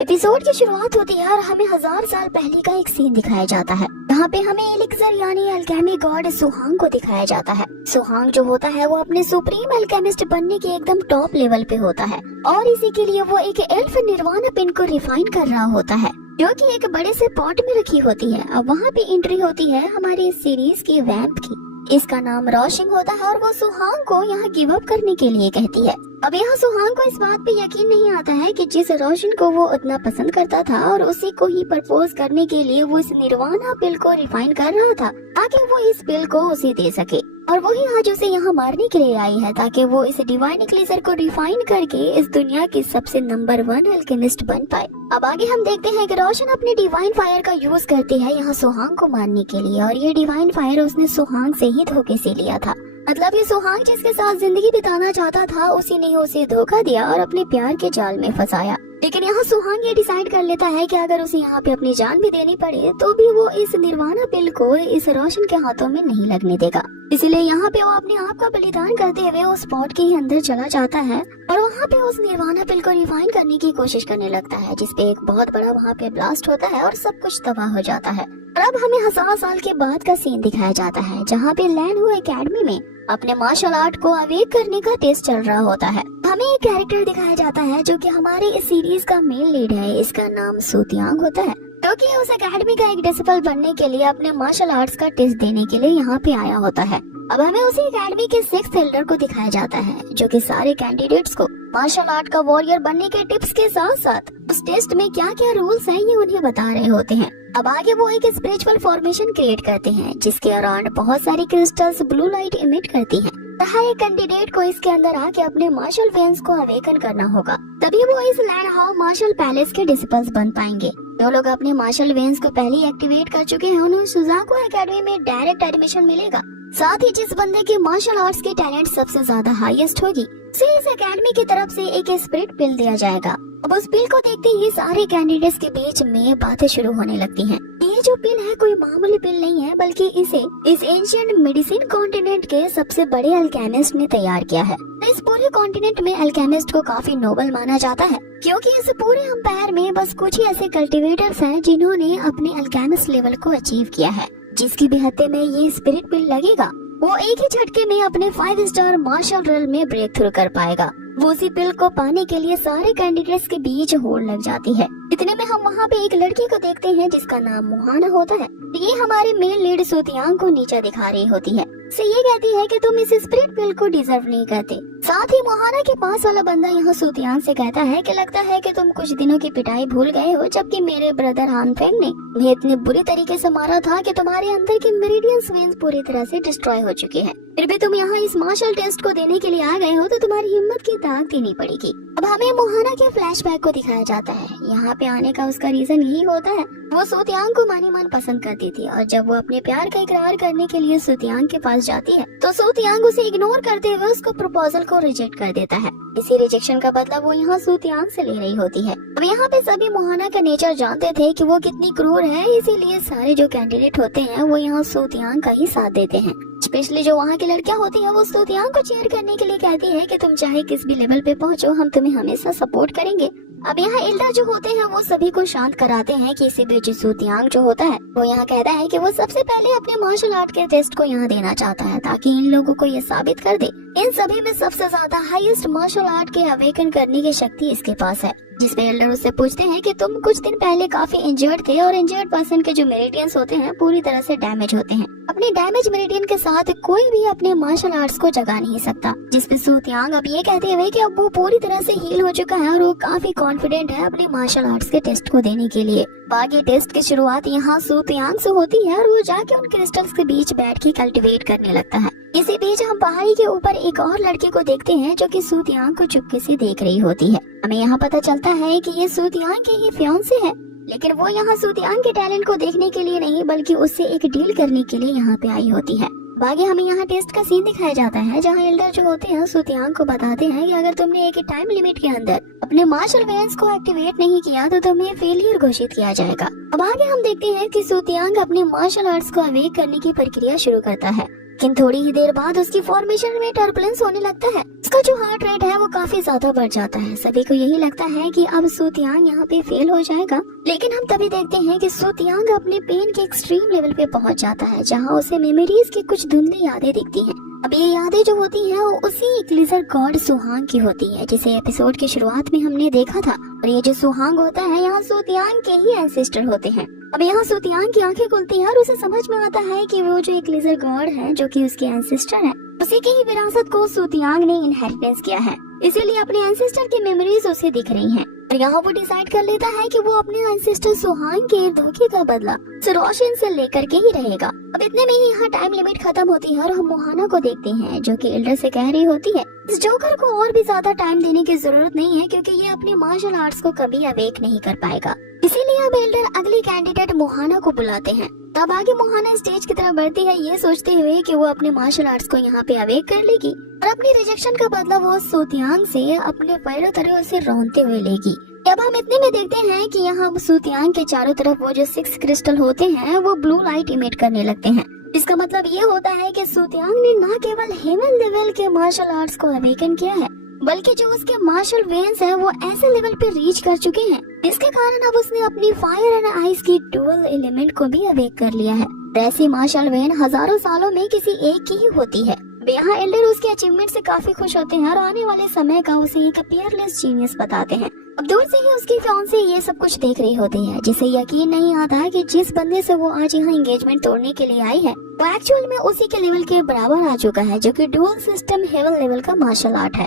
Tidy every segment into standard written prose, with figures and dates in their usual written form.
Episode की शुरुआत होती है और हमें 1000 साल पहले का एक सीन दिखाया जाता है। यहाँ पे हमें एलिक्सर यानी अल्केमी गॉड सुहांग को दिखाया जाता है। सुहांग जो होता है वो अपने सुप्रीम अल्केमिस्ट बनने के एकदम टॉप लेवल पे होता है और इसी के लिए वो एक एल्फ निर्वाणा पिन को रिफाइन कर रहा होता है जो कि एक बड़े से पॉट में रखी होती है। अब वहाँ पे एंट्री होती है हमारी सीरीज की वैम्प की। इसका नाम रोशिंग होता है और वो सुहांग को यहाँ गिव अप करने के लिए कहती है। अब यहाँ सुहांग को इस बात पे यकीन नहीं आता है कि जिस रोशन को वो उतना पसंद करता था और उसी को ही प्रपोज करने के लिए वो इस निर्वाणा पिल को रिफाइन कर रहा था ताकि वो इस पिल को उसे दे सके, और वही आज उसे यहाँ मारने के लिए आई है ताकि वो इस डिवाइन इक्लिजर को रिफाइन करके इस दुनिया की सबसे नंबर 1 अल्केमिस्ट बन पाए। अब आगे हम देखते हैं कि रोशन अपने डिवाइन फायर का यूज करती है यहाँ सुहांग को मारने के लिए, और ये डिवाइन फायर उसने सुहांग से ही धोखे से लिया था। मतलब ये सुहांग जिसके साथ जिंदगी बिताना चाहता था उसी ने उसे धोखा दिया और अपने प्यार के जाल में फंसाया। लेकिन यहाँ सुहांग ये डिसाइड कर लेता है कि अगर उसे यहाँ पे अपनी जान भी देनी पड़े तो भी वो इस निर्वाणा पिल को इस रोशन के हाथों में नहीं लगने देगा। इसलिए यहाँ पे वो अपने आप का बलिदान करते हुए उस पॉट के अंदर चला जाता है और वहाँ पे उस निर्वाणा पिल को रिफाइन करने की कोशिश करने लगता है, जिसपे एक बहुत बड़ा वहाँ पे ब्लास्ट होता है और सब कुछ तबाह हो जाता है। और अब हमें 1000 साल के बाद का सीन दिखाया जाता है जहाँ पे लैनहू एकेडमी में अपने मार्शल आर्ट को अवेक करने का टेस्ट चल रहा होता है। हमें एक कैरेक्टर दिखाया जाता है जो कि हमारे इस सीरीज का मेन लीड है। इसका नाम सूतियांग होता है जो कि उस एकेडमी का एक डिसिपल बनने के लिए अपने मार्शल आर्ट्स का टेस्ट देने के लिए यहाँ पे आया होता है। अब हमें उसी एकेडमी के 6th एल्डर को दिखाया जाता है जो कि सारे कैंडिडेट्स को मार्शल आर्ट का वॉरियर बनने के टिप्स के साथ साथ उस टेस्ट में क्या क्या रूल्स हैं ये उन्हें बता रहे होते हैं। अब आगे वो एक स्पिरिचुअल फॉर्मेशन क्रिएट करते हैं जिसके अराउंड बहुत सारी क्रिस्टल्स ब्लू लाइट इमिट करती हैं। हर एक कैंडिडेट को इसके अंदर आके अपने मार्शल वेन्स को अवेकन करना होगा, तभी वो इस लैंडहाउ मार्शल पैलेस के डिसिपल्स बन पाएंगे। जो लोग अपने मार्शल वेन्स को पहले एक्टिवेट कर चुके हैं उन्हें सुजाको एकेडमी में डायरेक्ट एडमिशन मिलेगा। साथ ही जिस बंदे के मार्शल आर्ट्स की टैलेंट सबसे ज्यादा हाईएस्ट होगी उसे इस एकेडमी की तरफ से एक स्पिरिट पिल दिया जाएगा। अब उस पिल को देखते ही सारे कैंडिडेट्स के बीच में बातें शुरू होने लगती हैं। ये जो पिल है कोई मामूली पिल नहीं है, बल्कि इसे इस एंशिएंट मेडिसिन कॉन्टिनेंट के सबसे बड़े अल्केमिस्ट ने तैयार किया है। इस पूरे कॉन्टिनेंट में अल्केमिस्ट को काफी नोबल माना जाता है क्योंकि इस पूरे एम्पायर में बस कुछ ही ऐसे कल्टिवेटर्स हैं जिन्होंने अपने अल्केमिस्ट लेवल को अचीव किया है। जिसकी भी हत्थे में ये स्पिरिट पिल लगेगा वो एक ही झटके में अपने 5 स्टार मार्शल रेल में ब्रेक थ्रू कर पाएगा। वो उसी पिल को पाने के लिए सारे कैंडिडेट्स के बीच होड़ लग जाती है। इतने में हम वहाँ पे एक लड़की को देखते हैं जिसका नाम मोहाना होता है। ये हमारे मेन लीड सूतियांग को नीचा दिखा रही होती है। से ये कहती है कि तुम इस स्पिरिट पिल को डिजर्व नहीं करते। साथ ही मोहाना के पास वाला बंदा यहाँ सूतियांग से कहता है कि लगता है कि तुम कुछ दिनों की पिटाई भूल गए हो, जबकि मेरे ब्रदर हानफेंग ने तुम्हें इतने बुरी तरीके से मारा था कि तुम्हारे अंदर के मेरिडियन वेन्स पूरी तरह से डिस्ट्रॉय हो चुके हैं। फिर भी तुम यहाँ इस मार्शल टेस्ट को देने के लिए आ गए हो तो तुम्हारी हिम्मत की दाग देनी पड़ेगी। अब हमें मोहाना के फ्लैशबैक को दिखाया जाता है। यहाँ पे आने का उसका रीजन यही होता है, वो सूतियांग को मानी मन पसंद करती थी और जब वो अपने प्यार का इकरार करने के लिए सूतियांग के पास जाती है तो सूतियांग उसे इग्नोर करते हुए उसको प्रपोजल को रिजेक्ट कर देता है। इसी रिजेक्शन का बदला वो यहाँ सूतियांग से ले रही होती है। अब यहाँ पे सभी मोहाना का नेचर जानते थे कि वो कितनी क्रूर है, इसीलिए सारे जो कैंडिडेट होते हैं वो यहाँ सूतियांग का ही साथ देते हैं। स्पेशली जो वहाँ की लड़कियां होती हैं वो सूतियांग को चेयर करने के लिए कहती है कि तुम चाहे किस भी लेवल पे पहुँचो हम तुम्हें हमेशा सपोर्ट करेंगे। अब यहाँ एल्डर जो होते हैं वो सभी को शांत कराते हैं कि इसी बीच सूतियांग जो होता है वो यहाँ कहता है कि वो सबसे पहले अपने मार्शल आर्ट के टेस्ट को यहाँ देना चाहता है ताकि इन लोगों को ये साबित कर दे इन सभी में सबसे ज्यादा हाईएस्ट मार्शल आर्ट के अवेकन करने की शक्ति इसके पास है। जिसपे एल्डर उससे पूछते हैं कि तुम कुछ दिन पहले काफी इंजर्ड थे और इंजर्ड पर्सन के जो मेरिडियंस होते हैं पूरी तरह से डैमेज होते हैं। अपने डैमेज मेरिडियन के साथ कोई भी अपने मार्शल आर्ट्स को जगा नहीं सकता। जिसपे सूतियांग अब ये कहते हुए कि अब वो पूरी तरह से हील हो चुका है और वो काफी कॉन्फिडेंट है अपने मार्शल आर्ट्स के टेस्ट को देने के लिए। बाकी टेस्ट की शुरुआत यहाँ सूतियांग से होती है और वो जाके उन क्रिस्टल्स के बीच बैठ के कल्टिवेट करने लगता है। इसी बीच हम पहाड़ी के ऊपर एक और लड़की को देखते हैं जो कि सूतियांग को चुपके से देख रही होती है। हमें यहाँ पता चलता है कि ये सूतियांग के ही फियांसे है, लेकिन वो यहाँ सूतियांग के टैलेंट को देखने के लिए नहीं बल्कि उससे एक डील करने के लिए यहाँ पे आई होती है। बाकी हमें यहाँ टेस्ट का सीन दिखाया जाता है जहाँ एल्डर जो होते हैं सूतियांग को बताते हैं कि अगर तुमने एक टाइम लिमिट के अंदर अपने मार्शल वेन्स को एक्टिवेट नहीं किया तो तुम्हें फेलियर घोषित किया जाएगा। अब आगे हम देखते हैं कि सूतियांग अपने मार्शल आर्ट्स को अवेक करने की प्रक्रिया शुरू करता है। लेकिन थोड़ी ही देर बाद उसकी फॉर्मेशन में टर्बुलेंस होने लगता है। उसका जो हार्ट रेट है वो काफी ज्यादा बढ़ जाता है। सभी को यही लगता है कि अब सू तियांग यहाँ पे फेल हो जाएगा, लेकिन हम तभी देखते हैं कि सू तियांग अपने पेन के एक्सट्रीम लेवल पे पहुंच जाता है, जहाँ उसे मेमोरीज की कुछ धुंधली यादें दिखती हैं। अब ये यादें जो होती हैं वो उसी इक्लिजर गॉड सुहांग की होती है, जिसे एपिसोड की शुरुआत में हमने देखा था। और ये जो सुहांग होता है यहाँ सू तियांग के ही एंसेस्टर होते हैं। अब यहाँ सू तियांग की आंखें खुलती हैं और उसे समझ में आता है कि वो जो इक्लिजर गॉड है, जो कि उसके एंसेस्टर है, उसी की ही विरासत को सू तियांग ने इनहेरिटेंस किया है, इसीलिए अपने एंसेस्टर की मेमोरीज उसे दिख रही हैं। और यहाँ वो डिसाइड कर लेता है कि वो अपने एंसेस्टर सुहांग के धोखे का बदला रोशन से लेकर के ही रहेगा। अब इतने में ही यहाँ टाइम लिमिट खत्म होती है और हम मोहाना को देखते हैं, जो कि एल्डर से कह रही होती है इस जोकर को और भी ज्यादा टाइम देने की जरूरत नहीं है, क्योंकि ये अपनी मार्शल आर्ट्स को कभी अवेक नहीं कर पाएगा। इसीलिए अब एल्डर अगली कैंडिडेट मोहाना को बुलाते हैं। तब आगे मोहाना स्टेज की तरफ बढ़ती है, ये सोचते हुए कि वो अपने मार्शल आर्ट्स को यहाँ पे अवेक कर लेगी और अपनी रिजेक्शन का बदला वो सू तियांग से अपने पैरों तरह उसे रौंदते हुए लेगी। अब हम इतने में देखते हैं कि यहाँ सू तियांग के चारों तरफ वो जो 6 क्रिस्टल होते हैं वो ब्लू लाइट इमिट करने लगते हैं। इसका मतलब ये होता है कि सू तियांग ने न केवल हेवन लेवल के मार्शल आर्ट्स को अवेकन किया है, बल्कि जो उसके मार्शल वेन्स है वो ऐसे लेवल पे रीच कर चुके हैं, जिसके कारण अब उसने अपनी फायर एंड आइस की डुअल एलिमेंट को भी अवेक कर लिया है। ऐसी मार्शल वेन हजारों सालों में किसी एक की ही होती है। यहाँ एल्डर उसके अचीवमेंट से काफी खुश होते हैं और आने वाले समय का उसे एक पियरलेस जीनियस बताते हैं। अब दूर से ही उसकी फियांसे ये सब कुछ देख रही होती है, जिसे यकीन नहीं आता है कि जिस बंदे से वो आज यहाँ एंगेजमेंट तोड़ने के लिए आई है वो एक्चुअल में उसी के लेवल के बराबर आ चुका है, जो कि डुअल सिस्टम हेवन लेवल का मार्शल आर्ट है।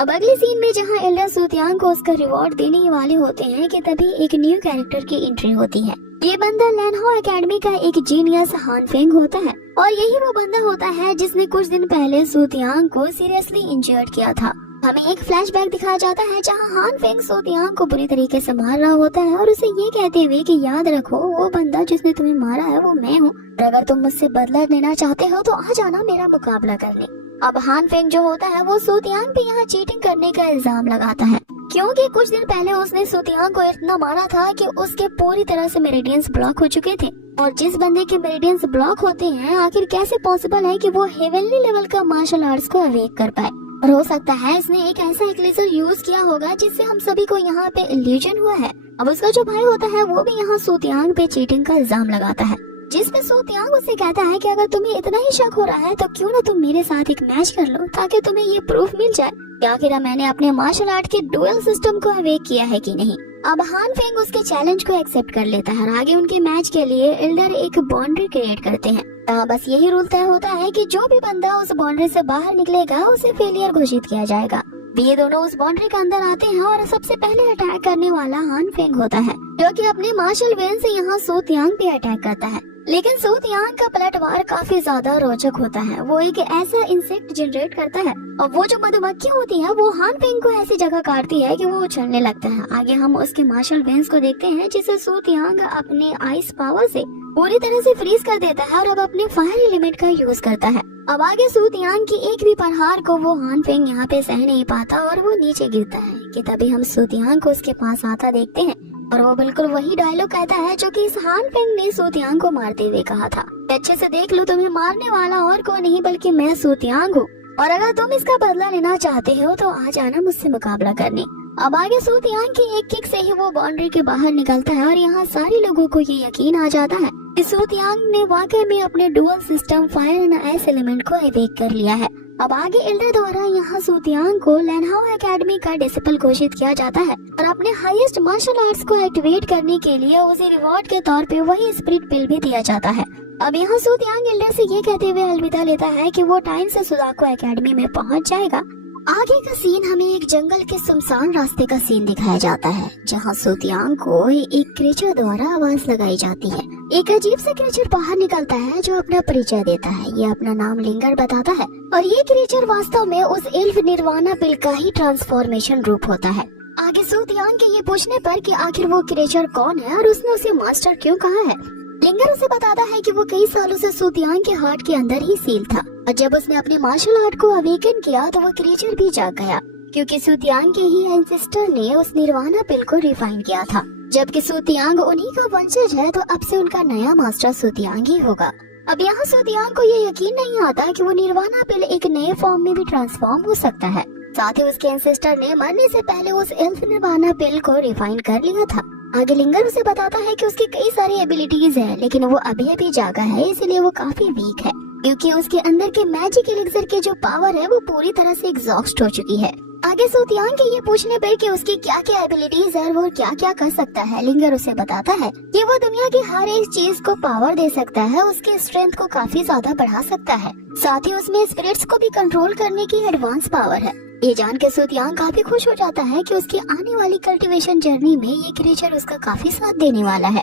अब अगले सीन में जहाँ एल्डर सू तियांग को उसका रिवॉर्ड देने ही वाले होते हैं कि तभी एक न्यू कैरेक्टर की एंट्री होती है। ये बंदा लैनहाओ एकेडमी का एक जीनियस हान फेंग होता है और यही वो बंदा होता है जिसने कुछ दिन पहले सू तियांग को सीरियसली इंजर्ड किया था। हमें एक फ्लैशबैक दिखाया जाता है जहां हान फेंग सू तियांग को बुरी तरीके से मार रहा होता है और उसे ये कहते हुए कि याद रखो वो बंदा जिसने तुम्हें मारा है वो मैं हूँ, और अगर तुम मुझसे बदला लेना चाहते हो तो आ जाना मेरा मुकाबला करने। अब हान फेंग जो होता है वो सू तियांग पे यहाँ चीटिंग करने का इल्जाम लगाता है, क्योंकि कुछ दिन पहले उसने सू तियांग को इतना मारा था कि उसके पूरी तरह से मेरिडियंस ब्लॉक हो चुके थे। और जिस बंदे के मेरिडियंस ब्लॉक होते हैं आखिर कैसे पॉसिबल है कि वो हेवनली लेवल का मार्शल आर्ट्स को अवेक कर पाए। और हो सकता है इसने एक ऐसा इक्लिजर यूज किया होगा जिससे हम सभी को यहाँ पे इल्यूजन हुआ है। अब उसका जो भाई होता है वो भी यहाँ सू तियांग पे चीटिंग का इल्जाम लगाता है, जिसमें सू तियांग उसे कहता है कि अगर तुम्हें इतना ही शक हो रहा है तो क्यों ना तुम मेरे साथ एक मैच कर लो, ताकि तुम्हें ये प्रूफ मिल जाए कि आखिर मैंने अपने मार्शल आर्ट के डुअल सिस्टम को अवेक किया है कि नहीं। अब हान फेंग उसके चैलेंज को एक्सेप्ट कर लेता है और आगे उनके मैच के लिए एल्डर एक बाउंड्री क्रिएट करते हैं। बस यही रूल तय होता है कि जो भी बंदा उस बाउंड्री से बाहर निकलेगा उसे फेलियर घोषित किया जाएगा। ये दोनों उस बाउंड्री के अंदर आते हैं और सबसे पहले अटैक करने वाला हान फेंग होता है, जो कि अपने मार्शल वेन से यहाँ सू तियांग पे अटैक करता है। लेकिन सू तियांग का पलटवार काफी ज्यादा रोचक होता है। वो एक ऐसा इंसेक्ट जनरेट करता है और वो जो मधुमक्खी होती है वो हान फेंग को ऐसी जगह काटती है कि वो उछलने लगता है। आगे हम उसके मार्शल वेन्स को देखते हैं जिसे सू तियांग अपने आइस पावर से पूरी तरह से फ्रीज कर देता है और अब अपने फायर एलिमेंट का यूज करता है। अब आगे सू तियांग की एक भी प्रहार को वो हान फेंग यहाँ पे सह नहीं पाता और वो नीचे गिरता है कि तभी हम सू तियांग को उसके पास आता देखते हैं और वो बिल्कुल वही डायलॉग कहता है जो कि इस हान फेंग ने सू तियांग को मारते हुए कहा था, अच्छे से देख लो, तुम्हें मारने वाला और कोई नहीं बल्कि मैं सू तियांग हूँ, और अगर तुम इसका बदला लेना चाहते हो तो आ जाना मुझसे मुकाबला करने। अब आगे सू तियांग की एक किक से ही वो बाउंड्री के बाहर निकलता है और यहाँ सारे लोगों को ये यकीन आ जाता है कि सू तियांग ने वाकई में अपने dual system fire and ice element को अवेक कर लिया है। अब आगे एल्डर द्वारा यहाँ सू तियांग को लैनहाओ एकेडमी का डिसिपल घोषित किया जाता है और अपने हाईएस्ट मार्शल आर्ट्स को एक्टिवेट करने के लिए उसे रिवॉर्ड के तौर पे वही स्पिरिट पिल भी दिया जाता है। अब यहाँ सू तियांग एल्डर से ये कहते हुए अलविदा लेता है कि वो टाइम से सुदाको एकेडमी में पहुँच जाएगा। आगे का सीन हमें एक जंगल के सुनसान रास्ते का सीन दिखाया जाता है, जहाँ सू तियांग को एक क्रीचर द्वारा आवाज लगाई जाती है। एक अजीब सा क्रीचर बाहर निकलता है जो अपना परिचय देता है। ये अपना नाम लिंगर बताता है और ये क्रीचर वास्तव में उस एल्फ निर्वाणा पिल का ही ट्रांसफॉर्मेशन रूप होता है। आगे सू तियांग के ये पूछने पर कि आखिर वो क्रीचर कौन है और उसने उसे मास्टर क्यों कहा है, लिंगर उसे बताता है कि वो कई सालों से सू तियांग के हार्ट के अंदर ही सील था और जब उसने अपने मार्शल आर्ट को अवेकन किया तो वो क्रीचर भी जाग गया, क्योंकि सू तियांग के ही एंसेस्टर ने उस निर्वाणा पिल को रिफाइन किया था। जबकि सू तियांग उन्हीं का वंशज है तो अब से उनका नया मास्टर सू तियांग ही होगा। अब यहाँ सू तियांग को ये यकीन नहीं आता कि वो निर्वाणा पिल एक नए फॉर्म में भी ट्रांसफॉर्म हो सकता है। साथ ही उसके एंसेस्टर ने मरने से पहले उस एल्फ निर्वाणा पिल को रिफाइन कर लिया था। आगे लिंगर उसे बताता है कि उसकी कई सारी एबिलिटीज है, लेकिन वो अभी जागा है, इसलिए वो काफी वीक है क्योंकि उसके अंदर के मैजिक एलिक्सर की जो पावर है वो पूरी तरह से एग्जॉस्ट हो चुकी है। आगे सूतियांग के ये पूछने पर कि उसकी क्या क्या एबिलिटीज है और वो क्या क्या कर सकता है, लिंगर उसे बताता है कि वो दुनिया की हर एक चीज को पावर दे सकता है, उसके स्ट्रेंथ को काफी ज्यादा बढ़ा सकता है, साथ ही उसमें स्पिरिट्स को भी कंट्रोल करने की एडवांस पावर है। ये जान के सूतियांग काफी खुश हो जाता है कि उसकी आने वाली कल्टीवेशन जर्नी में ये क्रिएचर उसका काफी साथ देने वाला है,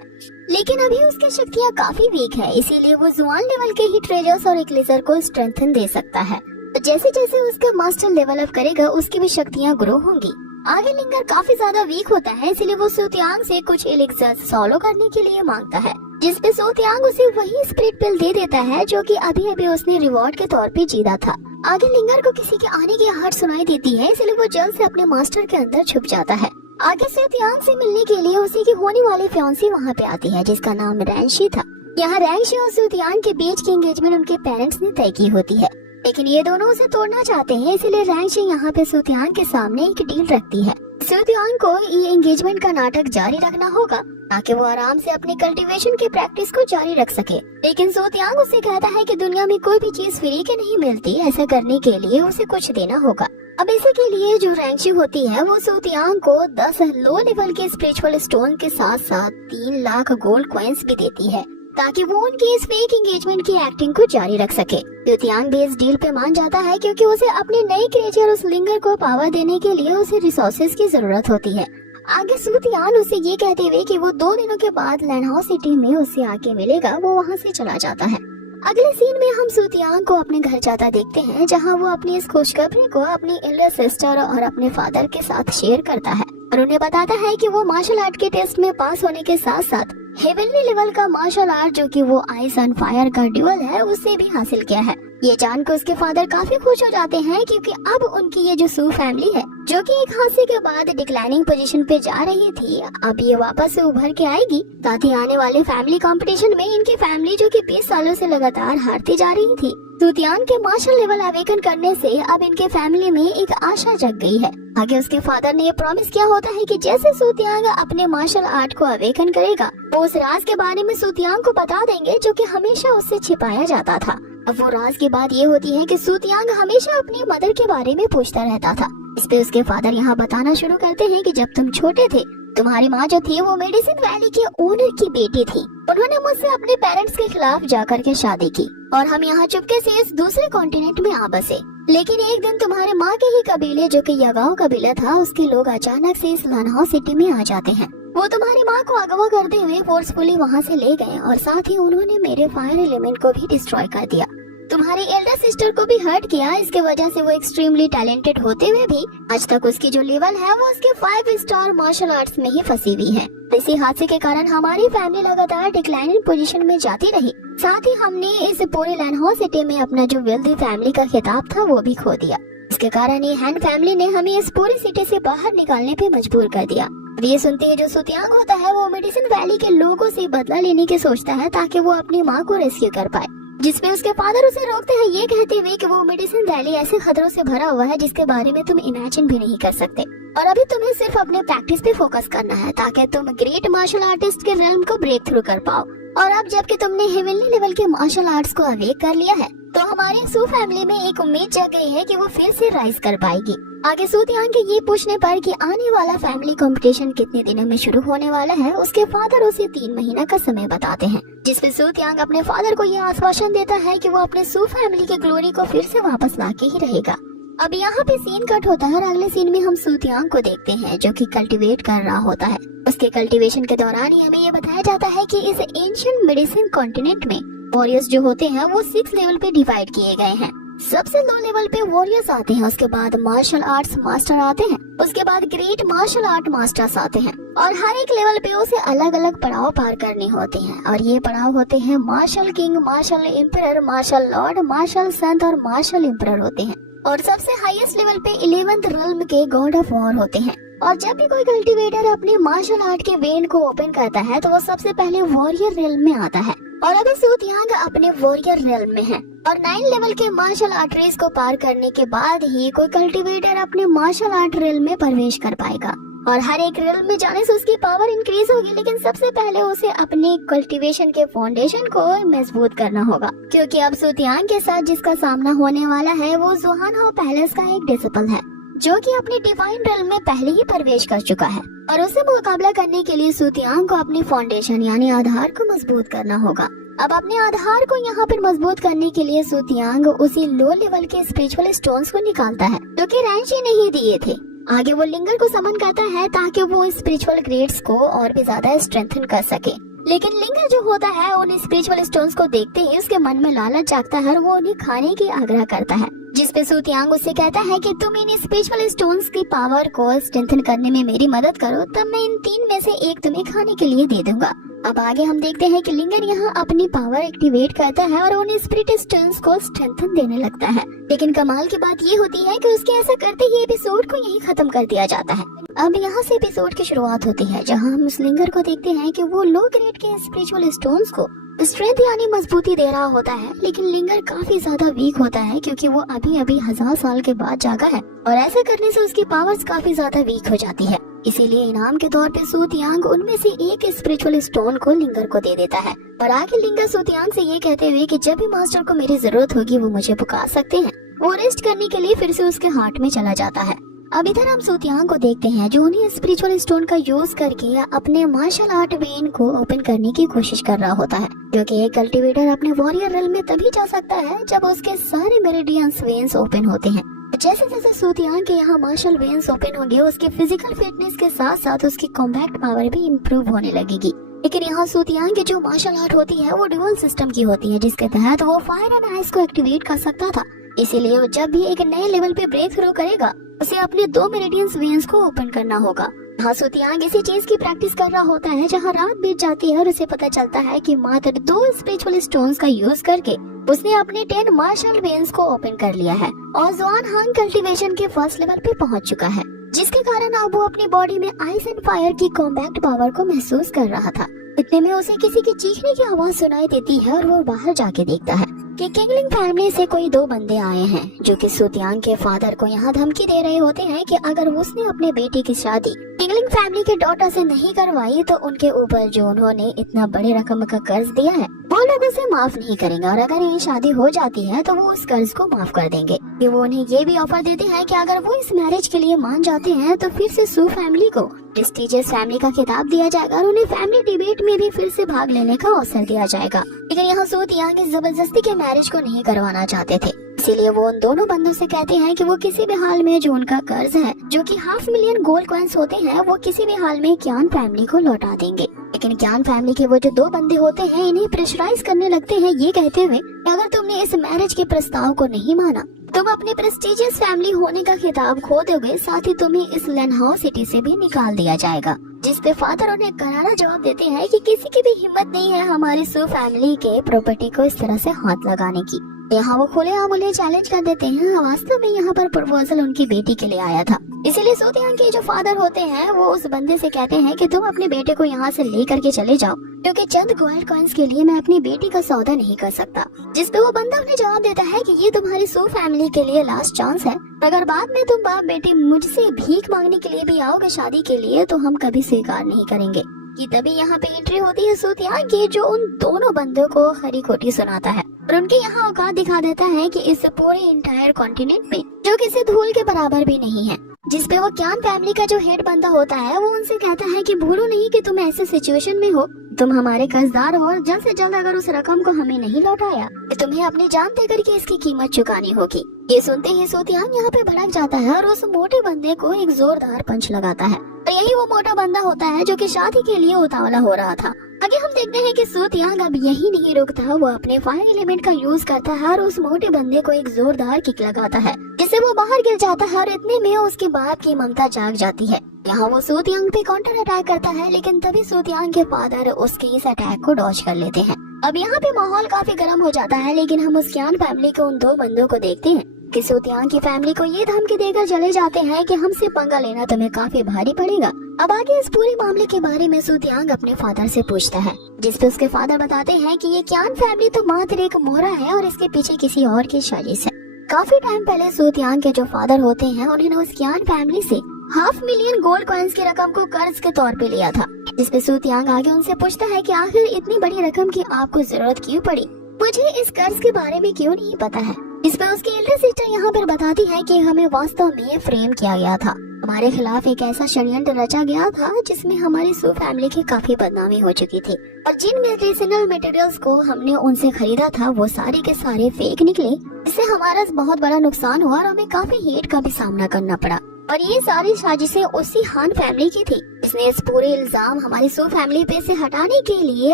लेकिन अभी उसकी शक्तियाँ काफी वीक है, इसीलिए वो जुआन लेवल के ही ट्रेजर्स और एक्लेजर को स्ट्रेंथन दे सकता है। जैसे जैसे उसका मास्टर लेवल अप करेगा उसकी भी शक्तियाँ ग्रो होंगी। आगे लिंगर काफी ज्यादा वीक होता है, इसलिए वो सूतियांग से कुछ एलिक्सर्स सॉलो करने के लिए मांगता है, जिसपे सूतियांग उसे वही स्पिरिट पिल दे देता है जो कि अभी उसने रिवॉर्ड के तौर पे जीता था। आगे लिंगर को किसी के आने की आहट सुनाई देती है, इसलिए वो जल्द से अपने मास्टर के अंदर छुप जाता है। आगे सूतियांग से मिलने के लिए उसी की होने वाली फियांसी वहाँ पे आती है, जिसका नाम रैंशी था। यहाँ रैंशी और सूतियांग के बीच की एंगेजमेंट उनके पेरेंट्स ने तय की होती है, लेकिन ये दोनों उसे तोड़ना चाहते हैं, इसलिए रैंशी यहाँ पे सूतियांग के सामने एक डील रखती है। सूतियांग को ये एंगेजमेंट का नाटक जारी रखना होगा ताकि वो आराम से अपनी कल्टीवेशन की प्रैक्टिस को जारी रख सके, लेकिन सूतियांग उसे कहता है कि दुनिया में कोई भी चीज फ्री के नहीं मिलती, ऐसा करने के लिए उसे कुछ देना होगा। अब इसी के लिए जो रैंशी होती है वो सूतियांग को 10 लो लेवल के स्पिरिचुअल स्टोन के साथ साथ 3 लाख गोल्ड कॉइन्स भी देती है ताकि वो उनकी इस फेक एंगेजमेंट की एक्टिंग को जारी रख सके। सूतियांग भी इस डील पे मान जाता है क्योंकि उसे अपने नए क्रिएचर उस लिंगर को पावर देने के लिए उसे रिसोर्सेज की जरूरत होती है। आगे सूतियांग उसे ये कहते हुए कि वो 2 दिनों के बाद लैंडहाउस सिटी में उससे आके मिलेगा, वो वहाँ से चला जाता है। अगले सीन में हम सूतियांग को अपने घर जाता देखते हैं, जहाँ वो अपनी इस खुशखबरी को अपनी एल्डर सिस्टर और अपने फादर के साथ शेयर करता है और उन्हें बताता है कि वो मार्शल आर्ट के टेस्ट में पास होने के साथ साथ हेवनली लेवल का मार्शल आर्ट जो कि वो आइस एंड फायर का ड्यूअल है उसे भी हासिल किया है। ये जानकर उसके फादर काफी खुश हो जाते हैं क्योंकि अब उनकी ये जो सू फैमिली है जो कि एक हादसे के बाद डिक्लाइनिंग पोजीशन पे जा रही थी, अब ये वापस से उभर के आएगी। साथ ही आने वाले फैमिली कंपटीशन में इनकी फैमिली जो कि 20 सालों से लगातार हारती जा रही थी, सूतियांग के मार्शल लेवल अवेकन करने से अब इनके फैमिली में एक आशा जग गई है। आगे उसके फादर ने ये प्रॉमिस किया होता है कि जैसे सूतियांग अपने मार्शल आर्ट को अवेकन करेगा वो उस राज के बारे में सूतियांग को बता देंगे जो कि हमेशा उससे छिपाया जाता था। अब वो राज की बात ये होती है कि सूतियांग हमेशा अपनी मदर के बारे में पूछता रहता था। इस पे उसके फादर यहाँ बताना शुरू करते हैं कि जब तुम छोटे थे तुम्हारी माँ जो थी वो मेडिसिन वैली के ओनर की बेटी थी, उन्होंने मुझसे अपने पेरेंट्स के खिलाफ जाकर के शादी की और हम यहाँ चुपके से इस दूसरे कॉन्टिनेंट में आ बसे। लेकिन एक दिन तुम्हारे माँ के ही कबीले जो कि यगाओ कबीला था उसके लोग अचानक से इस लैंडहाउस सिटी में आ जाते हैं। वो तुम्हारी माँ को अगवा करते हुए फोर्सफुली वहाँ से ले गए और साथ ही उन्होंने मेरे फायर एलिमेंट को भी डिस्ट्रॉय कर दिया। तुम्हारी एल्डर सिस्टर को भी हर्ट किया, इसके वजह से वो एक्सट्रीमली टैलेंटेड होते हुए भी आज तक उसकी जो लेवल है वो उसके 5 स्टार मार्शल आर्ट्स में ही फंसी हुई है। इसी हादसे के कारण हमारी फैमिली लगातार डिक्लाइनिंग पोजीशन में जाती रही। साथ ही हमने इस पूरे लैंडहाउस सिटी में अपना जो वेल्दी फैमिली का खिताब था वो भी खो दिया। इसके कारण ये हैंड फैमिली ने हमें इस पूरी सिटी से बाहर निकालने पे मजबूर कर दिया। ये सुनते ही जो सूतियांग होता है वो मेडिसिन वैली के लोगों से बदला लेने की सोचता है ताकि वो अपनी माँ को रेस्क्यू कर पाए, जिसपे उसके फादर उसे रोकते हैं ये कहते हुए कि वो मेडिसिन वैली ऐसे खतरों से भरा हुआ है जिसके बारे में तुम इमेजिन भी नहीं कर सकते और अभी तुम्हें सिर्फ अपने प्रैक्टिस पे फोकस करना है ताकि तुम ग्रेट मार्शल आर्टिस्ट के रेल्म को ब्रेक थ्रू कर पाओ। और अब जबकि तुमने हेवनली लेवल के मार्शल आर्ट्स को अवेक कर लिया है तो हमारी सू फैमिली में एक उम्मीद जग गई है कि वो फिर से राइज कर पाएगी। आगे सूतियांग के ये पूछने पर कि आने वाला फैमिली कंपटीशन कितने दिनों में शुरू होने वाला है, उसके फादर उसे 3 महीना का समय बताते हैं, जिसपे सूतियांग अपने फादर को ये आश्वासन देता है कि वो अपने सू फैमिली की ग्लोरी को फिर से वापस लाके ही रहेगा। अब यहाँ पे सीन कट होता है और अगले सीन में हम सूतियांग को देखते हैं जो कि कल्टीवेट कर रहा होता है। उसके कल्टीवेशन के दौरान ही हमें ये बताया जाता है कि इस एंशिएंट मेडिसिन कॉन्टिनेंट में वॉरियर्स जो होते हैं वो 6 लेवल पे डिवाइड किए गए हैं। सबसे लो लेवल पे वॉरियर्स आते हैं, उसके बाद मार्शल आर्ट्स मास्टर आते हैं, उसके बाद ग्रेट मार्शल आर्ट मास्टर्स आते हैं और हर एक लेवल पे उसे अलग अलग पड़ाव पार करने होते हैं और ये पड़ाव होते हैं martial king, martial emperor, martial lord, martial संत और मार्शल एम्परर होते हैं और सबसे हाईएस्ट लेवल पे 11th रेल्म के गॉड ऑफ वॉर होते हैं। और जब भी कोई कल्टीवेटर अपने मार्शल आर्ट के वेन को ओपन करता है तो वो सबसे पहले वॉरियर रेल्म में आता है और अभी सूतियांग अपने वॉरियर रेल्म में है और 9 लेवल के मार्शल आर्ट रेस को पार करने के बाद ही कोई कल्टीवेटर अपने मार्शल आर्ट रेल्म में प्रवेश कर पाएगा। और हर एक रेल्म में जाने से उसकी पावर इंक्रीज होगी, लेकिन सबसे पहले उसे अपने कल्टीवेशन के फाउंडेशन को मजबूत करना होगा, क्योंकि अब सूतियांग के साथ जिसका सामना होने वाला है वो जुहानहो पैलेस का एक डिसिपल है, जो कि अपने डिवाइन रेल्म में पहले ही प्रवेश कर चुका है। और उसे मुकाबला करने के लिए सूतियांग को अपनी फाउंडेशन यानी आधार को मजबूत करना होगा। अब अपने आधार को यहाँ पर मजबूत करने के लिए सूतियांग उसी लो लेवल के स्पिरिचुअल स्टोन्स को निकालता है जो कि रैंची ने ही दिए थे। आगे वो लिंगर को समन करता है ताकि वो स्पिरिचुअल ग्रेड्स को और भी ज्यादा स्ट्रेंथन कर सके। लेकिन लिंगर जो होता है उन स्पिरिचुअल स्टोन्स को देखते ही उसके मन में लालच जागता है और वो उन्हें खाने की आग्रह करता है, जिसपे सूतियांग उससे कहता है कि तुम इन स्पिरिचुअल स्टोन्स की पावर को स्ट्रेंथन करने में मेरी मदद करो, तब मैं इन 3 में से एक तुम्हें खाने के लिए दे दूंगा। अब आगे हम देखते हैं कि लिंगर यहाँ अपनी पावर एक्टिवेट करता है और उन स्पिरिट स्टोन्स को स्ट्रेंथन देने लगता है। लेकिन कमाल की बात ये होती है कि उसके ऐसा करते ही एपिसोड को यहीं खत्म कर दिया जाता है। अब यहाँ से एपिसोड की शुरुआत होती है, जहाँ हम उस लिंगर को देखते हैं कि वो लो ग्रेड के स्पिरिचुअल स्टोन्स को स्ट्रेंथ यानी मजबूती दे रहा होता है। लेकिन लिंगर काफी ज्यादा वीक होता है क्योंकि वो अभी 1000 साल के बाद जागा है और ऐसा करने से उसकी पावर्स काफी ज्यादा वीक हो जाती है। इसीलिए इनाम के तौर पे सूतियांग उनमें से एक स्पिरिचुअल स्टोन को लिंगर को दे देता है और आगे लिंगर सूतियांग से ये कहते हुए कि जब भी मास्टर को मेरी जरूरत होगी वो मुझे पुकार सकते हैं। वो रेस्ट करने के लिए फिर से उसके हार्ट में चला जाता है। अब इधर हम सूतियांग को देखते हैं जो उन्हें स्पिरिचुअल स्टोन का यूज करके अपने मार्शल आर्ट वेन को ओपन करने की कोशिश कर रहा होता है, क्योंकि एक कल्टीवेटर अपने वॉरियर रेल्म में तभी जा सकता है जब उसके सारे मेरिडियंस वेन्स ओपन होते हैं। जैसे जैसे सूतियांग के यहाँ मार्शल वेन्स ओपन होंगे उसके फिजिकल फिटनेस के साथ साथ उसकी कॉम्बैट पावर भी इम्प्रूव होने लगेगी। लेकिन यहाँ सूतियांग की जो मार्शल आर्ट होती है वो ड्यूअल सिस्टम की होती है, जिसके तहत वो फायर एंड आइस को एक्टिवेट कर सकता था। इसीलिए वो जब भी एक नए लेवल पे ब्रेक थ्रू करेगा उसे अपने 2 मेरिडियंस वेन्स को ओपन करना होगा। यहाँ सूतियांग इसी चीज की प्रैक्टिस कर रहा होता है, जहाँ रात बीत जाती है और उसे पता चलता है कि मात्र 2 स्पिरिचुअल स्टोन्स का यूज करके उसने अपने 10 मार्शल वेन्स को ओपन कर लिया है और जुहानहो कल्टीवेशन के फर्स्ट लेवल पे पहुंच चुका है, जिसके कारण अब वो अपनी बॉडी में आइस एंड फायर की कॉम्बैक्ट पावर को महसूस कर रहा था। इतने में उसे किसी की चीखने की आवाज सुनाई देती है और वो बाहर जाके देखता है कि किंगलिंग फैमिली से कोई 2 बंदे आए हैं जो कि सूतियांग के फादर को यहाँ धमकी दे रहे होते हैं कि अगर उसने अपने बेटे की शादी किंगलिंग फैमिली के डॉटर से नहीं करवाई तो उनके ऊपर जो उन्होंने इतना बड़े रकम का कर्ज दिया है वो लोग उसे माफ नहीं करेंगे और अगर ये शादी हो जाती है तो वो उस कर्ज को माफ कर देंगे। कि वो उन्हें ये भी ऑफर देते हैं कि अगर वो इस मैरिज के लिए मान जाते हैं तो फिर से सू फैमिली को प्रेस्टिजियस फैमिली का खिताब दिया जाएगा और उन्हें फैमिली डिबेट में भी फिर से भाग लेने का अवसर दिया जाएगा। लेकिन यहाँ सूतियांग इस जबरदस्ती के मैरिज को नहीं करवाना चाहते थे, इसीलिए वो उन दोनों बंदों से कहते हैं कि वो किसी भी हाल में जो उनका कर्ज है जो कि 500,000 गोल्ड कॉइन्स होते हैं वो किसी भी हाल में क्यान फैमिली को लौटा देंगे। लेकिन क्यान फैमिली के वो जो 2 बंदे होते हैं इन्हें प्रेशराइज करने लगते हैं, ये कहते हुए कि अगर तुमने इस मैरिज के प्रस्ताव को नहीं माना तुम अपने प्रेस्टिजियस फैमिली होने का खिताब खो दोगे, साथ ही तुम्हें इस लैंडहाउस सिटी से भी निकाल दिया जाएगा। जिसपे फादर उन्हें करारा जवाब देते हैं कि किसी की भी हिम्मत नहीं है हमारी सू फैमिली के प्रॉपर्टी को इस तरह से हाथ लगाने की। यहाँ वो खुलेआम उन्हें चैलेंज कर देते हैं। वास्तव में यहाँ पर प्रपोजल उनकी बेटी के लिए आया था, इसीलिए सूतियांग के जो फादर होते हैं वो उस बंदे से कहते हैं कि तुम अपने बेटे को यहाँ से ले करके चले जाओ, क्योंकि चंद गोल्ड कॉइन्स के लिए मैं अपनी बेटी का सौदा नहीं कर सकता। जिसपे वो बंदा उन्हें जवाब देता है कि ये तुम्हारी सू फैमिली के लिए लास्ट चांस है, अगर बाद में तुम बाप बेटी मुझसे भीख मांगने के लिए भी आओगे शादी के लिए तो हम कभी स्वीकार नहीं करेंगे। कि तभी यहाँ पे एंट्री होती है सूतियांग की, जो उन दोनों बंदों को खरी खोटी सुनाता है और उनके यहाँ औकात दिखा देता है कि इस पूरे इंटायर कॉन्टिनेंट में जो किसी धूल के बराबर भी नहीं है। जिसपे वो क्यान फैमिली का जो हेड बंदा होता है वो उनसे कहता है कि भूलो नहीं कि तुम ऐसे सिचुएशन में हो, तुम हमारे कर्जदार हो और जल्द से जल्द अगर उस रकम को हमें नहीं लौटाया तो तुम्हें अपनी जान देकर के इसकी कीमत चुकानी होगी। ये सुनते ही सूतियांग यहाँ पे भड़क जाता है और उस मोटे बंदे को एक जोरदार पंच लगाता है। तो यही वो मोटा बंदा होता है जो कि शादी के लिए उतावला हो रहा था। आगे हम देखते हैं कि सूतियांग अब यही नहीं रुकता, वो अपने फायर एलिमेंट का यूज करता है और उस मोटे बंदे को एक जोरदार किक लगाता है, जिससे वो बाहर गिर जाता है और इतने में उसके बाप की ममता जाग जाती है। यहाँ वो सूतियांग पे काउंटर अटैक करता है, लेकिन तभी सूतियांग के फादर उसके इस अटैक को डॉज कर लेते हैं। अब यहाँ पे माहौल काफी गर्म हो जाता है, लेकिन हम उस क्यान फैमिली के उन 2 बंदों को देखते हैं कि सूतियांग की फैमिली को ये धमकी देकर चले जाते हैं कि हमसे पंगा लेना तुम्हें काफी भारी पड़ेगा अब आगे इस पूरे मामले के बारे में सूतियांग अपने फादर से पूछता है, जिसपे उसके फादर बताते हैं कि ये क्यान फैमिली तो मात्र एक मोहरा है और इसके पीछे किसी और की साजिश है। काफी टाइम पहले सूतियांग के जो फादर होते हैं उन्होंने उस क्यान फैमिली से 500,000 गोल्ड कॉइन्स की रकम को कर्ज के तौर पे लिया था। जिसपे सूतियांग आगे उनसे पूछता है कि आखिर इतनी बड़ी रकम की आपको जरूरत क्यों पड़ी, मुझे इस कर्ज के बारे में क्यों नहीं पता है। इस पे उसकी एल्डर सिस्टर यहाँ पर बताती है कि हमें वास्तव में फ्रेम किया गया था, हमारे खिलाफ एक ऐसा षड्यंत्र रचा गया था जिसमें हमारी सू फैमिली की काफी बदनामी हो चुकी थी और जिन मेडिसिनल मटेरियल्स को हमने उनसे खरीदा था वो सारे के सारे फेक निकले, जिससे हमारा बहुत बड़ा नुकसान हुआ और हमें काफी हेट का भी सामना करना पड़ा। और ये सारी साजिशें उसी हान फैमिली की थी, इसने इस पूरे इल्जाम हमारी सू फैमिली पे से हटाने के लिए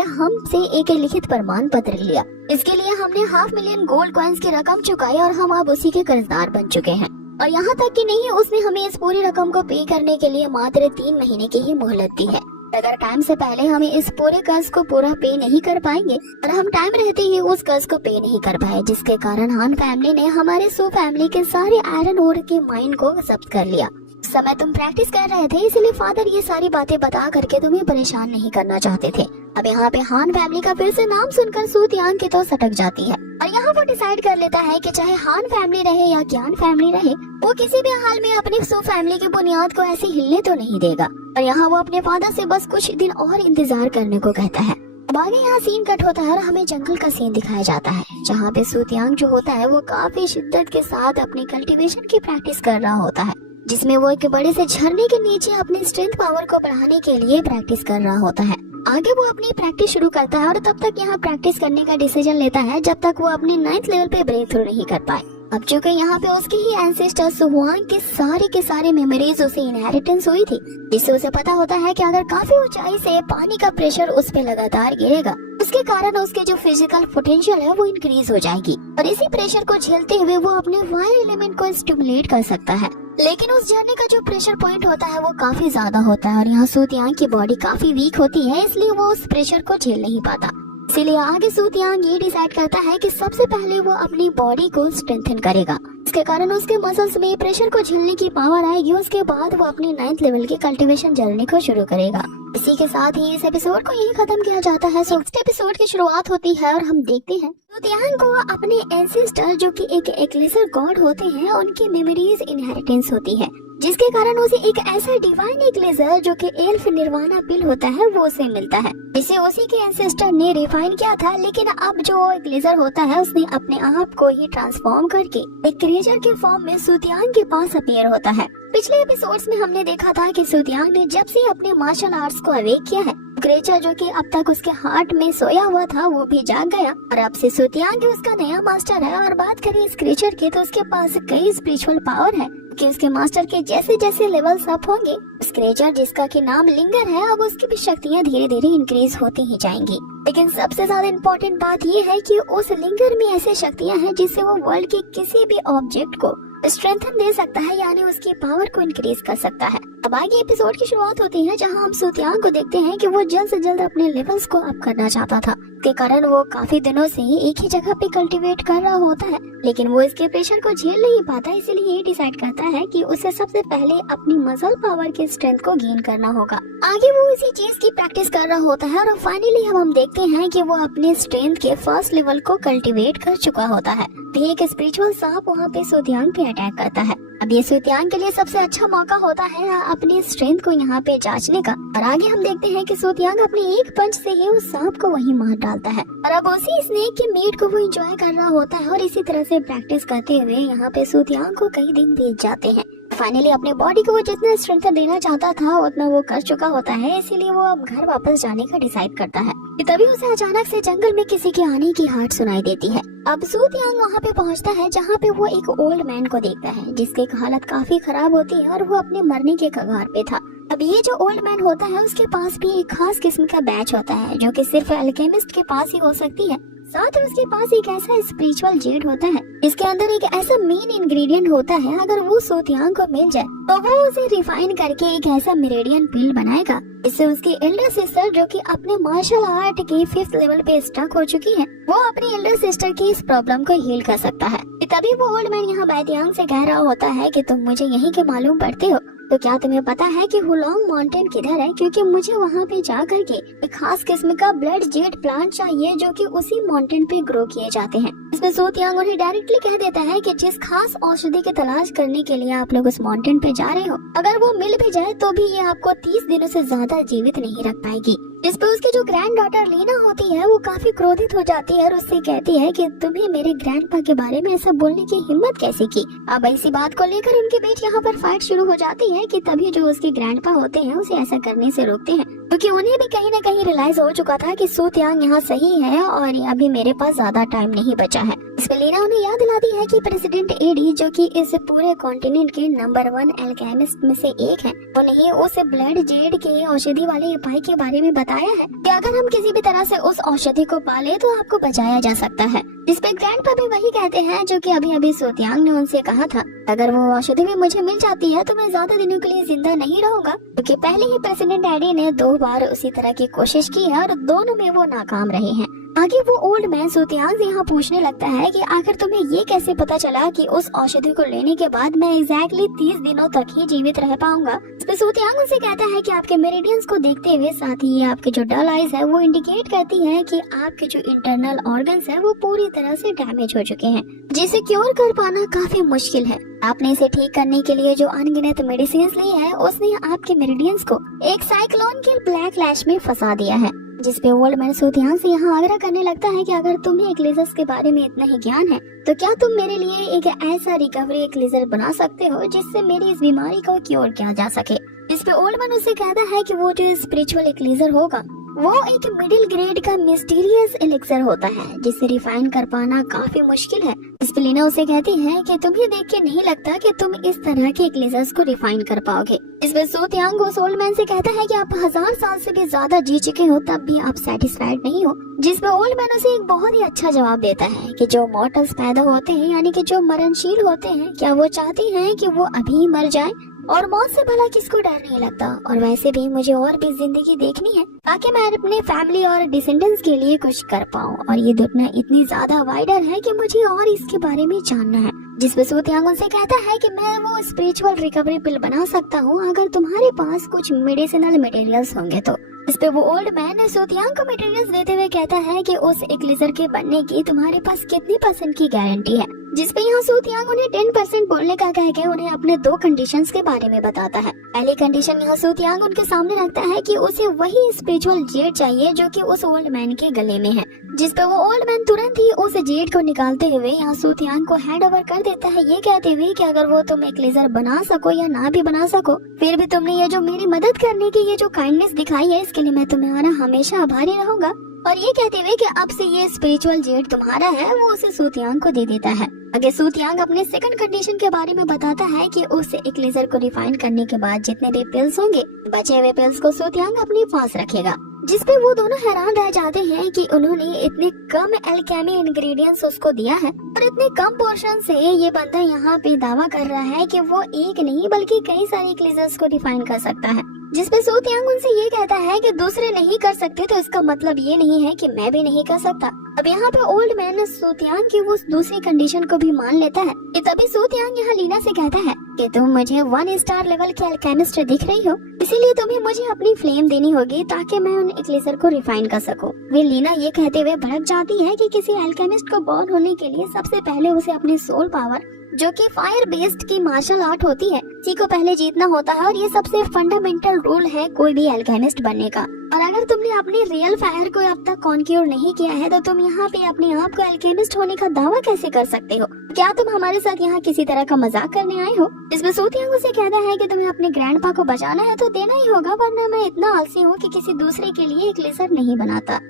हमसे एक लिखित प्रमाण पत्र लिया। इसके लिए हमने 500,000 गोल्ड कॉइन्स की रकम चुकाई और हम अब उसी के कर्जदार बन चुके हैं। और यहाँ तक कि नहीं, उसने हमें इस पूरी रकम को पे करने के लिए मात्र 3 महीने की ही मोहलत दी है। अगर टाइम से पहले हमें इस पूरे कर्ज को पूरा पे नहीं कर पाएंगे और हम टाइम रहते ही उस कर्ज को पे नहीं कर पाए, जिसके कारण हान फैमिली ने हमारे सू फैमिली के सारे आयरन ओर के माइन को जब्त कर लिया। उस समय तुम प्रैक्टिस कर रहे थे, इसलिए फादर ये सारी बातें बता करके तुम्हें परेशान नहीं करना चाहते थे। अब यहाँ पे हान फैमिली का फिर से नाम सुनकर सूतियांग की तो सटक जाती है और यहाँ वो डिसाइड कर लेता है कि चाहे हान फैमिली रहे या क्यान फैमिली रहे, वो किसी भी हाल में अपनी सू फैमिली की बुनियाद को ऐसे हिलने तो नहीं देगा। और यहाँ वो अपने फादर से बस कुछ दिन और इंतजार करने को कहता है। अब आगे यहाँ सीन कट होता है और हमें जंगल का सीन दिखाया जाता है, जहाँ पे सूतियांग जो होता है वो काफी शिद्दत के साथ अपनी कल्टीवेशन की प्रैक्टिस कर रहा होता है, जिसमें वो एक बड़े से झरने के नीचे अपनी स्ट्रेंथ पावर को बढ़ाने के लिए प्रैक्टिस कर रहा होता है। आगे वो अपनी प्रैक्टिस शुरू करता है और तब तक यहाँ प्रैक्टिस करने का डिसीजन लेता है जब तक वो अपने 9th लेवल पे ब्रेक थ्रू नहीं कर पाए। अब चूँकि यहाँ पे उसके ही एंसेस्टर सुहुआंग के सारे मेमोरीज उसे इनहेरिटेंस हुई थी, जिससे उसे पता होता है कि अगर काफी ऊंचाई से पानी का प्रेशर उस पे लगातार गिरेगा, उसके कारण उसके जो फिजिकल पोटेंशियल है वो इंक्रीज हो जाएगी और इसी प्रेशर को झेलते हुए वो अपने वायर एलिमेंट को स्टिमुलेट कर सकता है। लेकिन उस झरने का जो प्रेशर पॉइंट होता है वो काफी ज्यादा होता है और यहाँ सूतियांग की बॉडी काफी वीक होती है, इसलिए वो उस प्रेशर को झेल नहीं पाता। इसीलिए आगे सूतियांग ये डिसाइड करता है कि सबसे पहले वो अपनी बॉडी को स्ट्रेंथन करेगा, इसके कारण उसके मसल्स में प्रेशर को झेलने की पावर आएगी। उसके बाद वो अपनी 9th लेवल की कल्टीवेशन जर्नी को शुरू करेगा। इसी के साथ ही इस एपिसोड को यही खत्म किया जाता है। नेक्स्ट एपिसोड की शुरुआत होती है और हम देखते हैं सूतियांग को अपने एंसेस्टर जो कि एक एक्लेसर गॉड होते हैं उनकी मेमोरीज इनहेरिटेंस होती है, जिसके कारण उसे एक ऐसा डिवाइन एक्लेसर जो कि एल्फ निर्वाणा पिल होता है वो उसे मिलता है, जिसे उसी के एंसेस्टर ने रिफाइन किया था। लेकिन अब जो एक्लेसर होता है उसने अपने आप को ही ट्रांसफॉर्म करके एक क्रिएचर के फॉर्म में सूतियांग के पास अपीयर होता है। पिछले एपिसोड्स में हमने देखा था कि सूतियांग ने जब से अपने मार्शल आर्ट्स को अवेक किया है, क्रिएचर जो कि अब तक उसके हार्ट में सोया हुआ था वो भी जाग गया और अब से सूतियांग उसका नया मास्टर है। और बात करें इस क्रिएचर की तो उसके पास कई स्पिरिचुअल पावर है कि उसके मास्टर के जैसे जैसे लेवल्स अप होंगे, उस क्रिएचर जिसका कि नाम लिंगर है, अब उसकी भी शक्तियाँ धीरे धीरे इंक्रीज होती ही जाएंगी। लेकिन सबसे ज्यादा इम्पोर्टेंट बात ये है कि उस लिंगर में ऐसी शक्तियाँ हैं जिससे वो वर्ल्ड के किसी भी ऑब्जेक्ट को स्ट्रेंथन दे सकता है, यानी उसकी पावर को इंक्रीज कर सकता है। अब आगे एपिसोड की शुरुआत होती है जहां हम सूतियांग को देखते हैं कि वो जल्द से जल्द अपने लेवल्स को अप करना चाहता था, के कारण वो काफी दिनों से एक ही जगह पे कल्टीवेट कर रहा होता है, लेकिन वो इसके प्रेशर को झेल नहीं पाता। इसलिए ये डिसाइड करता है कि उसे सबसे पहले अपनी मसल पावर की स्ट्रेंथ को गेन करना होगा। आगे वो इसी चीज की प्रैक्टिस कर रहा होता है और फाइनली हम देखते हैं कि वो अपने स्ट्रेंथ के फर्स्ट लेवल को कल्टीवेट कर चुका होता है। एक स्पिरिचुअल सांप वहाँ पे सूतियांग पे अटैक करता है। अब ये सूतियांग के लिए सबसे अच्छा मौका होता है अपनी स्ट्रेंथ को यहाँ पे जांचने का और आगे हम देखते हैं कि सूतियांग अपने एक पंच से ही उस सांप को वहीं मार डालता है और अब उसी स्नेक के मीट को वो एंजॉय कर रहा होता है और इसी तरह से प्रैक्टिस करते हुए यहाँ पे सूतियांग को कई दिन बीत जाते हैं। फाइनली अपने बॉडी को वो जितना स्ट्रेंथ देना चाहता था उतना वो कर चुका होता है, इसीलिए वो अब घर वापस जाने का डिसाइड करता है। तभी उसे अचानक से जंगल में किसी के आने की आहट सुनाई देती है। अब सूतियांग वहाँ पे पहुँचता है जहाँ पे वो एक ओल्ड मैन को देखता है जिसकी हालत काफी खराब होती है और वो अपने मरने के कगार पे था। अब ये जो ओल्ड मैन होता है उसके पास भी एक खास किस्म का बैच होता है जो कि सिर्फ अल्केमिस्ट के पास ही हो सकती है। साथ ही उसके पास एक ऐसा स्पिरिचुअल जेड होता है इसके अंदर एक ऐसा मेन इंग्रेडिएंट होता है, अगर वो सूतियांग को मिल जाए तो वो उसे रिफाइन करके एक ऐसा मेरेडियन पिल बनाएगा, इससे उसकी एल्डर सिस्टर जो कि अपने मार्शल आर्ट के 5th लेवल पे स्टक हो चुकी है, वो अपनी एल्डर सिस्टर की इस प्रॉब्लम को हील कर सकता है। तभी वो ओल्ड मैन यहाँ बैतियांग से कह रहा होता है कि तुम मुझे यहीं के मालूम पड़ते हो तो क्या तुम्हें पता है कि हुलोंग माउंटेन किधर है? क्योंकि मुझे वहाँ पे जा करके एक खास किस्म का ब्लड जेट प्लांट चाहिए जो कि उसी माउंटेन पे ग्रो किए जाते हैं। इसमें सू तियांग उन्हें डायरेक्टली कह देता है कि जिस खास औषधि की तलाश करने के लिए आप लोग उस माउंटेन पे जा रहे हो, अगर वो मिल भी जाए तो भी ये आपको 30 दिनों से ज्यादा जीवित नहीं रख पाएगी। इस पे उसकी जो ग्रैंड डॉटर लीना होती है वो काफी क्रोधित हो जाती है और उससे कहती है कि तुम्हें मेरे ग्रैंडपा के बारे में ऐसा बोलने की हिम्मत कैसे की। अब इसी बात को लेकर उनके बीच यहाँ पर फाइट शुरू हो जाती है कि तभी जो उसके ग्रैंडपा होते हैं उसे ऐसा करने से रोकते हैं, क्योंकि उन्हें भी कहीं न कहीं रियलाइज हो चुका था कि सू तियांग यहाँ सही है और अभी मेरे पास ज्यादा टाइम नहीं बचा है। इस पे लीना उन्हें याद दिलाती है कि प्रेसिडेंट एडी जो कि इस पूरे कॉन्टिनेंट के नंबर 1 एल्केमिस्ट में से एक है, उन्हें उस ब्लड जेड के औषधि वाले उपाय के बारे में बताया है कि अगर हम किसी भी तरह से उस औषधि को पाले तो आपको बचाया जा सकता है। इस पे ग्रैंडपा भी वही कहते हैं जो कि अभी सू तियांग ने उनसे कहा था, अगर वो औषधि भी मुझे मिल जाती है तो मैं ज्यादा दिनों के लिए जिंदा नहीं रहूंगा, क्योंकि पहले ही प्रेसिडेंट एडी ने 2 बार उसी तरह की कोशिश की है और दोनों में वो नाकाम रहे हैं। आगे वो ओल्ड मैन सू तियांग से यहाँ पूछने लगता है कि आखिर तुम्हें ये कैसे पता चला कि उस औषधि को लेने के बाद मैं एग्जैक्टली 30 दिनों तक ही जीवित रह पाऊंगा। इस पे सू तियांग उनसे कहता है कि आपके मेरिडियंस को देखते हुए साथ ही आपके जो डल आइज है वो इंडिकेट करती है कि आपके जो इंटरनल ऑर्गन्स है वो पूरी तरह से डैमेज हो चुके हैं, जिसे क्योर कर पाना काफी मुश्किल है। आपने इसे ठीक करने के लिए जो अनगिनत मेडिसिन ली है उसने आपके मेरिडियंस को एक साइक्लोन के ब्लैक लैश में फंसा दिया है। जिसपे ओल्ड मैन सू तियांग से यहाँ आग्रह करने लगता है कि अगर तुम्हें एक्लिजर्स के बारे में इतना ही ज्ञान है तो क्या तुम मेरे लिए एक ऐसा रिकवरी एक्लिजर बना सकते हो जिससे मेरी इस बीमारी को क्योर किया जा सके। जिसपे ओल्ड मैन उससे कहता है कि वो जो स्पिरिचुअल एक्लिजर होगा वो एक मिडिल ग्रेड का मिस्टीरियस एलिक्सर होता है जिसे रिफाइन कर पाना काफी मुश्किल है। इस पे लीना उसे कहती है कि तुम्हें देख के नहीं लगता कि तुम इस तरह के एक्लिजर्स को रिफाइन कर पाओगे। इसमें सू तियांग उस ओल्ड मैन से कहता है कि आप 1000 साल से भी ज्यादा जी चुके हो तब भी आप सेटिस्फाइड नहीं हो। जिसमें ओल्ड मैन उसे एक बहुत ही अच्छा जवाब देता है कि जो मॉर्टल्स पैदा होते हैं यानी कि जो मरणशील होते हैं, क्या वो चाहते हैं कि वो अभी मर जाएं? और मौत से भला किसको डर नहीं लगता। और वैसे भी मुझे और भी जिंदगी देखनी है ताकि मैं अपने फैमिली और डिसेंडेंट्स के लिए कुछ कर पाऊँ, और ये दुनिया इतनी ज्यादा वाइडर है कि मुझे और इसके बारे में जानना है। जिसपे सू तियांग उनसे कहता है कि मैं वो स्पिरिचुअल रिकवरी पिल बना सकता हूँ अगर तुम्हारे पास कुछ मेडिसिनल मटेरियल्स होंगे तो। इस पे वो ओल्ड मैन सू तियांग को मटेरियल्स देते हुए कहता है कि उस एक्लिजर के बनने की तुम्हारे पास कितनी % की गारंटी है। जिसपे यहाँ सू तियांग उन्हें 10% बोलने का कह के उन्हें अपने 2 कंडीशंस के बारे में बताता है। पहली कंडीशन यहाँ सू तियांग उनके सामने रखता है कि उसे वही स्पिरिचुअल जेड चाहिए जो कि उस ओल्ड मैन के गले में है। जिसपे वो ओल्ड मैन तुरंत ही उस जेड को निकालते हुए यहाँ सू तियांग को हैंड ओवर कर देता है, ये कहते हुए कि अगर वो तुम एक्लिजर बना सको या ना भी बना सको, फिर भी तुमने ये जो मेरी मदद करने की ये जो काइंडनेस दिखाई है इसके लिए मैं तुम्हारा हमेशा आभारी रहूंगा। और ये कहते हुए कि अब से ये स्पिरिचुअल जेड तुम्हारा है, वो उसे सू तियांग को दे देता है। आगे सू तियांग अपने सेकंड कंडीशन के बारे में बताता है कि उस एक्लिजर को रिफाइन करने के बाद जितने भी पिल्स होंगे, बचे हुए पिल्स को सू तियांग अपने पास रखेगा। जिसपे वो दोनों हैरान रह जाते हैं कि उन्होंने इतने कम एल्केमी इंग्रेडिएंट्स उसको दिया है और इतने कम पोर्शन से ये बंदा यहाँ पे दावा कर रहा है कि वो एक नहीं बल्कि कई सारे एक्लिजर्स को रिफाइन कर सकता है। जिसपे सू तियांग उनसे ये कहता है कि दूसरे नहीं कर सकते तो इसका मतलब ये नहीं है कि मैं भी नहीं कर सकता। अब यहाँ पे ओल्ड मैन सू तियांग की वो दूसरी कंडीशन को भी मान लेता है कि तभी सू तियांग यहाँ लीना से कहता है कि तुम मुझे 1 स्टार लेवल के अल्केमिस्ट दिख रही हो, इसीलिए तुम्हें मुझे अपनी फ्लेम देनी होगी ताकि मैं उन एक्लिजर को रिफाइन कर सकूं। वे लीना ये कहते हुए भड़क जाती है कि किसी अल्केमिस्ट को बॉर्न होने के लिए सबसे पहले उसे अपनी सोल पावर जो कि फायर बेस्ड की मार्शल आर्ट होती है, इसी को पहले जीतना होता है और ये सबसे फंडामेंटल रूल है कोई भी अल्केमिस्ट बनने का। और अगर तुमने अपने रियल फायर को अब तक कॉन्क्योर नहीं किया है तो तुम यहाँ पे अपने आप को अल्केमिस्ट होने का दावा कैसे कर सकते हो? क्या तुम हमारे साथ यहाँ किसी तरह का मजाक करने आए हो? इसमें सू तियांग उसे कहता है कि तुम्हें अपने ग्रैंडपा को बचाना है तो देना ही होगा, वरना मैं इतना आलसी हूँ कि किसी दूसरे के लिए एक लेजर नहीं बनाता।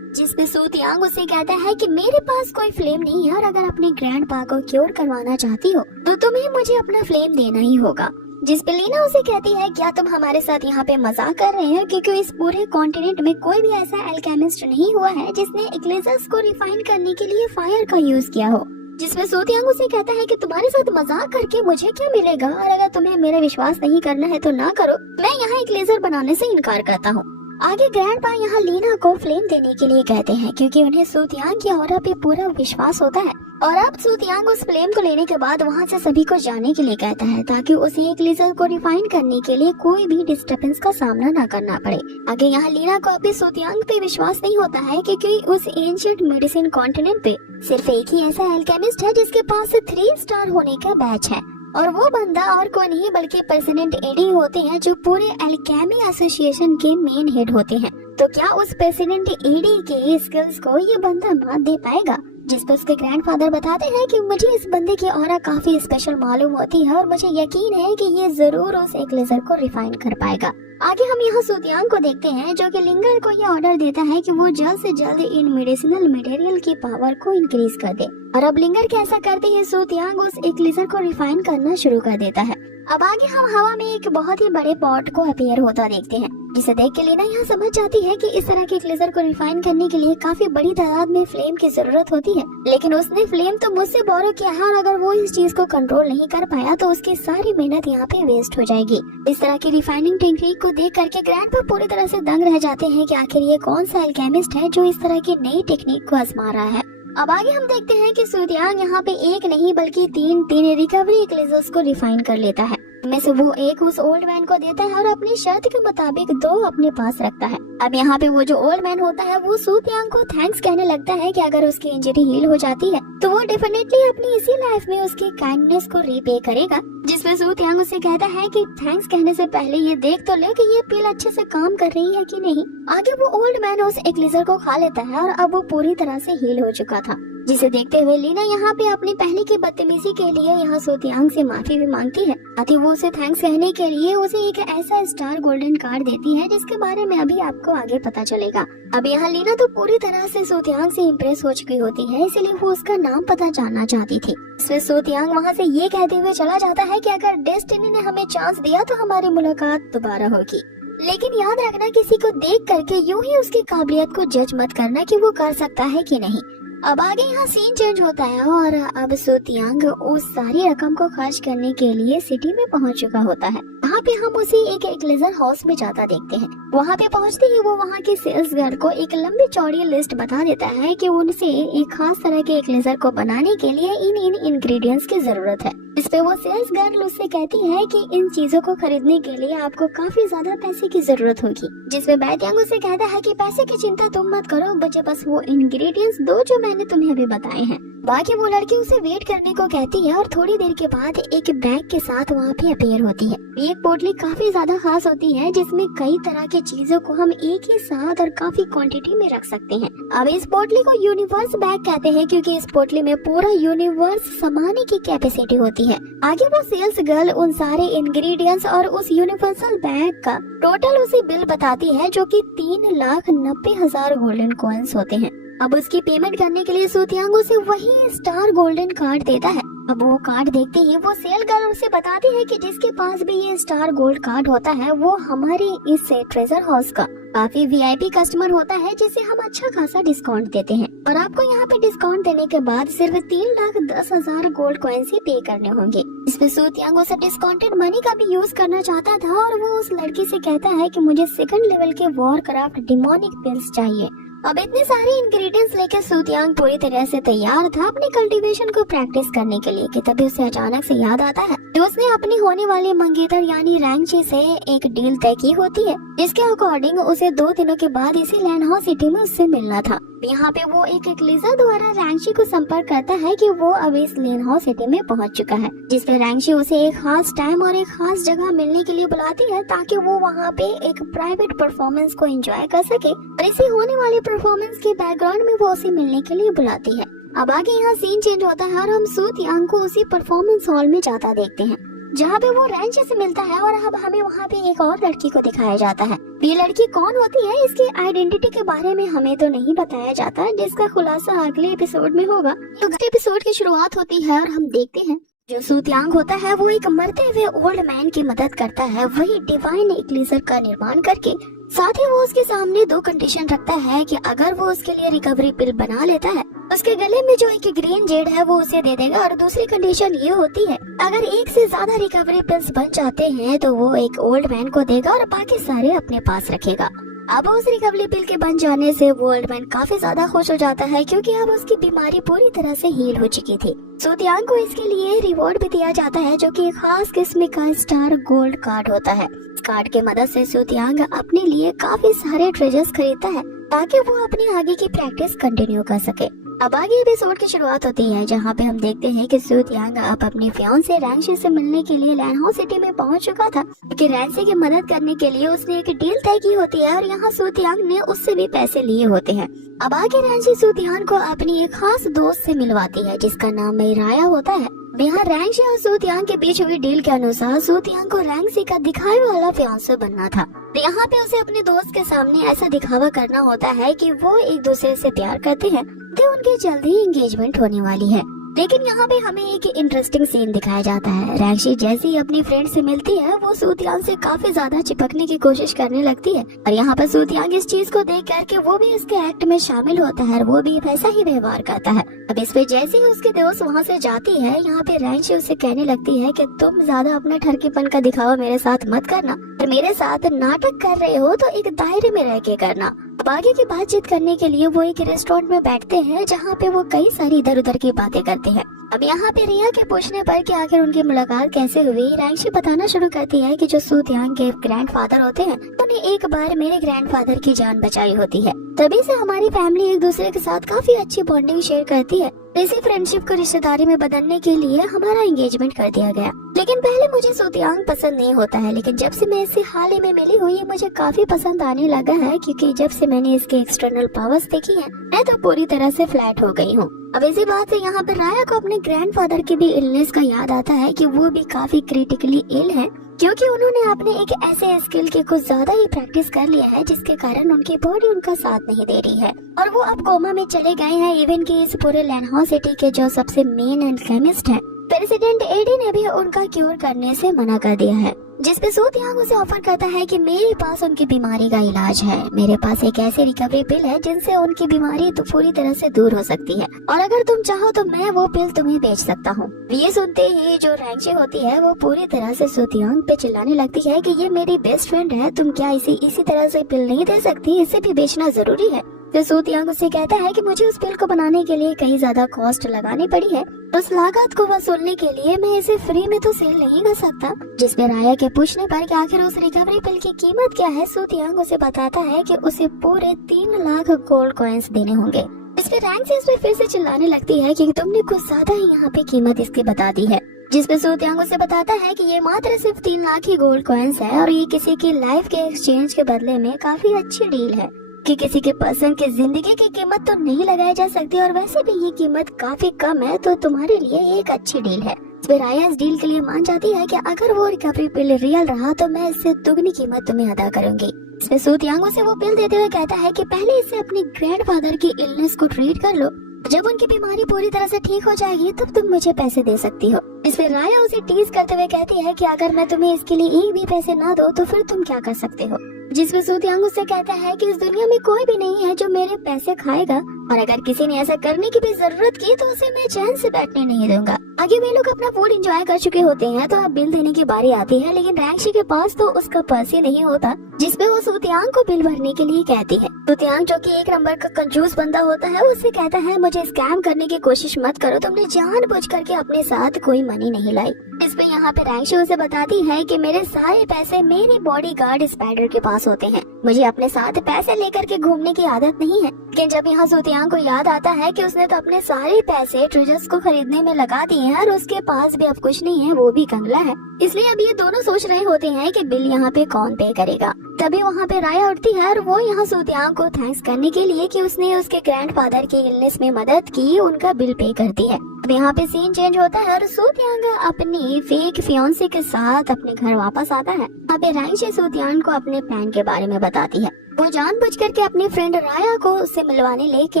जिसपे सू तियांग उसे कहता है कि मेरे पास कोई फ्लेम नहीं है और अगर अपने ग्रैंडपा को क्योर करवाना चाहती हो तो तुम्हें मुझे अपना फ्लेम देना ही होगा। जिसपे लीना उसे कहती है क्या तुम हमारे साथ यहाँ पे मजाक कर रहे हो, क्योंकि इस पूरे कॉन्टिनेंट में कोई भी ऐसा अल्केमिस्ट नहीं हुआ है जिसने एक्लिजर्स को रिफाइन करने के लिए फायर का यूज किया हो। जिसमें सू तियांग उसे कहता है कि तुम्हारे साथ मजाक करके मुझे क्या मिलेगा, और अगर तुम्हें मेरा विश्वास नहीं करना है तो ना करो, मैं यहाँ एक लेजर बनाने से इनकार करता हूँ। आगे ग्रैंडपा यहाँ लीना को फ्लेम देने के लिए कहते हैं क्योंकि उन्हें सू तियांग की ऑरा पे पूरा विश्वास होता है और अब सूतियांग उस फ्लेम को लेने के बाद वहाँ से सभी को जाने के लिए कहता है ताकि उसे एक लेजर को रिफाइन करने के लिए कोई भी डिस्टर्बेंस का सामना न करना पड़े। आगे यहाँ लीना को अभी सूतियांग पे विश्वास नहीं होता है क्योंकि उस एंशिएंट मेडिसिन कॉन्टिनेंट पे सिर्फ एक ही ऐसा एल्केमिस्ट है जिसके पास 3 स्टार होने का बैच है, और वो बंदा और कोई नहीं बल्कि प्रेसिडेंट एडी होते हैं जो पूरे एल्केमी एसोसिएशन के मेन हेड होते हैं। तो क्या उस प्रेसिडेंट एडी के स्किल्स को ये बंदा मात दे पाएगा? जिस पर उसके ग्रैंडफादर बताते हैं कि मुझे इस बंदे की ऑरा काफी स्पेशल मालूम होती है और मुझे यकीन है कि ये जरूर उस एक लेजर को रिफाइन कर पाएगा। आगे हम यहाँ सूतियांग को देखते हैं जो कि लिंगर को ये ऑर्डर देता है कि वो जल्द से जल्द इन मेडिसिनल मटेरियल की पावर को इंक्रीज कर दे, और अब लिंगर कैसा करते हैं सूतियांग उस एक लेजर को रिफाइन करना शुरू कर देता है। अब आगे हम हवा में एक बहुत ही बड़े पॉट को अपीयर होता देखते हैं, जिसे देख के लीना यहाँ समझ जाती है कि इस तरह के एक लेजर को रिफाइन करने के लिए काफी बड़ी तादाद में फ्लेम की जरूरत होती है, लेकिन उसने फ्लेम तो मुझसे बोरो किया है और अगर वो इस चीज को कंट्रोल नहीं कर पाया तो उसकी सारी मेहनत यहाँ पे वेस्ट हो जाएगी। इस तरह की रिफाइनिंग टेक्निक को देख करके ग्रैंडपा पूरी तरह से दंग रह जाते हैं कि आखिर ये कौन सा एल्केमिस्ट है जो इस तरह की नई टेक्निक को आजमा रहा है। अब आगे हम देखते हैं कि सूतियांग यहाँ पे एक नहीं बल्कि तीन रिकवरी एक्लेजर्स को रिफाइन कर लेता है। में से वो एक उस ओल्ड मैन को देता है और अपनी शर्त के मुताबिक 2 अपने पास रखता है। अब यहाँ पे वो जो ओल्ड मैन होता है वो सूतियांग को थैंक्स कहने लगता है कि अगर उसकी इंजरी हील हो जाती है तो वो डेफिनेटली अपनी इसी लाइफ में उसकी काइंडनेस को रीपे करेगा, जिसमें सूतियांग उसे कहता है कि थैंक्स कहने से पहले ये देख तो ले कि ये पिल अच्छे से काम कर रही है कि नहीं। आगे वो ओल्ड मैन उस एक्लेजर को खा लेता है और अब वो पूरी तरह से हील हो चुका था, जिसे देखते हुए लीना यहाँ पे अपनी पहले की बदतमीजी के लिए यहाँ सूतियांग से माफी भी मांगती है। आती वो उसे थैंक्स कहने के लिए उसे एक ऐसा स्टार गोल्डन कार्ड देती है जिसके बारे में अभी आपको आगे पता चलेगा। अब यहाँ लीना तो पूरी तरह से सूतियांग से इम्प्रेस हो चुकी होती है, इसलिए वो उसका नाम पता जानना चाहती थी। इसमें सूतियांग वहाँ से ये कहते हुए चला जाता है कि अगर डेस्टिनी ने हमें चांस दिया तो हमारी मुलाकात दोबारा होगी, लेकिन याद रखना किसी को देख करके यूं ही उसकी काबिलियत को जज मत करना कि वो कर सकता है कि नहीं। अब आगे यहाँ सीन चेंज होता है और अब सूतियांग उस सारी रकम को खर्च करने के लिए सिटी में पहुँच चुका होता है। वहाँ पे हम उसे एक लेजर हाउस में जाता देखते हैं। वहाँ पे पहुँचते ही वो वहाँ के सेल्स गर्ल को एक लंबी चौड़ी लिस्ट बता देता है कि उनसे एक खास तरह के एक लेजर को बनाने के लिए इन इंग्रेडिएंट्स की जरूरत है। इस पे वो सेल्स गर्ल उससे कहती है कि इन चीजों को खरीदने के लिए आपको काफी ज्यादा पैसे की जरूरत होगी, जिसमें बैटियांग उसे कहता है कि पैसे की चिंता तुम मत करो, मुझे बस वो इंग्रेडिएंट्स दो जो मैंने तुम्हें अभी बताए हैं। बाकी वो लड़की उसे वेट करने को कहती है और थोड़ी देर के बाद एक बैग के साथ वहाँ पे अपीयर होती है। ये पोटली काफी ज्यादा खास होती है जिसमें कई तरह की चीजों को हम एक ही साथ और काफी क्वांटिटी में रख सकते हैं। अब इस पोटली को यूनिवर्स बैग कहते हैं क्योंकि इस पोटली में पूरा यूनिवर्स समाने की कैपेसिटी होती है। आगे वो सेल्स गर्ल उन सारे इंग्रेडिएंट्स और उस यूनिवर्सल बैग का टोटल उसे बिल बताती है जो कि 3,90,000 गोल्डन कॉइन्स होते हैं। अब उसकी पेमेंट करने के लिए सूतियांग उसे वही स्टार गोल्डन कार्ड देता है। अब वो कार्ड देखते ही वो सेल गर्ल उसे बताती है कि जिसके पास भी ये स्टार गोल्ड कार्ड होता है वो हमारे इस ट्रेजर हाउस का काफी वीआईपी कस्टमर होता है, जिसे हम अच्छा खासा डिस्काउंट देते हैं और आपको यहाँ पे डिस्काउंट देने के बाद सिर्फ 3,10,000 गोल्ड कॉइन्स ही पे करने होंगे। इसमें सूतियांग उसे डिस्काउंटेड मनी का भी यूज करना चाहता था और वो उस लड़की से कहता है कि मुझे सेकंड लेवल के वॉरक्राफ्ट डिमोनिक पिल्स चाहिए। अब इतने सारे इंग्रेडिएंट्स लेकर सूतियांग पूरी तरह से तैयार था अपनी कल्टीवेशन को प्रैक्टिस करने के लिए कि तभी उसे अचानक से याद आता है कि उसने अपनी होने वाली मंगेतर यानी रैंची से एक डील तय की होती है, जिसके अकॉर्डिंग उसे 2 दिनों के बाद इसी लैंड हाउस सिटी में उससे मिलना था। यहाँ पे वो एक लेजर द्वारा रैंची को संपर्क करता है कि वो अब इस लैंड हाउस सिटी में पहुँच चुका है, जिसपे रैंची उसे एक खास टाइम और एक खास जगह मिलने के लिए बुलाती है ताकि वो वहाँ पे एक प्राइवेट परफॉर्मेंस को एंजॉय कर सके और इसी होने वाली परफॉर्मेंस के बैकग्राउंड में वो उसे मिलने के लिए बुलाती है। अब आगे यहाँ सीन चेंज होता है और हम सूतियांग को उसी परफॉर्मेंस हॉल में जाता देखते हैं जहाँ पे वो रैंची से मिलता है और अब हमें वहाँ पे एक और लड़की को दिखाया जाता है। ये लड़की कौन होती है इसकी आइडेंटिटी के बारे में हमें तो नहीं बताया जाता, जिसका खुलासा अगले एपिसोड में होगा। अगले एपिसोड की शुरुआत होती है और हम देखते हैं जो सूतियांग होता है वो एक मरते हुए ओल्ड मैन की मदद करता है वही डिवाइन एक्लेजर का निर्माण करके। साथ ही वो उसके सामने 2 कंडीशन रखता है कि अगर वो उसके लिए रिकवरी पिल बना लेता है उसके गले में जो एक ग्रीन जेड है वो उसे दे देगा, और दूसरी कंडीशन ये होती है अगर 1 से ज्यादा रिकवरी पिल्स बन जाते हैं तो वो एक ओल्ड मैन को देगा और बाकी सारे अपने पास रखेगा। अब उस रिकवरी पिल के बन जाने से वो ओल्ड मैन काफी ज्यादा खुश हो जाता है क्योंकि अब उसकी बीमारी पूरी तरह से हील हो चुकी थी। सूतियांग को इसके लिए रिवॉर्ड भी दिया जाता है जो कि एक खास किस्म का स्टार गोल्ड कार्ड होता है। इस कार्ड की मदद से सूतियांग अपने लिए काफी सारे ट्रेजर्स खरीदता है ताकि वो अपनी आगे की प्रैक्टिस कंटिन्यू कर सके। अब आगे एपिसोड की शुरुआत होती है जहाँ पे हम देखते हैं कि सूतियांग अब अपने फियांसे रैंशी से मिलने के लिए लैनहाउ सिटी में पहुंच चुका था क्योंकि रैंसी की मदद करने के लिए उसने एक डील तय की होती है और यहाँ सूतियांग ने उससे भी पैसे लिए होते हैं। अब आगे रैंसी सूतियांग को अपनी एक खास दोस्त से मिलवाती है जिसका नाम राया होता है। यहाँ रैंसी और सूतियांग के बीच हुई डील के अनुसार सूतियांग को रैंसी का दिखावे वाला फियांसे बनना था। यहाँ पे उसे अपने दोस्त के सामने ऐसा दिखावा करना होता है कि वो एक दूसरे से प्यार करते हैं तो उनकी जल्द ही एंगेजमेंट होने वाली है। लेकिन यहाँ पे हमें एक इंटरेस्टिंग सीन दिखाया जाता है। रैंसी जैसे ही अपनी फ्रेंड से मिलती है वो सूतियांग से काफी ज्यादा चिपकने की कोशिश करने लगती है और यहाँ पर सूतियांग इस चीज को देख करके वो भी उसके एक्ट में शामिल होता है और वो भी वैसा ही व्यवहार करता है। अब इस पे जैसे ही उसके दोस्त वहाँ से जाती है यहाँ पे रैंसी उसे कहने लगती है कि तुम ज्यादा अपने ठरकीपन का दिखावा मेरे साथ मत करना और मेरे साथ नाटक कर रहे हो तो एक दायरे में रह के करना। अब आगे की बातचीत करने के लिए वो एक रेस्टोरेंट में बैठते हैं जहाँ पे वो कई सारी इधर उधर की बातें करते हैं। अब यहाँ पे रिया के पूछने पर कि आखिर उनकी मुलाकात कैसे हुई, रैंसी बताना शुरू करती है कि जो सूतियांग के ग्रैंडफादर होते हैं उन्हें एक बार मेरे ग्रैंडफादर की जान बचाई होती है। तभी से हमारी फैमिली एक दूसरे के साथ काफी अच्छी बॉन्डिंग शेयर करती है। इसी फ्रेंडशिप को रिश्तेदारी में बदलने के लिए हमारा एंगेजमेंट कर दिया गया। लेकिन पहले मुझे सूतियांग पसंद नहीं होता है लेकिन जब से मैं इससे हाल ही में मिली हुई है मुझे काफी पसंद आने लगा है क्योंकि जब से मैंने इसके एक्सटर्नल पावर्स देखी है मैं तो पूरी तरह से फ्लैट हो गई हूँ। अब इसी बात से यहाँ पर राया को अपने ग्रैंडफादर की भी इलनेस का याद आता है कि वो भी काफी क्रिटिकली इल है क्योंकि उन्होंने अपने एक ऐसे स्किल के कुछ ज्यादा ही प्रैक्टिस कर लिया है जिसके कारण उनकी बॉडी उनका साथ नहीं दे रही है और वो अब कोमा में चले गए हैं। इवन कि इस पूरे लैनहाउ सिटी के जो सबसे मेन अल्केमिस्ट हैं प्रेसिडेंट एडी ने भी उनका क्योर करने से मना कर दिया है, जिसपे सूतियांग उसे ऑफर करता है कि मेरे पास उनकी बीमारी का इलाज है, मेरे पास एक ऐसी रिकवरी पिल है जिनसे उनकी बीमारी तो पूरी तरह से दूर हो सकती है और अगर तुम चाहो तो मैं वो पिल तुम्हें बेच सकता हूँ। ये सुनते ही जो रैंसी होती है वो पूरी तरह से सूतियांग पे चिल्लाने लगती है कि ये मेरी बेस्ट फ्रेंड है, तुम क्या इसी तरह से पिल नहीं दे सकती, इसे भी बेचना जरूरी है। तो सूतियांग उसे कहता है कि मुझे उस पिल को बनाने के लिए कई ज्यादा कॉस्ट लगानी पड़ी है, उस लागत को वसूलने के लिए मैं इसे फ्री में तो सेल नहीं कर सकता। जिसमें राया के पूछने पर कि आखिर उस रिकवरी पिल की कीमत क्या है, सूतियांग उसे बताता है कि उसे पूरे 3 लाख गोल्ड कॉइन्स देने होंगे। इसमें रैंसी इस पे फिर से चिल्लाने लगती है कि तुमने कुछ ज्यादा ही यहाँ पे कीमत इसकी बता दी है। जिसपे सूतियांग उसे बताता है कि ये मात्र सिर्फ 3 लाख ही गोल्ड कॉइन्स है और ये किसी की लाइफ के एक्सचेंज के बदले में काफी अच्छी डील है कि किसी के पर्सन की जिंदगी की कीमत तो नहीं लगाई जा सकती और वैसे भी ये कीमत काफी कम है तो तुम्हारे लिए ये एक अच्छी डील है। फिर राया इस डील के लिए मान जाती है कि अगर वो रिकवरी पिल रियल रहा तो मैं इससे दुगनी कीमत तुम्हें अदा करूंगी। इसमें सूतियांग उसे वो पिल देते हुए कहता है कि पहले इससे अपने ग्रैंडफादर की इलनेस को ट्रीट कर लो, जब उनकी बीमारी पूरी तरह से ठीक हो जाएगी तब तुम मुझे पैसे दे सकती हो। इसमें राया उसे टीज करते हुए कहती है कि अगर मैं तुम्हें इसके लिए एक भी पैसे ना दो तो फिर तुम क्या कर सकते हो। जिसमें सूतियांग उससे कहता है कि इस दुनिया में कोई भी नहीं है जो मेरे पैसे खाएगा और अगर किसी ने ऐसा करने की भी जरूरत की तो उसे मैं चैन से बैठने नहीं दूंगा। आगे वे लोग अपना फूड एंजॉय कर चुके होते हैं तो अब बिल देने की बारी आती है लेकिन रैंसी के पास तो उसका पर्स ही नहीं होता, जिसपे वो सूतियांग को बिल भरने के लिए कहती है। सूतियांग जो कि एक नंबर का कंजूस बंदा होता है उससे कहता है मुझे स्कैम करने की कोशिश मत करो, तुमने जानबूझ करके अपने साथ कोई मनी नहीं लाई। इसपे यहाँ पे रैंसी उसे बताती है कि मेरे सारे पैसे मेरे बॉडीगार्ड स्पाइडर के पास होते हैं, मुझे अपने साथ पैसे लेकर के घूमने की आदत नहीं है। लेकिन जब यहाँ सूतियांग को याद आता है कि उसने तो अपने सारे पैसे ट्रेजर्स को खरीदने में लगा दिए हैं और उसके पास भी अब कुछ नहीं है, वो भी कंगला है, इसलिए अब ये दोनों सोच रहे होते हैं कि बिल यहाँ पे कौन पे करेगा। तभी वहाँ पे राया उठती है और वो यहाँ सूतियांग को थैंक्स करने के लिए कि उसने उसके ग्रैंडफादर की इलनेस में मदद की उनका बिल पे करती है। अब यहाँ पे सीन चेंज होता है और सूतियांग अपनी फेक फियांसे के साथ अपने घर वापस आता है। यहाँ पे रैंसी सूतियांग को अपने प्लान के बारे में बताती है। वो जानबूझ करके अपनी फ्रेंड राया को उससे मिलवाने लेके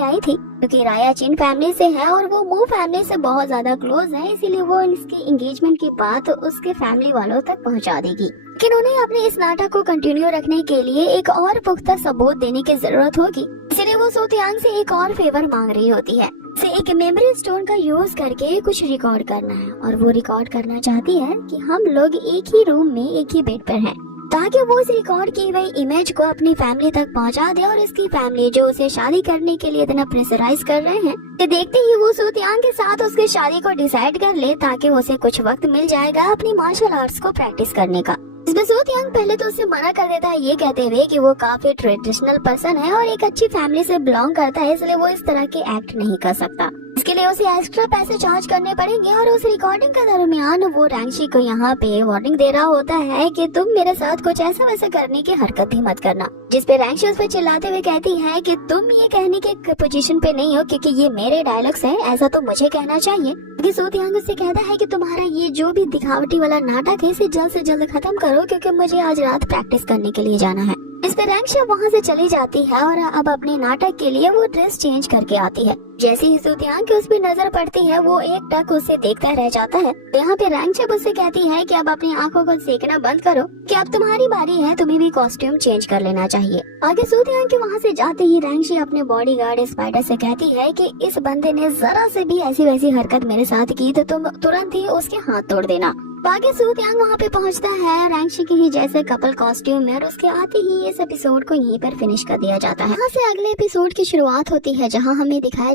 आई थी क्योंकि राया चिन फैमिली से है और वो मू फैमिली से बहुत ज्यादा क्लोज है, इसीलिए वो इसकी एंगेजमेंट की बात उसके फैमिली वालों तक पहुंचा देगी। लेकिन उन्हें अपने इस नाटक को कंटिन्यू रखने के लिए एक और पुख्ता सबूत देने की जरूरत होगी, इसलिए वो सूतियांग से एक और फेवर मांग रही होती है, से एक मेमोरी स्टोन का यूज करके कुछ रिकॉर्ड करना है और वो रिकॉर्ड करना चाहती है कि हम लोग एक ही रूम में एक ही बेड पर हैं। ताकि वो उस रिकॉर्ड की हुई इमेज को अपनी फैमिली तक पहुंचा दे और इसकी फैमिली जो उसे शादी करने के लिए इतना प्रेशराइज कर रहे हैं कि देखते ही वो सूतियांग के साथ उसकी शादी को डिसाइड कर ले, ताकि उसे कुछ वक्त मिल जाएगा अपनी मार्शल आर्ट्स को प्रैक्टिस करने का। इसमें सूतियांग पहले तो उसे मना कर देता है ये कहते हुए कि वो काफी ट्रेडिशनल पर्सन है और एक अच्छी फैमिली से बिलोंग करता है, इसलिए वो इस तरह के एक्ट नहीं कर सकता। इसके लिए उसे एक्स्ट्रा पैसे चार्ज करने पड़ेंगे। और उस रिकॉर्डिंग के दरमियान वो रैंगशी को यहाँ पे वार्निंग दे रहा होता है कि तुम मेरे साथ कुछ ऐसा वैसा करने की हरकत भी मत करना, जिस पे रैंगशी उस पर चिल्लाते हुए कहती है कि तुम ये कहने के पोजीशन पे नहीं हो क्योंकि ये मेरे डायलॉग्स हैं, ऐसा तो मुझे कहना चाहिए। सूतियांग उससे कहता है कि तुम्हारा ये जो भी दिखावटी वाला नाटक है इसे जल्द से जल्द खत्म करो क्योंकि मुझे आज रात प्रैक्टिस करने के लिए जाना है। इस पर रैंगशी वहाँ से चली जाती है और अब अपने नाटक के लिए वो ड्रेस चेंज करके आती है। जैसे ही सूतियांग की उस पर नजर पड़ती है वो एक टक उसे देखता रह जाता है। यहाँ पे रैंगशी उससे कहती है कि अब अपनी आंखों को सेकना बंद करो कि अब तुम्हारी बारी है, तुम्हें भी कॉस्ट्यूम चेंज कर लेना चाहिए। आगे सूतियांग के वहाँ से जाते ही रैंगशी अपने बॉडीगार्ड स्पाइडर से कहती है कि इस बंदे ने जरा से भी ऐसी वैसी हरकत मेरे साथ की तो तुम तुरंत ही उसके हाथ तोड़ देना। बाकी सूतियांग वहाँ पे पहुँचता है रैंगशी के ही जैसे कपल कॉस्ट्यूम में और उसके आते ही इस एपिसोड को यहीं पर फिनिश कर दिया जाता है। यहाँ से अगले एपिसोड की शुरुआत होती है जहाँ हमें दिखाया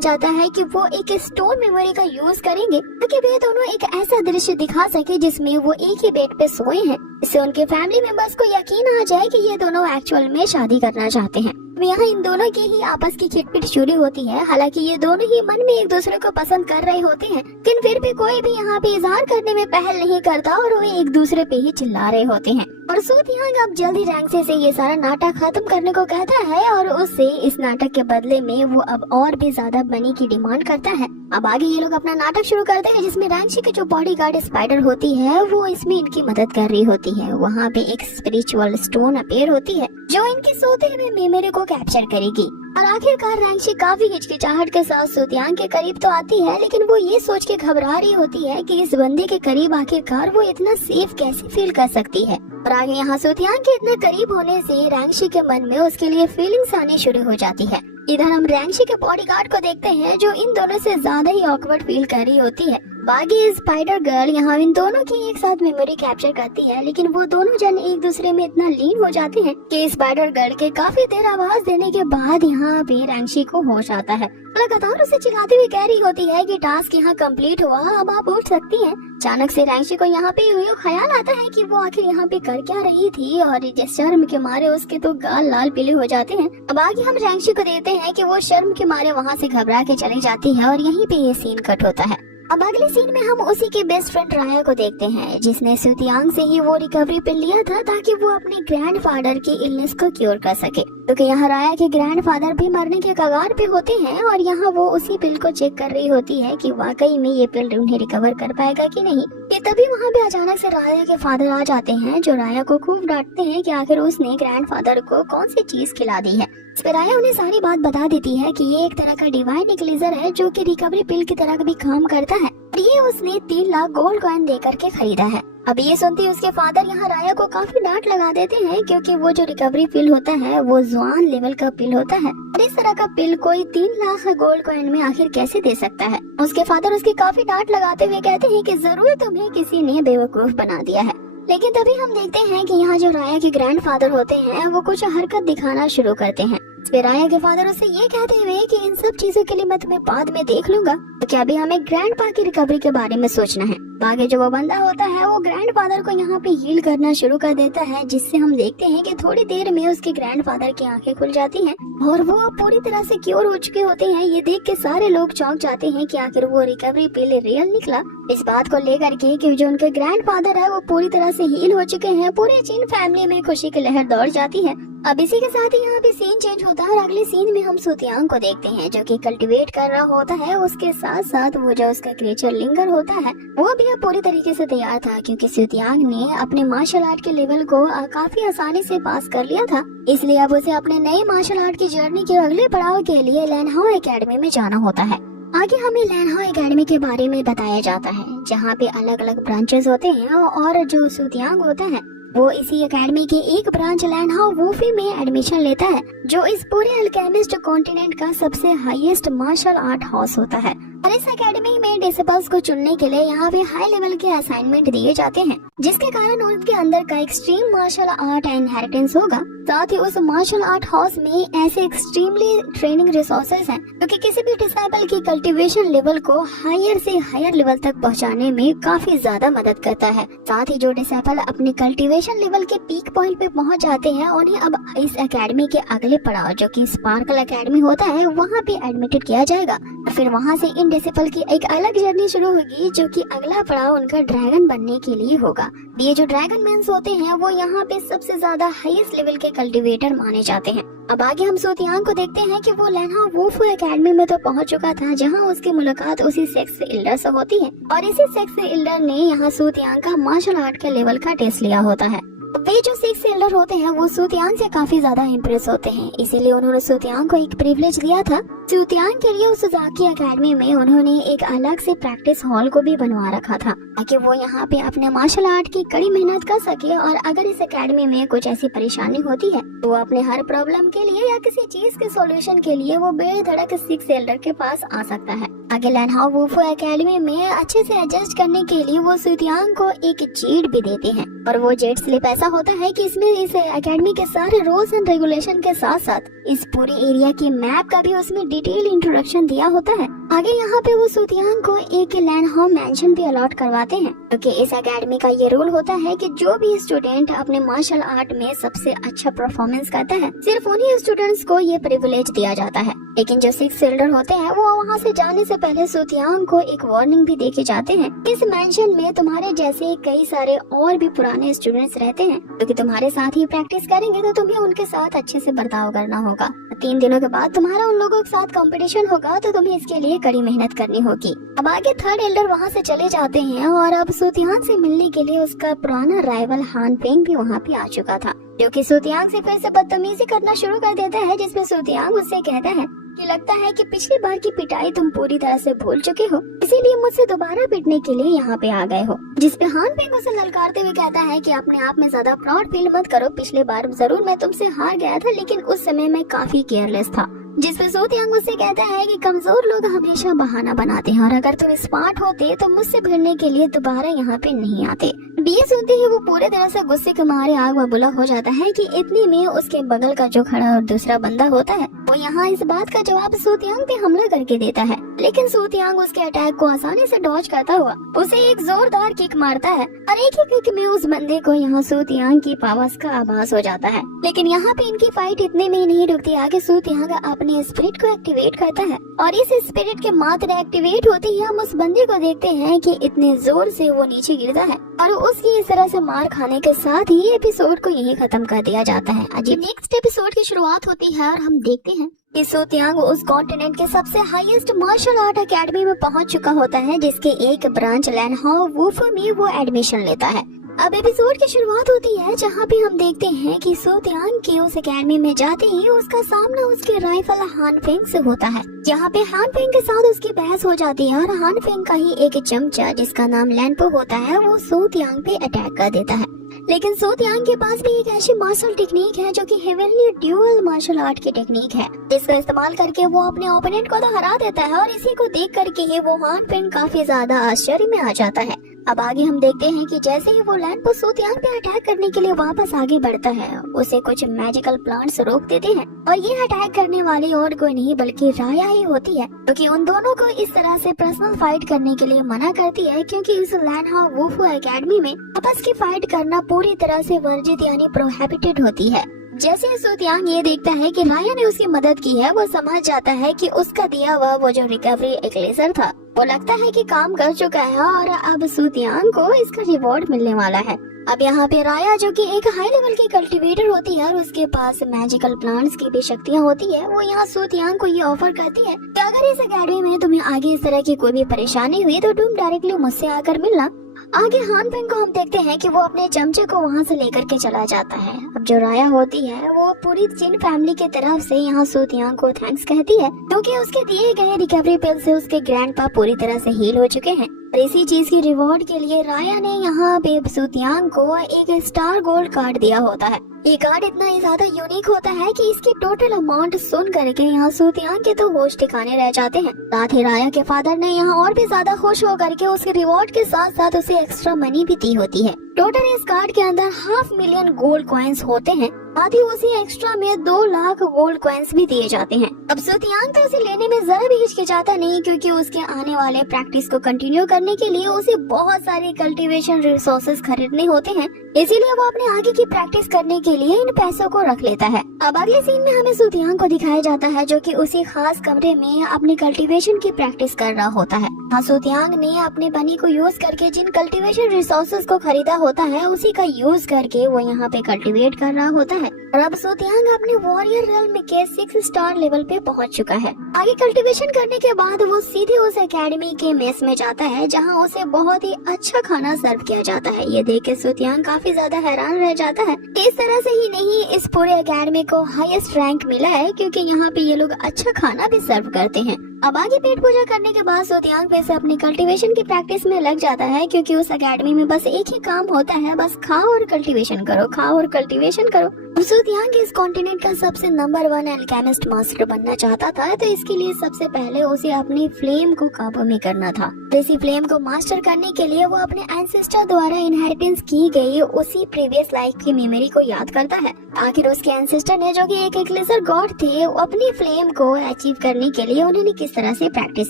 जाता है कि वो एक स्टोन मेमोरी का यूज करेंगे ताकि वे दोनों एक ऐसा दृश्य दिखा सके जिसमें वो एक ही बेड पे सोए हैं। इससे उनके फैमिली मेंबर्स को यकीन आ जाए कि ये दोनों एक्चुअल में शादी करना चाहते हैं। यहाँ इन दोनों की ही आपस की खिटपिट शुरू होती है। हालांकि ये दोनों ही मन में एक दूसरे को पसंद कर रहे होते हैं, लेकिन फिर भी कोई भी यहाँ पे इजहार करने में पहल नहीं करता और वे एक दूसरे पे ही चिल्ला रहे होते हैं। और सूतियांग अब जल्दी रैंगशी से ये सारा नाटक खत्म करने को कहता है और उससे इस नाटक के बदले में वो अब और भी ज्यादा मनी की डिमांड करता है। अब आगे ये लोग अपना नाटक शुरू करते हैं जिसमें रैंगशी की जो बॉडीगार्ड स्पाइडर होती है वो इसमें इनकी मदद कर रही होती है। वहाँ पे एक स्पिरिचुअल स्टोन अपीयर होती है जो इनके सोते हुए मेमोरी को कैप्चर करेगी। और आखिरकार रैंगशी काफी हिचकिचाहट के साथ सूतियांग के करीब तो आती है, लेकिन वो ये सोच के घबरा रही होती है कि इस बंदे के करीब आखिरकार वो इतना सेफ कैसे फील कर सकती है। और आगे यहाँ सूतियांग के इतना करीब होने से रैंगशी के मन में उसके लिए फीलिंग्स आनी शुरू हो जाती है। इधर हम रैंगशी के बॉडीगार्ड को देखते हैं जो इन दोनों से ज्यादा ही ऑकवर्ड फील कर रही होती है। बाकी स्पाइडर गर्ल यहाँ इन दोनों की एक साथ मेमोरी कैप्चर करती है, लेकिन वो दोनों जन एक दूसरे में इतना लीन हो जाते हैं कि स्पाइडर गर्ल के काफी देर आवाज देने के बाद यहाँ पे रैंगशी को होश आता है। लगातार उसे चिल्लाती हुई कह रही होती है कि टास्क यहाँ कंप्लीट हुआ, अब आप उठ सकती हैं। अचानक से रैंगशी को यहाँ पे यूं ख्याल आता है कि वो आखिर यहाँ पे कर क्या रही थी और जिस शर्म के मारे उसके तो गाल लाल पीले हो जाते हैं। अब आगे हम रैंगशी को देखते हैं कि वो शर्म के मारे वहाँ से घबरा के चली जाती है और यहीं पे ये सीन कट होता है। अब अगले सीन में हम उसी के बेस्ट फ्रेंड राया को देखते हैं जिसने सूतियांग से ही वो रिकवरी पिल लिया था ताकि वो अपने ग्रैंडफादर की इलनेस को क्योर कर सके, क्योंकि यहाँ राया के ग्रैंडफादर भी मरने के कगार पे होते हैं। और यहाँ वो उसी पिल को चेक कर रही होती है कि वाकई में ये पिल उन्हें रिकवर कर पाएगा कि नहीं। ये तभी वहाँ पे अचानक से राया के फादर आ जाते हैं जो राया को खूब डांटते हैं कि आखिर उसने ग्रैंडफादर को कौन सी चीज खिला दी है। इस पर राया उन्हें सारी बात बता देती है कि ये एक तरह का डिवाइन इक्विलाइजर है जो कि रिकवरी पिल की तरह भी काम करता है और ये उसने 3 लाख गोल्ड कॉइन देकर के खरीदा है। अब ये सुनती उसके फादर यहाँ राया को काफी डांट लगा देते हैं क्योंकि वो जो रिकवरी पिल होता है वो जुआन लेवल का पिल होता है और इस तरह का पिल कोई 3 लाख गोल्ड कॉइन में आखिर कैसे दे सकता है। उसके फादर उसकी काफी डांट लगाते हुए कहते हैं कि जरूर तुम्हें किसी ने बेवकूफ बना दिया है। लेकिन तभी हम देखते हैं कि यहाँ जो राया के ग्रैंडफादर होते हैं वो कुछ हरकत दिखाना शुरू करते हैं। राया के फादर उससे ये कहते हुए कि इन सब चीजों के लिए मैं तुम्हें बाद में देख लूंगा, तो क्या अभी हमें ग्रैंडपा की रिकवरी के बारे में सोचना है। आगे जो वो बंदा होता है वो ग्रैंडफादर को यहाँ पे हील करना शुरू कर देता है, जिससे हम देखते हैं कि थोड़ी देर में उसके ग्रैंडफादर की आंखें खुल जाती हैं और वो अब पूरी तरह से क्योर हो चुके होते हैं। ये देख के सारे लोग चौंक जाते हैं कि आखिर वो रिकवरी पिल रियल निकला। इस बात को लेकर के कि जो उनके ग्रैंडफादर है वो पूरी तरह से हील हो चुके हैं, पूरी चिन फैमिली में खुशी की लहर दौड़ जाती है। अब इसी के साथ ही यहाँ पे सीन चेंज होता है और अगले सीन में हम सूतियांग को देखते हैं जो कि कल्टीवेट कर रहा होता है। उसके साथ साथ वो जो उसका क्रिएचर लिंगर होता है वो भी अब पूरी तरीके से तैयार था, क्योंकि सूतियांग ने अपने मार्शल आर्ट के लेवल को काफी आसानी से पास कर लिया था। इसलिए अब उसे अपने नए मार्शल आर्ट की जर्नी के अगले पड़ाव के लिए लैनहाओ एकेडमी में जाना होता है। आगे हमें लैनहाओ एकेडमी के बारे में बताया जाता है जहाँ पे अलग अलग ब्रांचेस होते हैं और जो सूतियांग होता है वो इसी एकेडमी की एक ब्रांच लैनहाओ वूफी में एडमिशन लेता है, जो इस पूरे अल्केमिस्ट कॉन्टिनेंट का सबसे हाईएस्ट मार्शल आर्ट हाउस होता है। और इस एकेडमी में डिसेबल्स को चुनने के लिए यहाँ पे हाई लेवल के असाइनमेंट दिए जाते हैं, जिसके कारण उनके अंदर का एक्सट्रीम मार्शल आर्ट इनहेरिटेंस होगा। साथ ही उस मार्शल आर्ट हाउस में ऐसे एक्सट्रीमली ट्रेनिंग रिसोर्सेज हैं जो कि किसी भी डिसेबल की कल्टीवेशन लेवल को हायर से हायर लेवल तक पहुंचाने में काफी ज्यादा मदद करता है। साथ ही जो डिसेबल अपने कल्टीवेशन लेवल के पीक पॉइंट पे पहुंच जाते हैं, उन्हें अब इस एकेडमी के अगले पड़ाव जो कि स्पार्कल एकेडमी होता है वहाँ पे एडमिटेड किया जाएगा। फिर वहाँ से इन डिसेबल की एक अलग जर्नी शुरू होगी, जो कि अगला पड़ाव उनका ड्रैगन बनने के लिए होगा। ये जो ड्रैगन मैंस होते हैं वो यहाँ पे सबसे ज्यादा हाईएस्ट लेवल के कल्टीवेटर माने जाते हैं। अब आगे हम सू तियांग को देखते हैं कि वो लैनहाओ वुफू एकेडमी में तो पहुंच चुका था, जहां उसकी मुलाकात उसी सेक्स एल्डर से होती है और इसी सेक्स एल्डर ने यहाँ सू तियांग का मार्शल आर्ट के लेवल का टेस्ट लिया होता है। वे जो सेक्स एल्डर होते हैं वो सू तियांग से काफी ज्यादा इम्प्रेस होते हैं, इसीलिए उन्होंने सू तियांग को एक प्रिविलेज दिया था। सू तियांग के लिए उस उजाकी एकेडमी में उन्होंने एक अलग से प्रैक्टिस हॉल को भी बनवा रखा था, ताकि वो यहाँ पे अपने मार्शल आर्ट की कड़ी मेहनत कर सके और अगर इस एकेडमी में कुछ ऐसी परेशानी होती है तो वो अपने हर प्रॉब्लम के लिए या किसी चीज के सॉल्यूशन के लिए वो बेधड़क सेक्स एल्डर के पास आ सकता है। आगे लैनहाओ वुफू एकेडमी में अच्छे से एडजस्ट करने के लिए वो सू तियांग को एक जेट भी देते हैं, और वो जेट स्लिप ऐसा होता है कि इसमें इस एकेडमी के सारे रूल्स एंड रेगुलेशन के साथ साथ इस पूरे एरिया की मैप का भी उसमें डिटेल इंट्रोडक्शन दिया होता है। आगे यहाँ पे वो सू तियांग को एक लैनहाओ मैंशन भी अलॉट करवाते हैं, क्योंकि इस एकेडमी का ये रूल होता है कि जो भी स्टूडेंट अपने मार्शल आर्ट में सबसे अच्छा परफॉर्मेंस करता है सिर्फ उन्हीं स्टूडेंट्स को ये प्रिविलेज दिया जाता है। लेकिन जो सिक्स एल्डर होते हैं वो वहाँ से जाने से पहले सू तियांग को एक वार्निंग भी देके जाते हैं, इस मैंशन में तुम्हारे जैसे कई सारे और भी पुराने स्टूडेंट्स रहते हैं, क्योंकि तुम्हारे साथ ही प्रैक्टिस करेंगे तो तुम्हें उनके साथ अच्छे से बर्ताव करना होगा। 3 दिनों के बाद तुम्हारा उन लोगों के साथ कंपटीशन होगा, तो तुम्हें इसके लिए कड़ी मेहनत करनी होगी। अब आगे थर्ड एल्डर वहाँ से चले जाते हैं और अब सू तियांग से मिलने के लिए उसका पुराना राइवल हान फेंग भी वहाँ पे आ चुका था, जो कि सू तियांग से फिर से बदतमीजी करना शुरू कर देता है, जिसमें सू तियांग उससे कहता है कि लगता है कि पिछली बार की पिटाई तुम पूरी तरह से भूल चुके हो, इसीलिए मुझसे दोबारा पिटने के लिए यहाँ पे आ गए हो। जिसपे हान फेंग उसे ललकारते हुए कहता है कि अपने आप में ज्यादा प्राउड फील मत करो, पिछले बार जरूर मैं तुमसे हार गया था, लेकिन उस समय मैं काफी केयरलेस था। जिसपे सू तियांग उससे कहता है कि कमजोर लोग हमेशा बहाना बनाते हैं और अगर तुम स्मार्ट होते तो मुझसे भिड़ने के लिए दोबारा यहाँ पे नहीं आते। ये सुनते ही वो पूरे तरह से गुस्से के मारे आग बबूला हो जाता है कि इतने में उसके बगल का जो खड़ा और दूसरा बंदा होता है वो यहाँ इस बात का जवाब सू तियांग पे हमला करके देता है, लेकिन सू तियांग उसके अटैक को आसानी से डॉज करता हुआ उसे एक जोरदार किक मारता है और एक ही किक में उस बंदे को यहाँ सू तियांग की पावर्स का आभास हो जाता है। लेकिन यहाँ पे इनकी फाइट इतने में नहीं रुकती, आगे सू तियांग अपने स्पिरिट को एक्टिवेट करता है और इस स्पिरिट के मात्र एक्टिवेट होते ही हम उस बंदे को देखते हैं कि इतने जोर से वो नीचे गिरता है और उसकी इस तरह से मार खाने के साथ ही एपिसोड को यही खत्म कर दिया जाता है। अजीब नेक्स्ट एपिसोड की शुरुआत होती है और हम देखते हैं कि सू तियांग उस कॉन्टिनेंट के सबसे हाईएस्ट मार्शल आर्ट एकेडमी में पहुंच चुका होता है, जिसके एक ब्रांच लैनहाओ वुफू में वो एडमिशन लेता है। अब एपिसोड की शुरुआत होती है जहाँ पे हम देखते हैं कि सू तियांग के उस एकेडमी में जाते ही उसका सामना उसके राइवल हान फेंग से होता है। यहाँ पे हान फेंग के साथ उसकी बहस हो जाती है और हान फेंग का ही एक चमचा जिसका नाम लैनपो होता है वो सू तियांग पे अटैक कर देता है। लेकिन सू तियांग के पास भी एक ऐसी मार्शल टेक्निक है जो कि हेवनली ड्यूअल मार्शल आर्ट की टेक्निक है, जिसका इस्तेमाल करके वो अपने ओपोनेंट को तो हरा देता है और इसी को देख करके ही वो हान फेंग काफी ज्यादा आश्चर्य में आ जाता है। अब आगे हम देखते हैं कि जैसे ही वो लैनपो सू तियांग पे अटैक करने के लिए वापस आगे बढ़ता है, उसे कुछ मैजिकल प्लांट्स रोक देते हैं और ये अटैक करने वाली और कोई नहीं बल्कि राया ही होती है, क्योंकि उन दोनों को इस तरह से पर्सनल फाइट करने के लिए मना करती है, क्योंकि इस लैनहाओ वुफू एकेडमी में आपस की फाइट करना पूरी तरह से वर्जित यानी प्रोहिबिटेड होती है। जैसे ही सू तियांग ये देखता है कि राया ने उसकी मदद की है, वो समझ जाता है कि उसका दिया हुआ वो जो रिकवरी एक्लेजर था वो लगता है कि काम कर चुका है और अब सू तियांग को इसका रिवॉर्ड मिलने वाला है। अब यहाँ पे राया जो कि एक हाई लेवल की कल्टीवेटर होती है और उसके पास मैजिकल प्लांट्स की भी शक्तियाँ होती है, वो यहाँ सू तियांग को ये ऑफर करती है कि अगर इस एकेडमी में तुम्हें आगे इस तरह की कोई भी परेशानी हुई तो तुम डायरेक्टली मुझसे आकर मिलना। आगे हान फेंग को हम देखते हैं कि वो अपने चमचे को वहाँ से लेकर के चला जाता है। अब जो राया होती है वो पूरी जिन फैमिली की तरफ से यहाँ सू तियांग को थैंक्स कहती है, क्योंकि उसके दिए गए रिकवरी पिल से उसके ग्रैंडपा पूरी तरह से हील हो चुके हैं। इसी चीज की रिवॉर्ड के लिए राया ने यहाँ पे सुतियांग को एक स्टार गोल्ड कार्ड दिया होता है। ये कार्ड इतना ही ज्यादा यूनिक होता है कि इसकी टोटल अमाउंट सुन करके यहाँ सुतियांग के तो होश ठिकाने रह जाते हैं। साथ ही राया के फादर ने यहाँ और भी ज्यादा खुश होकर के उसके रिवॉर्ड के साथ साथ उसे एक्स्ट्रा मनी भी दी होती है। टोटल इस कार्ड के अंदर 500,000 गोल्ड कॉइन्स होते हैं। साथ ही उसी एक्स्ट्रा में 2 लाख गोल्ड कॉइन्स भी दिए जाते हैं। अब सुतियांग तो उसे लेने में जरा भी हिचकिचाता नहीं, क्योंकि उसके आने वाले प्रैक्टिस को कंटिन्यू करने के लिए उसे बहुत सारे कल्टीवेशन रिसोर्सेज खरीदने होते हैं। इसीलिए वो अपने आगे की प्रैक्टिस करने के लिए इन पैसों को रख लेता है। अब अगले सीन में हमें सुतियांग को दिखाया जाता है जो कि उसी खास कमरे में अपने कल्टीवेशन की प्रैक्टिस कर रहा होता है। सुतियांग ने अपने बनी को यूज करके जिन कल्टीवेशन रिसोर्सेज को खरीदा होता है उसी का यूज करके वो यहाँ पे कल्टीवेट कर रहा होता है। और अब सुतियांग अपने वॉरियर रेल्म के 6 स्टार लेवल पे पहुंच चुका है। आगे कल्टीवेशन करने के बाद वो सीधे उस एकेडमी के मेस में जाता है जहाँ उसे बहुत ही अच्छा खाना सर्व किया जाता है। ये देख के सुतियांग काफी ज्यादा हैरान रह जाता है। इस तरह से ही नहीं, इस पूरे एकेडमी को हाईएस्ट रैंक मिला है क्योंकि यहाँ पे ये लोग अच्छा खाना भी सर्व करते हैं। अब आगे पेट पूजा करने के बाद सुतियांग फिर से अपनी कल्टीवेशन की प्रैक्टिस में लग जाता है, क्योंकि उस एकेडमी में बस एक ही काम होता है, बस खाओ और कल्टीवेशन करो, खाओ और कल्टीवेशन करो। सुतियांग इस कॉन्टिनेंट का सबसे नंबर 1 एल्केमिस्ट मास्टर बनना चाहता था, तो इसके लिए सबसे पहले उसे अपनी फ्लेम को काबू में करना था। इसी फ्लेम को मास्टर करने के लिए वो अपने एंसेस्टर द्वारा इनहेरिटेंस की गई उसी प्रीवियस लाइफ की मेमोरी को याद करता है। आखिर उसके एंसेस्टर ने, जो कि एक एक्लिसर गॉड थे, अपनी फ्लेम को अचीव करने के लिए उन्होंने किस तरह से प्रैक्टिस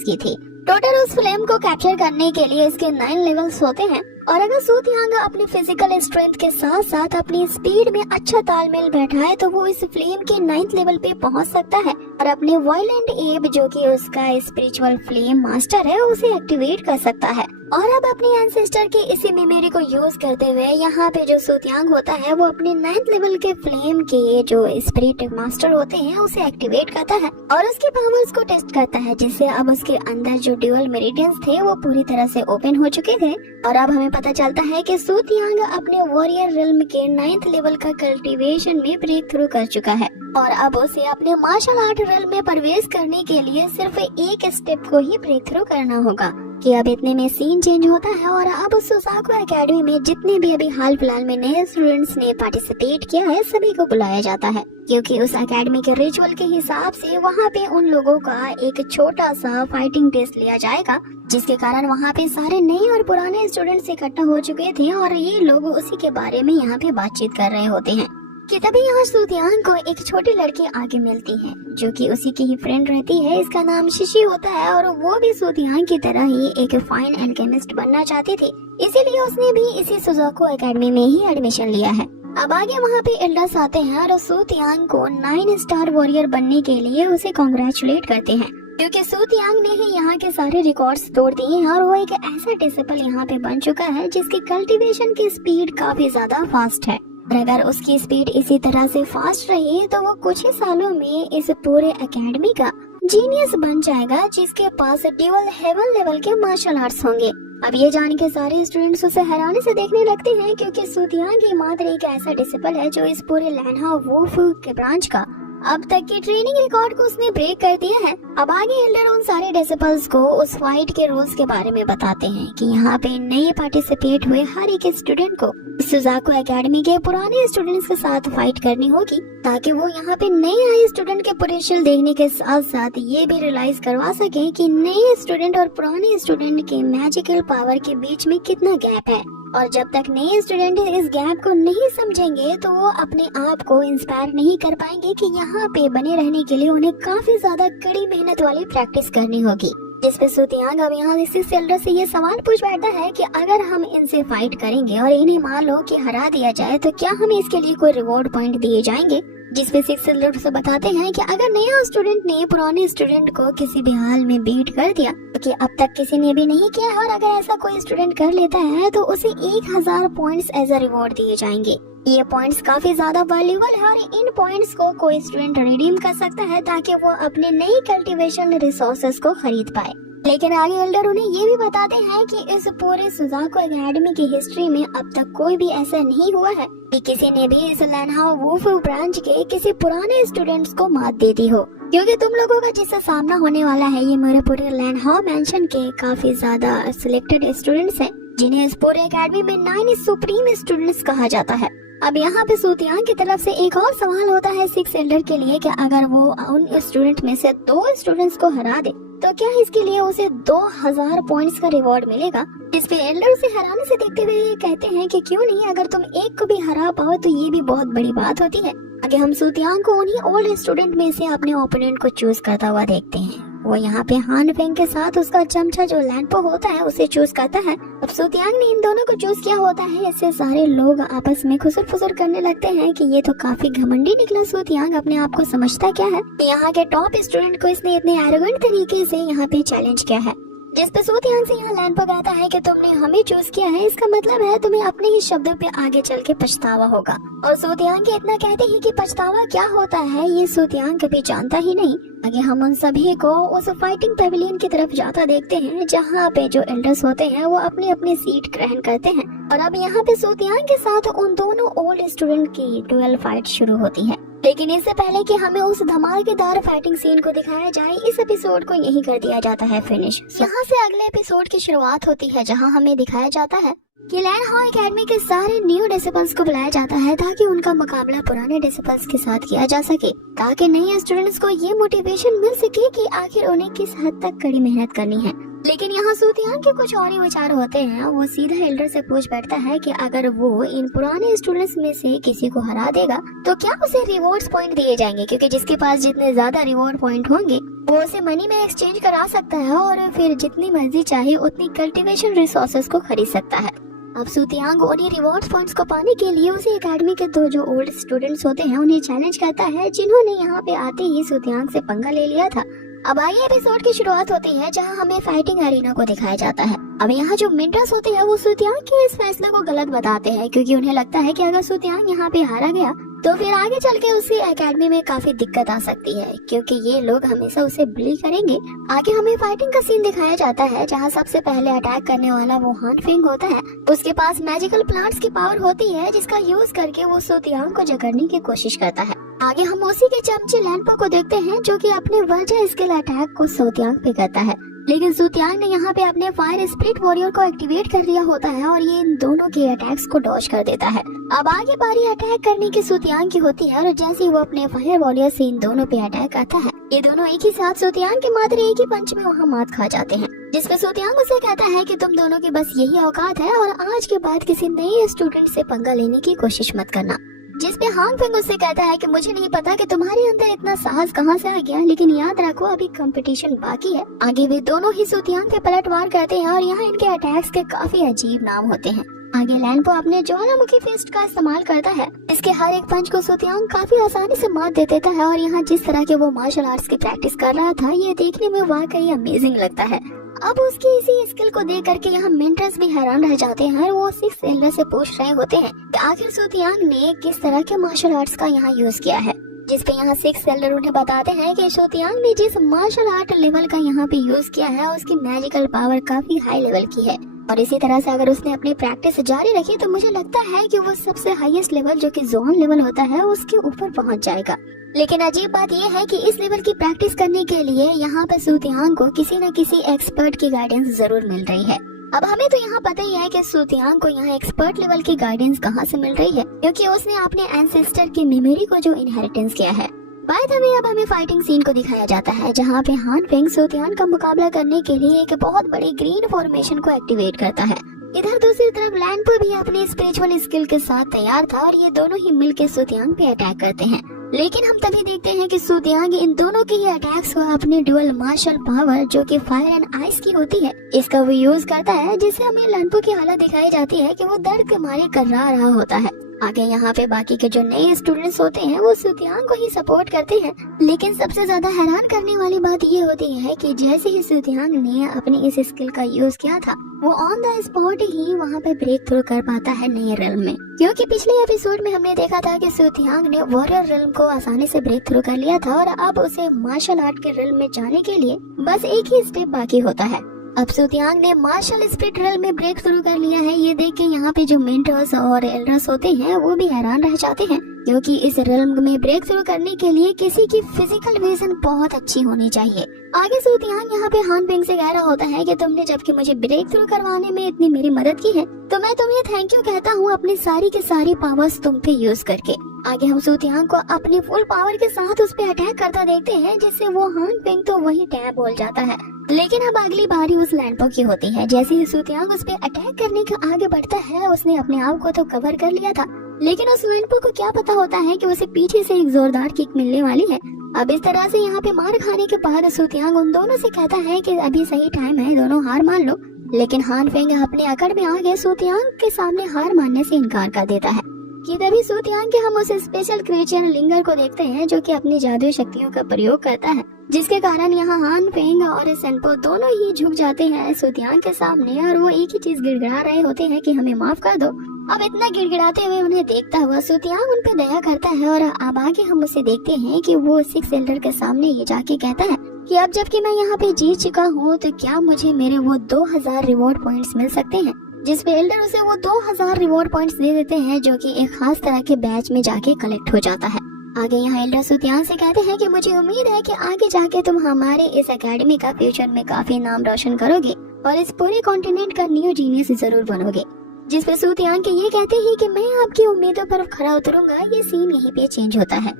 की थी। टोटल उस फ्लेम को कैप्चर करने के लिए इसके 9 लेवल्स होते हैं। और अगर सुतियांग अपनी फिजिकल स्ट्रेंथ के साथ साथ अपनी स्पीड में अच्छा तालमेल बैठाए तो वो इस फ्लेम के 9th लेवल पे पहुंच सकता है और अपने वायलेंट एब, जो कि उसका स्पिरिचुअल फ्लेम मास्टर है, उसे एक्टिवेट कर सकता है। और अब अपने एंसेस्टर के इसी मेमोरी को यूज करते हुए यहाँ पे जो सुतियांग होता है वो अपने 9th लेवल के फ्लेम के जो स्पिरिट मास्टर होते हैं उसे एक्टिवेट करता है और उसके पावर्स को टेस्ट करता है, जिससे अब उसके अंदर जो ड्यूअल मेरिडियंस थे वो पूरी तरह से ओपन हो चुके थे। और अब हमें पता चलता है कि सुतियांग अपने वॉरियर रिल्म के 9th लेवल का कल्टीवेशन में ब्रेक थ्रू कर चुका है और अब उसे अपने मार्शल आर्ट रिल्म में प्रवेश करने के लिए सिर्फ एक स्टेप को ही ब्रेक थ्रू करना होगा। कि अब इतने में सीन चेंज होता है और अब सुसाकू एकेडमी में जितने भी अभी हाल फिलहाल में नए स्टूडेंट्स ने पार्टिसिपेट किया है सभी को बुलाया जाता है, क्योंकि उस एकेडमी के रिचुअल के हिसाब से वहाँ पे उन लोगों का एक छोटा सा फाइटिंग टेस्ट लिया जाएगा, जिसके कारण वहाँ पे सारे नए और पुराने स्टूडेंट्स इकट्ठा हो चुके थे और ये लोग उसी के बारे में यहाँ पे बातचीत कर रहे होते हैं। कि तभी यहाँ सुतियांग को एक छोटी लड़की आगे मिलती है जो कि उसी की ही फ्रेंड रहती है। इसका नाम शिशी होता है और वो भी सुतियांग की तरह ही एक फाइन एल्केमिस्ट बनना चाहती थी, इसीलिए उसने भी इसी सुजाकू एकेडमी में ही एडमिशन लिया है। अब आगे वहाँ पे एल्डर्स आते हैं और सुतियांग को 9 स्टार वॉरियर बनने के लिए उसे कॉन्ग्रेचुलेट करते हैं, क्योंकि सुतियांग ने ही यहाँ के सारे रिकॉर्ड्स तोड़ दिए हैं और वो एक ऐसा डिसिपल यहाँ पे बन चुका है जिसकी कल्टीवेशन की स्पीड काफी ज्यादा फास्ट है। और अगर उसकी स्पीड इसी तरह से फास्ट रही तो वो कुछ ही सालों में इस पूरे एकेडमी का जीनियस बन जाएगा, जिसके पास ड्यूअल हेवन लेवल के मार्शल आर्ट्स होंगे। अब ये जान के सारे स्टूडेंट्स उसे हैरानी से देखने लगते हैं, क्योंकि सुतियांग ही मात्र एक ऐसा डिसिपल है जो इस पूरे लैनहा वुल्फ के ब्रांच का अब तक की ट्रेनिंग रिकॉर्ड को उसने ब्रेक कर दिया है। अब आगे एल्डर उन सारे डिसिपल्स को उस फाइट के रूल्स के बारे में बताते हैं कि यहाँ पे नए पार्टिसिपेट हुए हर एक स्टूडेंट को सुजाकू एकेडमी के पुराने स्टूडेंट्स के साथ फाइट करनी होगी, ताकि वो यहाँ पे नए आए स्टूडेंट के पोटेंशियल देखने के साथ साथ ये भी रियलाइज करवा सके कि नए स्टूडेंट और पुराने स्टूडेंट के मैजिकल पावर के बीच में कितना गैप है। और जब तक नए स्टूडेंट इस गैप को नहीं समझेंगे तो वो अपने आप को इंस्पायर नहीं कर पाएंगे कि यहाँ पे बने रहने के लिए उन्हें काफी ज्यादा कड़ी मेहनत वाली प्रैक्टिस करनी होगी। जिसपे सुतियांग अब यहाँ इसी एल्डर से ये सवाल पूछ बैठा है कि अगर हम इनसे फाइट करेंगे और इन्हें मान लो कि हरा दिया जाए तो क्या हमें इसके लिए कोई रिवॉर्ड पॉइंट दिए जाएंगे। जिसपे सिक्स एल्डर से बताते हैं कि अगर नया स्टूडेंट ने पुराने स्टूडेंट को किसी भी हाल में बीट कर दिया, कि अब तक किसी ने भी नहीं किया, और अगर ऐसा कोई स्टूडेंट कर लेता है तो उसे 1000 पॉइंट्स एज अ रिवॉर्ड दिए जाएंगे। ये पॉइंट्स काफी ज्यादा वैल्यूएबल है और इन पॉइंट्स को कोई स्टूडेंट रिडीम कर सकता है ताकि वो अपने नई कल्टीवेशन रिसोर्सेज को खरीद पाए। लेकिन आगे एल्डर उन्हें ये भी बताते हैं कि इस पूरे सुजाकू एकेडमी की हिस्ट्री में अब तक कोई भी ऐसा नहीं हुआ है कि किसी ने भी इस लैनहा वुल्फ ब्रांच के किसी पुराने स्टूडेंट्स को मात दे दी हो। क्योंकि तुम लोगों का जिससे सामना होने वाला है ये मेरे पूरे लैंडहाउ मेंशन के काफी ज्यादा सिलेक्टेड स्टूडेंट्स हैं, जिन्हें इस पूरे एकेडमी में 9 सुप्रीम स्टूडेंट्स कहा जाता है। अब यहाँ पे सूतियांग की तरफ से एक और सवाल होता है 6 एल्डर के लिए कि अगर वो उन स्टूडेंट में से 2 स्टूडेंट्स को हरा दे तो क्या इसके लिए उसे 2000 पॉइंट्स का रिवॉर्ड मिलेगा। जिस पे एल्डर उसे हराने से देखते हुए ये कहते हैं कि क्यों नहीं, अगर तुम एक को भी हरा पाओ तो ये भी बहुत बड़ी बात होती है। आगे हम सूतियांग को उन्हीं ओल्ड स्टूडेंट में से अपने ओपोनेंट को चूज करता हुआ देखते हैं। वो यहाँ पे हान फेंग के साथ उसका चमचा जो लैंपो होता है उसे चूज करता है। अब सूतियांग ने इन दोनों को चूज किया होता है, इससे सारे लोग आपस में खुसर फुसर करने लगते हैं कि ये तो काफी घमंडी निकला सूतियांग, अपने आप को समझता क्या है। यहाँ के टॉप स्टूडेंट को इसने इतने एरोगेंट तरीके से यहाँ पे चैलेंज किया है। जिस पे सूतियांग से यहाँ लैंपो कहता है कि तुमने हमें चूज किया है, इसका मतलब है तुम्हें अपने ही शब्दों पे आगे चल के पछतावा होगा। और सूतियांग के इतना कहते ही कि पछतावा क्या होता है ये सूतियांग कभी जानता ही नहीं। आगे हम उन सभी को उस फाइटिंग पेविलियन की तरफ जाता देखते हैं, जहाँ पे जो एल्डर्स होते हैं वो अपनी अपनी सीट ग्रहण करते हैं। और अब यहाँ पे सूतियांग के साथ उन दोनों ओल्ड स्टूडेंट की डुएल फाइट शुरू होती है। लेकिन इससे पहले कि हमें उस धमाकेदार फाइटिंग सीन को दिखाया जाए, इस एपिसोड को यहीं कर दिया जाता है फिनिश। यहाँ से अगले एपिसोड की शुरुआत होती है, जहाँ हमें दिखाया जाता है कि लैंडहाउ एकेडमी के सारे न्यू डिसिपल्स को बुलाया जाता है ताकि उनका मुकाबला पुराने डिसिपल्स के साथ किया जा सके, ताकि नए स्टूडेंट्स को ये मोटिवेशन मिल सके कि आखिर उन्हें किस हद तक कड़ी मेहनत करनी है। लेकिन यहाँ सूतियांग के कुछ और ही विचार होते हैं। वो सीधा एल्डर से पूछ बैठता है कि अगर वो इन पुराने स्टूडेंट्स में से किसी को हरा देगा तो क्या उसे रिवॉर्ड्स पॉइंट दिए जाएंगे, क्योंकि जिसके पास जितने ज्यादा रिवॉर्ड पॉइंट होंगे वो उसे मनी में एक्सचेंज करा सकता है और फिर जितनी मर्जी चाहे उतनी कल्टीवेशन रिसोर्सेज को खरीद सकता है। अब सूतियांग उन्हीं रिवॉर्ड पॉइंट्स को पाने के लिए उसे एकेडमी के 2 जो ओल्ड स्टूडेंट्स होते हैं उन्हें चैलेंज करता है, जिन्होंने यहाँ पे आते ही सूतियांग से पंगा ले लिया था। अब आगे एपिसोड की शुरुआत होती है, जहाँ हमें फाइटिंग अरीना को दिखाया जाता है। अब यहाँ जो मिंट्रास होते हैं वो सूतियांग के इस फैसले को गलत बताते हैं, क्योंकि उन्हें लगता है कि अगर सूतियांग यहाँ पे हारा गया तो फिर आगे चल के उसे एकेडमी में काफी दिक्कत आ सकती है, क्योंकि ये लोग हमेशा उसे बुली करेंगे। आगे हमें फाइटिंग का सीन दिखाया जाता है, जहाँ सबसे पहले अटैक करने वाला वो हान फेंग होता है। उसके पास मैजिकल प्लांट्स की पावर होती है, जिसका यूज करके वो सूतियांग को जकड़ने की कोशिश करता है। आगे हम उसी के चमचे लैंपो को देखते हैं, जो कि अपने वर्जा स्किल अटैक को सूतियांग पे करता है। लेकिन सूतियांग ने यहाँ पे अपने फायर स्पिरिट वॉरियर को एक्टिवेट कर दिया होता है और ये इन दोनों के अटैक्स को डॉज कर देता है। अब आगे बारी अटैक करने की सूतियांग की होती है और जैसे ही वो अपने फायर वॉरियर से इन दोनों पे अटैक करता है, ये दोनों एक ही साथ सूतियांग के मात्र एक ही पंच में वहाँ मात खा जाते हैं। जिसपे सूतियांग उसे कहता है कि तुम दोनों की बस यही औकात है और आज के बाद किसी नए स्टूडेंट से पंगा लेने की कोशिश मत करना। जिसपे हान फेंग उससे कहता है कि मुझे नहीं पता कि तुम्हारे अंदर इतना साहस कहाँ से आ गया, लेकिन याद रखो अभी कंपटीशन बाकी है। आगे वे दोनों ही सूतियांग पे पलटवार करते हैं और यहाँ इनके अटैक्स के काफी अजीब नाम होते हैं। आगे लैंपो अपने ज्वालामुखी फिस्ट का इस्तेमाल करता है। इसके हर एक पंच को सूतियांग काफी आसानी से मात दे देता है और यहाँ जिस तरह के वो मार्शल आर्ट्स की प्रैक्टिस कर रहा था, ये देखने में वाकई अमेजिंग लगता है। अब उसकी इसी स्किल को देख करके यहाँ मिंट्रस भी हैरान रह जाते हैं। वो 6 एल्डर से पूछ रहे होते हैं कि आखिर सूतियांग ने किस तरह के मार्शल आर्ट्स का यहाँ यूज किया है। जिसपे यहाँ 6 एल्डर उन्हें बताते हैं कि सूतियांग ने जिस मार्शल आर्ट लेवल का यहाँ पे यूज किया है उसकी मैजिकल पावर काफी हाई लेवल की है और इसी तरह से अगर उसने अपनी प्रैक्टिस जारी रखी तो मुझे लगता है कि वो सबसे हाईएस्ट लेवल जो कि जोन लेवल होता है उसके ऊपर पहुंच जाएगा। लेकिन अजीब बात यह है कि इस लेवल की प्रैक्टिस करने के लिए यहाँ पे सूतियांग को किसी न किसी एक्सपर्ट की गाइडेंस जरूर मिल रही है। अब हमें तो यहाँ पता ही है कि सूतियांग को यहाँ एक्सपर्ट लेवल की गाइडेंस कहाँ से मिल रही है, क्योंकि उसने अपने एंसेस्टर की मेमोरी को जो इनहेरिटेंस किया है। बाय द वे अब हमें फाइटिंग सीन को दिखाया जाता है, जहाँ पे हान फेंग सूतियांग का मुकाबला करने के लिए एक बहुत बड़ी ग्रीन फॉर्मेशन को एक्टिवेट करता है। इधर दूसरी तरफ लैंपो भी अपने स्पिरिचुअल स्किल के साथ तैयार था और ये दोनों ही मिलकर सूतियांग पे अटैक करते हैं। लेकिन हम तभी देखते हैं कि सूतियांग इन दोनों के ही अटैक्स को अपने डुअल मार्शल पावर जो कि फायर एंड आइस की होती है, इसका वो यूज करता है, जिससे हमें लैंपो की हालत दिखाई जाती है कि वो दर्द के मारे कर्रा रहा होता है। आगे यहाँ पे बाकी के जो नए स्टूडेंट्स होते हैं वो सूतियांग को ही सपोर्ट करते हैं। लेकिन सबसे ज्यादा हैरान करने वाली बात ये होती है कि जैसे ही सूतियांग ने अपनी इस स्किल का यूज किया था, वो ऑन द स्पॉट ही वहाँ पे ब्रेक थ्रू कर पाता है नए रिल्म में। क्योंकि पिछले एपिसोड में हमने देखा था कि सूतियांग ने वॉरियर रिल्म को आसानी से ब्रेक थ्रू कर लिया था और अब उसे मार्शल आर्ट के रिल्म में जाने के लिए बस एक ही स्टेप बाकी होता है। अब सूतियांग ने मार्शल स्पिरिट रिल्म में ब्रेक थ्रू कर लिया है। ये देख के यहाँ पे जो मेंटर्स और एल्डर्स होते हैं वो भी हैरान रह जाते हैं। क्योंकि इस रेल्म में ब्रेक थ्रू करने के लिए किसी की फिजिकल विजन बहुत अच्छी होनी चाहिए। आगे सू तियांग यहाँ पे हान बिंग से कह रहा होता है कि तुमने जबकि मुझे ब्रेक थ्रू करवाने में इतनी मेरी मदद की है तो मैं तुम्हें थैंक यू कहता हूँ अपनी सारी की सारी पावर्स तुम पे यूज करके। आगे हम सू तियांग को अपनी फुल पावर के साथ उस पे अटैक करता देखते हैं, जिससे वो हान बिंग तो वही टैब बोल जाता है। लेकिन अब अगली बारी उस लैंडपो की होती है। जैसे ही सू तियांग उस पे अटैक करने का आगे बढ़ता है, उसने अपने आप को तो कवर कर लिया था, लेकिन उस लैंडपो को क्या पता होता है कि उसे पीछे से एक जोरदार किक मिलने वाली है। अब इस तरह से यहाँ पे मार खाने के बाद सू तियांग उन दोनों से कहता है कि अभी सही टाइम है, दोनों हार मान लो। लेकिन हान फेंग अपने अकड़ में आगे सू तियांग के सामने हार मानने से इनकार कर देता है। कि तभी सू तियांग के हम उस स्पेशल क्रिएचर लिंगर को देखते हैं जो कि अपनी जादुई शक्तियों का प्रयोग करता है, जिसके कारण यहाँ हान फेंग और सेनपो दोनों ही झुक जाते हैं सू तियांग के सामने और वो एक ही चीज गिड़गिड़ा रहे होते हैं कि हमें माफ कर दो। अब इतना गिड़गिड़ाते हुए उन्हें देखता हुआ सू तियांग उन पे दया करता है और अब आगे हम उसे देखते हैं कि वो 6 एल्डर के सामने ये जाके कहता है कि अब जबकि मैं यहाँ पे जीत चुका हूँ तो क्या मुझे मेरे वो 2000 रिवॉर्ड पॉइंट्स मिल सकते हैं, जिसपे एल्डर उसे वो 2000 रिवॉर्ड पॉइंट्स दे देते हैं जो कि एक खास तरह के बैच में जाके कलेक्ट हो जाता है। आगे यहाँ एल्डर सू तियांग से कहते हैं कि मुझे उम्मीद है कि आगे जाके तुम हमारे इस एकेडमी का फ्यूचर में काफी नाम रोशन करोगे और इस पूरे कॉन्टिनेंट का न्यू जीनियस जरूर बनोगे। जिसपे सू तियांग के ये कहते हैं कि मैं आपकी उम्मीदों पर खरा उतरूंगा। ये सीन यहीं पे चेंज होता है।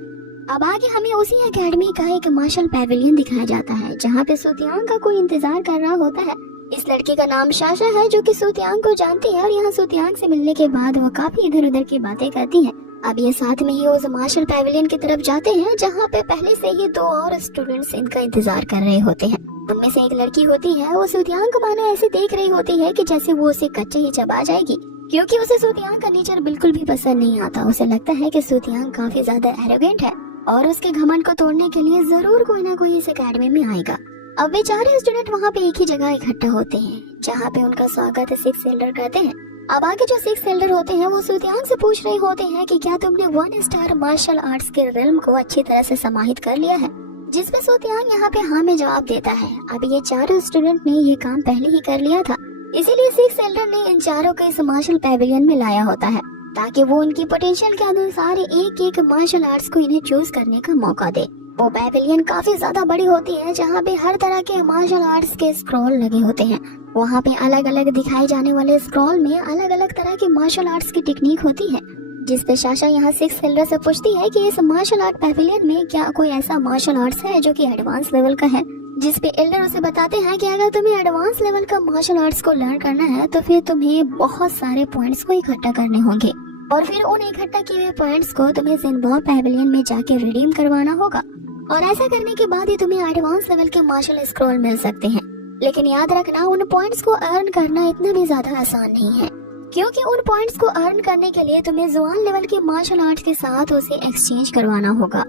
अब आगे हमें उसी एकेडमी का एक मार्शल पैवेलियन दिखाया जाता है, जहाँ पे सू तियांग का कोई इंतजार कर रहा होता है। इस लड़की का नाम शाशा है जो कि सू तियांग को जानती है और यहाँ सू तियांग से मिलने के बाद वो काफी इधर उधर की बातें करती है। अब ये साथ में ही उस मार्शल पैवेलियन की तरफ जाते हैं, जहाँ पे पहले से ही 2 और स्टूडेंट्स इनका इंतजार कर रहे होते हैं। उनमें से एक लड़की होती है, वो सू तियांग को मानो ऐसे देख रही होती है कि जैसे वो उसे कच्चे ही चबा जाएगी, क्योंकि उसे सू तियांग का नेचर बिल्कुल भी पसंद नहीं आता। उसे लगता है कि सू तियांग काफी ज्यादा एरोगेंट है और उसके घमंड को तोड़ने के लिए जरूर कोई ना कोई इस एकेडमी में आएगा। अब वे 4 स्टूडेंट वहाँ पे एक ही जगह इकट्ठा होते हैं, जहाँ पे उनका स्वागत 6 एल्डर करते हैं। अब आगे जो 6 एल्डर होते हैं वो सू तियांग से पूछ रहे होते हैं कि क्या तुमने 1 स्टार मार्शल आर्ट्स के रेल्म को अच्छी तरह से समाहित कर लिया है, जिसपे सू तियांग यहाँ पे हाँ में जवाब देता है। अब ये 4 स्टूडेंट ने ये काम पहले ही कर लिया था, इसीलिए 6 एल्डर ने इन चारों को इस मार्शल पैवेलियन में लाया होता है, ताकि वो उनकी पोटेंशियल के अनुसार एक एक मार्शल आर्ट्स को इन्हें चूज करने का मौका दे। वो पैवेलियन काफी ज्यादा बड़ी होती है, जहाँ पे हर तरह के मार्शल आर्ट्स के स्क्रॉल लगे होते हैं। वहाँ पे अलग अलग दिखाए जाने वाले स्क्रॉल में अलग अलग तरह की मार्शल आर्ट्स की टेक्निक होती है, जिसपे शाशा यहाँ 6 एल्डर से पूछती है कि इस मार्शल आर्ट पैवेलियन में क्या कोई ऐसा मार्शल आर्ट्स है जो कि एडवांस लेवल का है, जिसपे एल्डर उसे बताते हैं कि अगर तुम्हें एडवांस लेवल का मार्शल आर्ट्स को लर्न करना है तो फिर तुम्हें बहुत सारे पॉइंट्स को इकट्ठा करने होंगे और फिर उन इकट्ठा किए हुए पॉइंट्स को तुम्हें ज़ेनबॉ पैवेलियन में जाके रिडीम करवाना होगा और ऐसा करने के बाद ही तुम्हें एडवांस लेवल के मार्शल स्क्रॉल मिल सकते हैं। लेकिन याद रखना, उन पॉइंट्स को अर्न करना इतना भी ज्यादा आसान नहीं है, क्योंकि उन पॉइंट्स को अर्न करने के लिए तुम्हें जुआन लेवल के मार्शल आर्ट्स के साथ उसे एक्सचेंज करवाना होगा।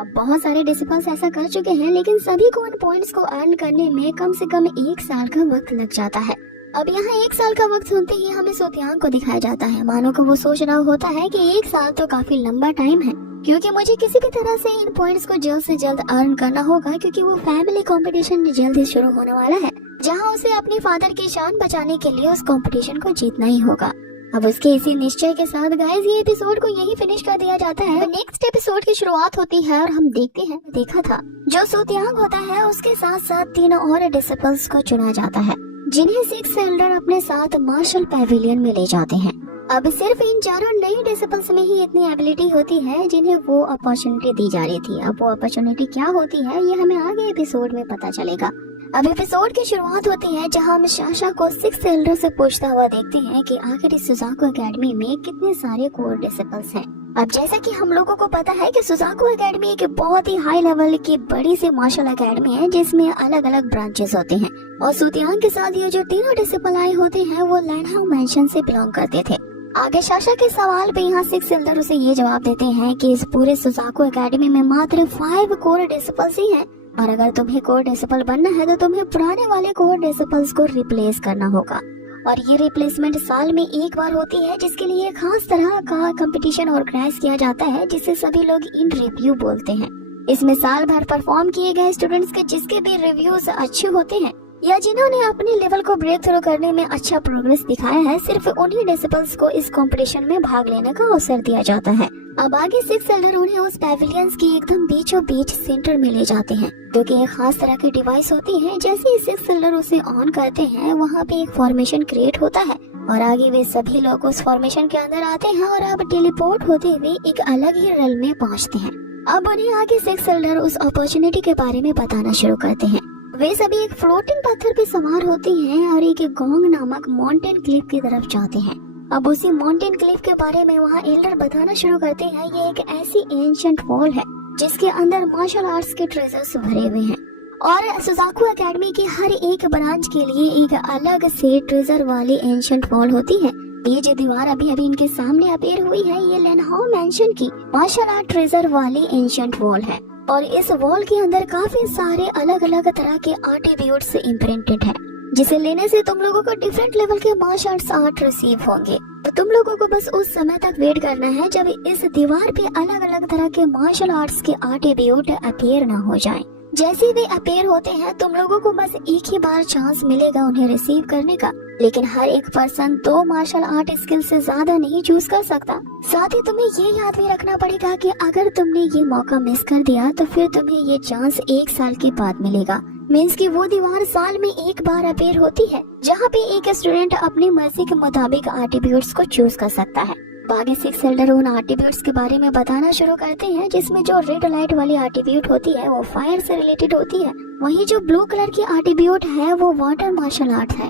अब बहुत सारे डिसिपल्स ऐसा कर चुके हैं, लेकिन सभी को उन पॉइंट्स को अर्न करने में कम से कम 1 साल का वक्त लग जाता है। अब यहाँ 1 साल का वक्त सुनते ही हमें सू तियांग को दिखाया जाता है, मानो को वो सोच रहा होता है कि 1 साल तो काफी लंबा टाइम है, क्योंकि मुझे किसी भी तरह से इन पॉइंट्स को जल्द से जल्द अर्न करना होगा, क्योंकि वो फैमिली कंपटीशन जल्द ही शुरू होने वाला है, जहां उसे अपने फादर की जान बचाने के लिए उस कंपटीशन को जीतना ही होगा। अब उसके इसी निश्चय के साथ गाइस ये एपिसोड को यही फिनिश कर दिया जाता है। नेक्स्ट एपिसोड की शुरुआत होती है और हम देखते हैं देखा था जो सू तियांग होता है उसके साथ साथ 3 और डिसिपल्स को चुना जाता है, जिन्हें 6 एल्डर अपने साथ मार्शल पैवेलियन में ले जाते हैं। अब सिर्फ इन 4 नए डिसिपल्स में ही इतनी एबिलिटी होती है जिन्हें वो अपॉर्चुनिटी दी जा रही थी। अब वो अपॉर्चुनिटी क्या होती है ये हमें आगे एपिसोड में पता चलेगा। अब एपिसोड की शुरुआत होती है जहां हम शाशा को 6 एल्डर से पूछता हुआ देखते हैं कि आखिर इस सुजाको एकेडमी में कितने सारे कोर डिसिपल्स हैं। अब जैसा कि हम लोगों को पता है कि सुजाको एकेडमी एक बहुत ही हाई लेवल की बड़ी सी मार्शल एकेडमी है, जिसमें अलग अलग ब्रांचेस होते हैं और सू तियांग के साथ ये जो 3 डिसिपल आए होते हैं वो लैंडहाउ मेंशन से बिलोंग करते थे। आगे शाशा के सवाल पे यहाँ 6 एल्डर उसे ये जवाब देते हैं कि इस पूरे सुजाको एकेडमी में मात्र 5 कोर डिसिपल्स ही हैं और अगर तुम्हें कोर डिसिपल बनना है तो तुम्हें पुराने वाले कोर डिसिपल्स को रिप्लेस करना होगा और ये रिप्लेसमेंट साल में 1 बार होती है, जिसके लिए खास तरह का कंपटीशन ऑर्गेनाइज किया जाता है जिसे सभी लोग इन रिव्यू बोलते हैं। इसमें साल भर परफॉर्म किए गए स्टूडेंट्स के जिसके भी रिव्यूज अच्छे होते हैं या जिन्होंने अपने लेवल को ब्रेक थ्रू करने में अच्छा प्रोग्रेस दिखाया है, सिर्फ उन्हीं डिसिपल्स को इस कंपटीशन में भाग लेने का अवसर दिया जाता है। अब आगे सिक्स एल्डर उन्हें उस पैविलियंस की एकदम बीचों बीच सेंटर में ले जाते हैं, जो कि एक खास तरह की डिवाइस होती है। जैसे ही सिक्स एल्डर उसे ऑन करते हैं, वहाँ पे एक फॉर्मेशन क्रिएट होता है और आगे वे सभी लोग उस फॉर्मेशन के अंदर आते हैं और अब टेलीपोर्ट होते हुए एक अलग ही रेल में पहुँचते हैं। अब उन्हें आगे सिक्स एल्डर उस अपॉर्चुनिटी के बारे में बताना शुरू करते हैं। वे सभी एक फ्लोटिंग पत्थर पे सवार होते हैं और एक गोंग नामक माउंटेन क्लिफ की तरफ जाते हैं। अब उसी माउंटेन क्लिफ के बारे में वहाँ एल्डर बताना शुरू करते हैं। ये एक ऐसी एंशिएंट वॉल है जिसके अंदर मार्शल आर्ट्स के ट्रेजर्स भरे हुए हैं और सुजाकू एकेडमी की हर एक ब्रांच के लिए एक अलग से ट्रेजर वाली एंशिएंट वॉल होती है। ये जो दीवार अभी अभी इनके सामने अपीयर हुई है, ये लेनहाओ मेंशन की मार्शल आर्ट ट्रेजर वाली एंशिएंट वॉल है और इस वॉल के अंदर काफी सारे अलग अलग तरह के आर्टिब्यूट्स इम्प्रिंटेड है, जिसे लेने से तुम लोगों को डिफरेंट लेवल के मार्शल आर्ट रिसीव होंगे। तो तुम लोगों को बस उस समय तक वेट करना है जब इस दीवार पे अलग अलग तरह के मार्शल आर्ट्स के आर्टिब्यूट अपीयर ना हो जाएं। जैसे वे अपीयर होते हैं, तुम लोगों को बस एक ही बार चांस मिलेगा उन्हें रिसीव करने का, लेकिन हर एक पर्सन 2 मार्शल आर्ट स्किल से ज्यादा नहीं चूज कर सकता। साथ ही तुम्हें ये याद भी रखना पड़ेगा कि अगर तुमने ये मौका मिस कर दिया तो फिर तुम्हें ये चांस 1 साल के बाद मिलेगा। मीन्स कि वो दीवार साल में एक बार अपीयर होती है, जहाँ पे एक स्टूडेंट अपनी मर्जी के मुताबिक आर्टिब्यूट्स को चूज कर सकता है। बाकी सिक्स एल्डर उन आर्टिब्यूट्स के बारे में बताना शुरू करते हैं, जिसमें जो रेड लाइट वाली आर्टिब्यूट होती है वो फायर से रिलेटेड होती है, वहीं जो ब्लू कलर की आर्टिब्यूट है वो वाटर मार्शल आर्ट है,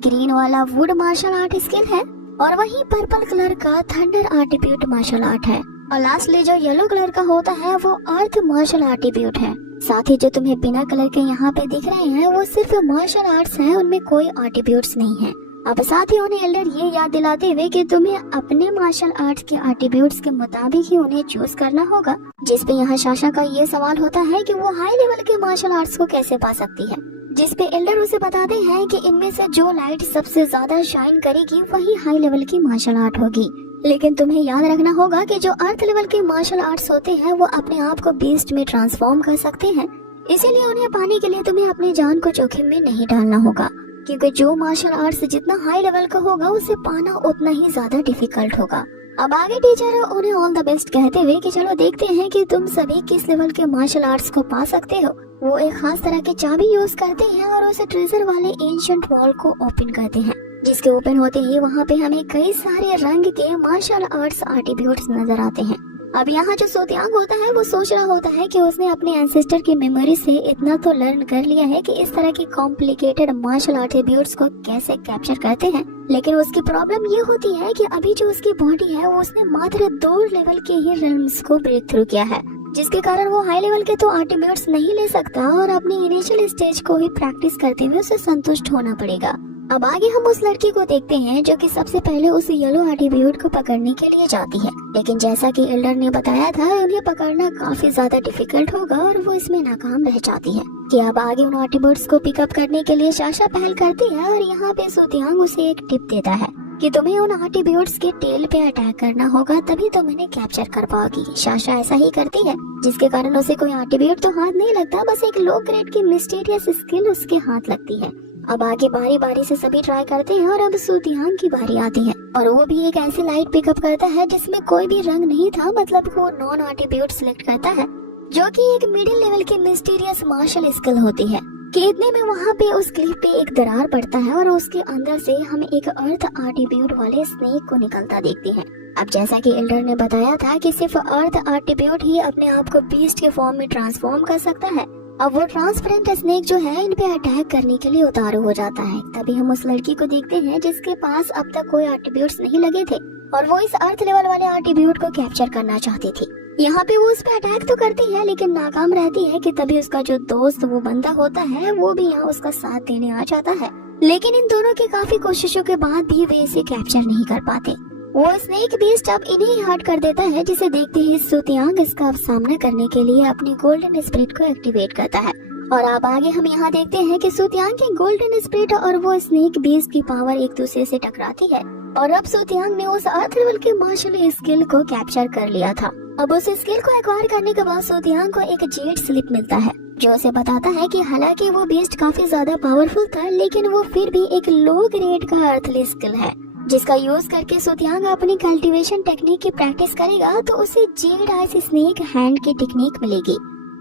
ग्रीन वाला वुड मार्शल आर्ट स्किल है और वहीं पर्पल कलर का थंडर आर्टिब्यूट मार्शल आर्ट है और लास्टली जो येलो कलर का होता है वो अर्थ मार्शल आर्टिब्यूट है। साथ ही जो तुम्हें बिना कलर के यहाँ पे दिख रहे हैं वो सिर्फ मार्शल आर्ट्स हैं, उनमें कोई आर्टिब्यूट्स नहीं है। अब साथ ही उन्हें एल्डर ये याद दिलाते हुए कि तुम्हें अपने मार्शल आर्ट्स के आर्टिब्यूट्स के मुताबिक ही उन्हें चूज करना होगा, जिसपे यहाँ शाशा का ये सवाल होता है कि वो हाई लेवल के मार्शल आर्ट्स को कैसे पा सकती है, जिसपे एल्डर उसे बताते हैं कि इनमें से जो लाइट सबसे ज्यादा शाइन करेगी वही हाई लेवल की मार्शल आर्ट होगी। लेकिन तुम्हें याद रखना होगा कि जो अर्थ लेवल के मार्शल आर्ट्स होते हैं वो अपने आप को बीस्ट में ट्रांसफॉर्म कर सकते हैं, इसीलिए उन्हें पाने के लिए तुम्हें अपनी जान को जोखिम में नहीं डालना होगा, क्योंकि जो मार्शल आर्ट्स जितना हाई लेवल का होगा उसे पाना उतना ही ज्यादा डिफिकल्ट होगा। अब आगे टीचर उन्हें ऑल द बेस्ट कहते हुए कि चलो देखते हैं कि तुम सभी किस लेवल के मार्शल आर्ट्स को पा सकते हो। वो एक खास तरह की चाबी यूज करते हैं और उस ट्रेजर वाले एंशिएंट वॉल को ओपन करते हैं, जिसके ओपन होते ही वहाँ पे हमें कई सारे रंग के मार्शल आर्ट्स आर्टिब्यूट्स नजर आते हैं। अब यहाँ जो सोतियांग होता है वो सोच रहा होता है कि उसने अपने एंसेस्टर की मेमोरी से इतना तो लर्न कर लिया है कि इस तरह की कॉम्प्लिकेटेड मार्शल आर्टिब्यूट्स को कैसे कैप्चर करते हैं, लेकिन उसकी प्रॉब्लम ये होती है कि अभी जो उसकी बॉडी है वो उसने मात्र 2 लेवल के ही रेल्म्स को ब्रेक थ्रू किया है, जिसके कारण वो हाई लेवल के तो आर्टिब्यूट्स नहीं ले सकता और अपनी इनिशियल स्टेज को ही प्रैक्टिस करते हुए उसे संतुष्ट होना पड़ेगा। अब आगे हम उस लड़की को देखते हैं जो कि सबसे पहले उस येलो आर्टिब्यूट को पकड़ने के लिए जाती है, लेकिन जैसा कि एल्डर ने बताया था उन्हें पकड़ना काफी ज्यादा डिफिकल्ट होगा और वो इसमें नाकाम रह जाती है। कि अब आगे उन आर्टिब्यूट्स को पिकअप करने के लिए शाशा पहल करती है और यहाँ पे सोतियांग उसे एक टिप देता है कि तुम्हें उन आर्टिब्यूट्स के टेल पे अटैक करना होगा, तभी तुम इन्हें कैप्चर कर पाओगी। शाशा ऐसा ही करती है, जिसके कारण उसे कोई आर्टिब्यूट तो हाथ नहीं लगता, बस एक लो ग्रेड की मिस्टीरियस स्किल उसके हाथ लगती है। अब आगे बारी बारी से सभी ट्राई करते हैं और अब सोतियांग की बारी आती है और वो भी एक ऐसी लाइट पिकअप करता है जिसमें कोई भी रंग नहीं था, मतलब वो नॉन आर्टिब्यूट सिलेक्ट करता है, जो कि एक मिडिल लेवल की मिस्टीरियस मार्शल स्किल होती है। कि इतने में वहाँ पे उस क्लिफ पे एक दरार पड़ता है और उसके अंदर से हम एक अर्थ आर्टिब्यूट वाले स्नेक को निकलता देखते हैं। अब जैसा कि एल्डर ने बताया था कि सिर्फ अर्थ आर्टिब्यूट ही अपने आप को बीस्ट के फॉर्म में ट्रांसफॉर्म कर सकता है। अब वो ट्रांसपेरेंट स्नेक जो है इन पे अटैक करने के लिए उतारू हो जाता है। तभी हम उस लड़की को देखते हैं जिसके पास अब तक कोई आर्टिब्यूट्स नहीं लगे थे और वो इस अर्थ लेवल वाले आर्टिब्यूट को कैप्चर करना चाहती थी। यहाँ पे वो उस पे अटैक तो करती है लेकिन नाकाम रहती है कि तभी उसका जो दोस्त वो बंदा होता है वो भी यहाँ उसका साथ देने आ जाता है, लेकिन इन दोनों की काफी कोशिशों के बाद भी वे इसे कैप्चर नहीं कर पाते। वो स्नेक बीस्ट अब इन्हें हर्ट कर देता है, जिसे देखते ही सोतियांग इसका सामना करने के लिए अपनी गोल्डन स्पिरिट को एक्टिवेट करता है। और अब आगे हम यहाँ देखते हैं कि सोतियांग की गोल्डन स्पिरिट और वो स्नेक बीस्ट की पावर एक दूसरे से टकराती है और अब सोतियांग ने उस अर्थ लेवल के मार्शल स्किल को कैप्चर कर लिया था। अब उस स्किल को एक्वायर करने के बाद सोतियांग को एक जेड स्लिप मिलता है जो उसे बताता है कि हालांकि वो बीस्ट काफी ज्यादा पावरफुल था, लेकिन वो फिर भी एक लो ग्रेड का अर्थली स्किल है जिसका यूज करके सुतियांग अपनी कल्टीवेशन टेक्निक की प्रैक्टिस करेगा तो उसे जेड आइस स्नेक हैंड की टेक्निक मिलेगी,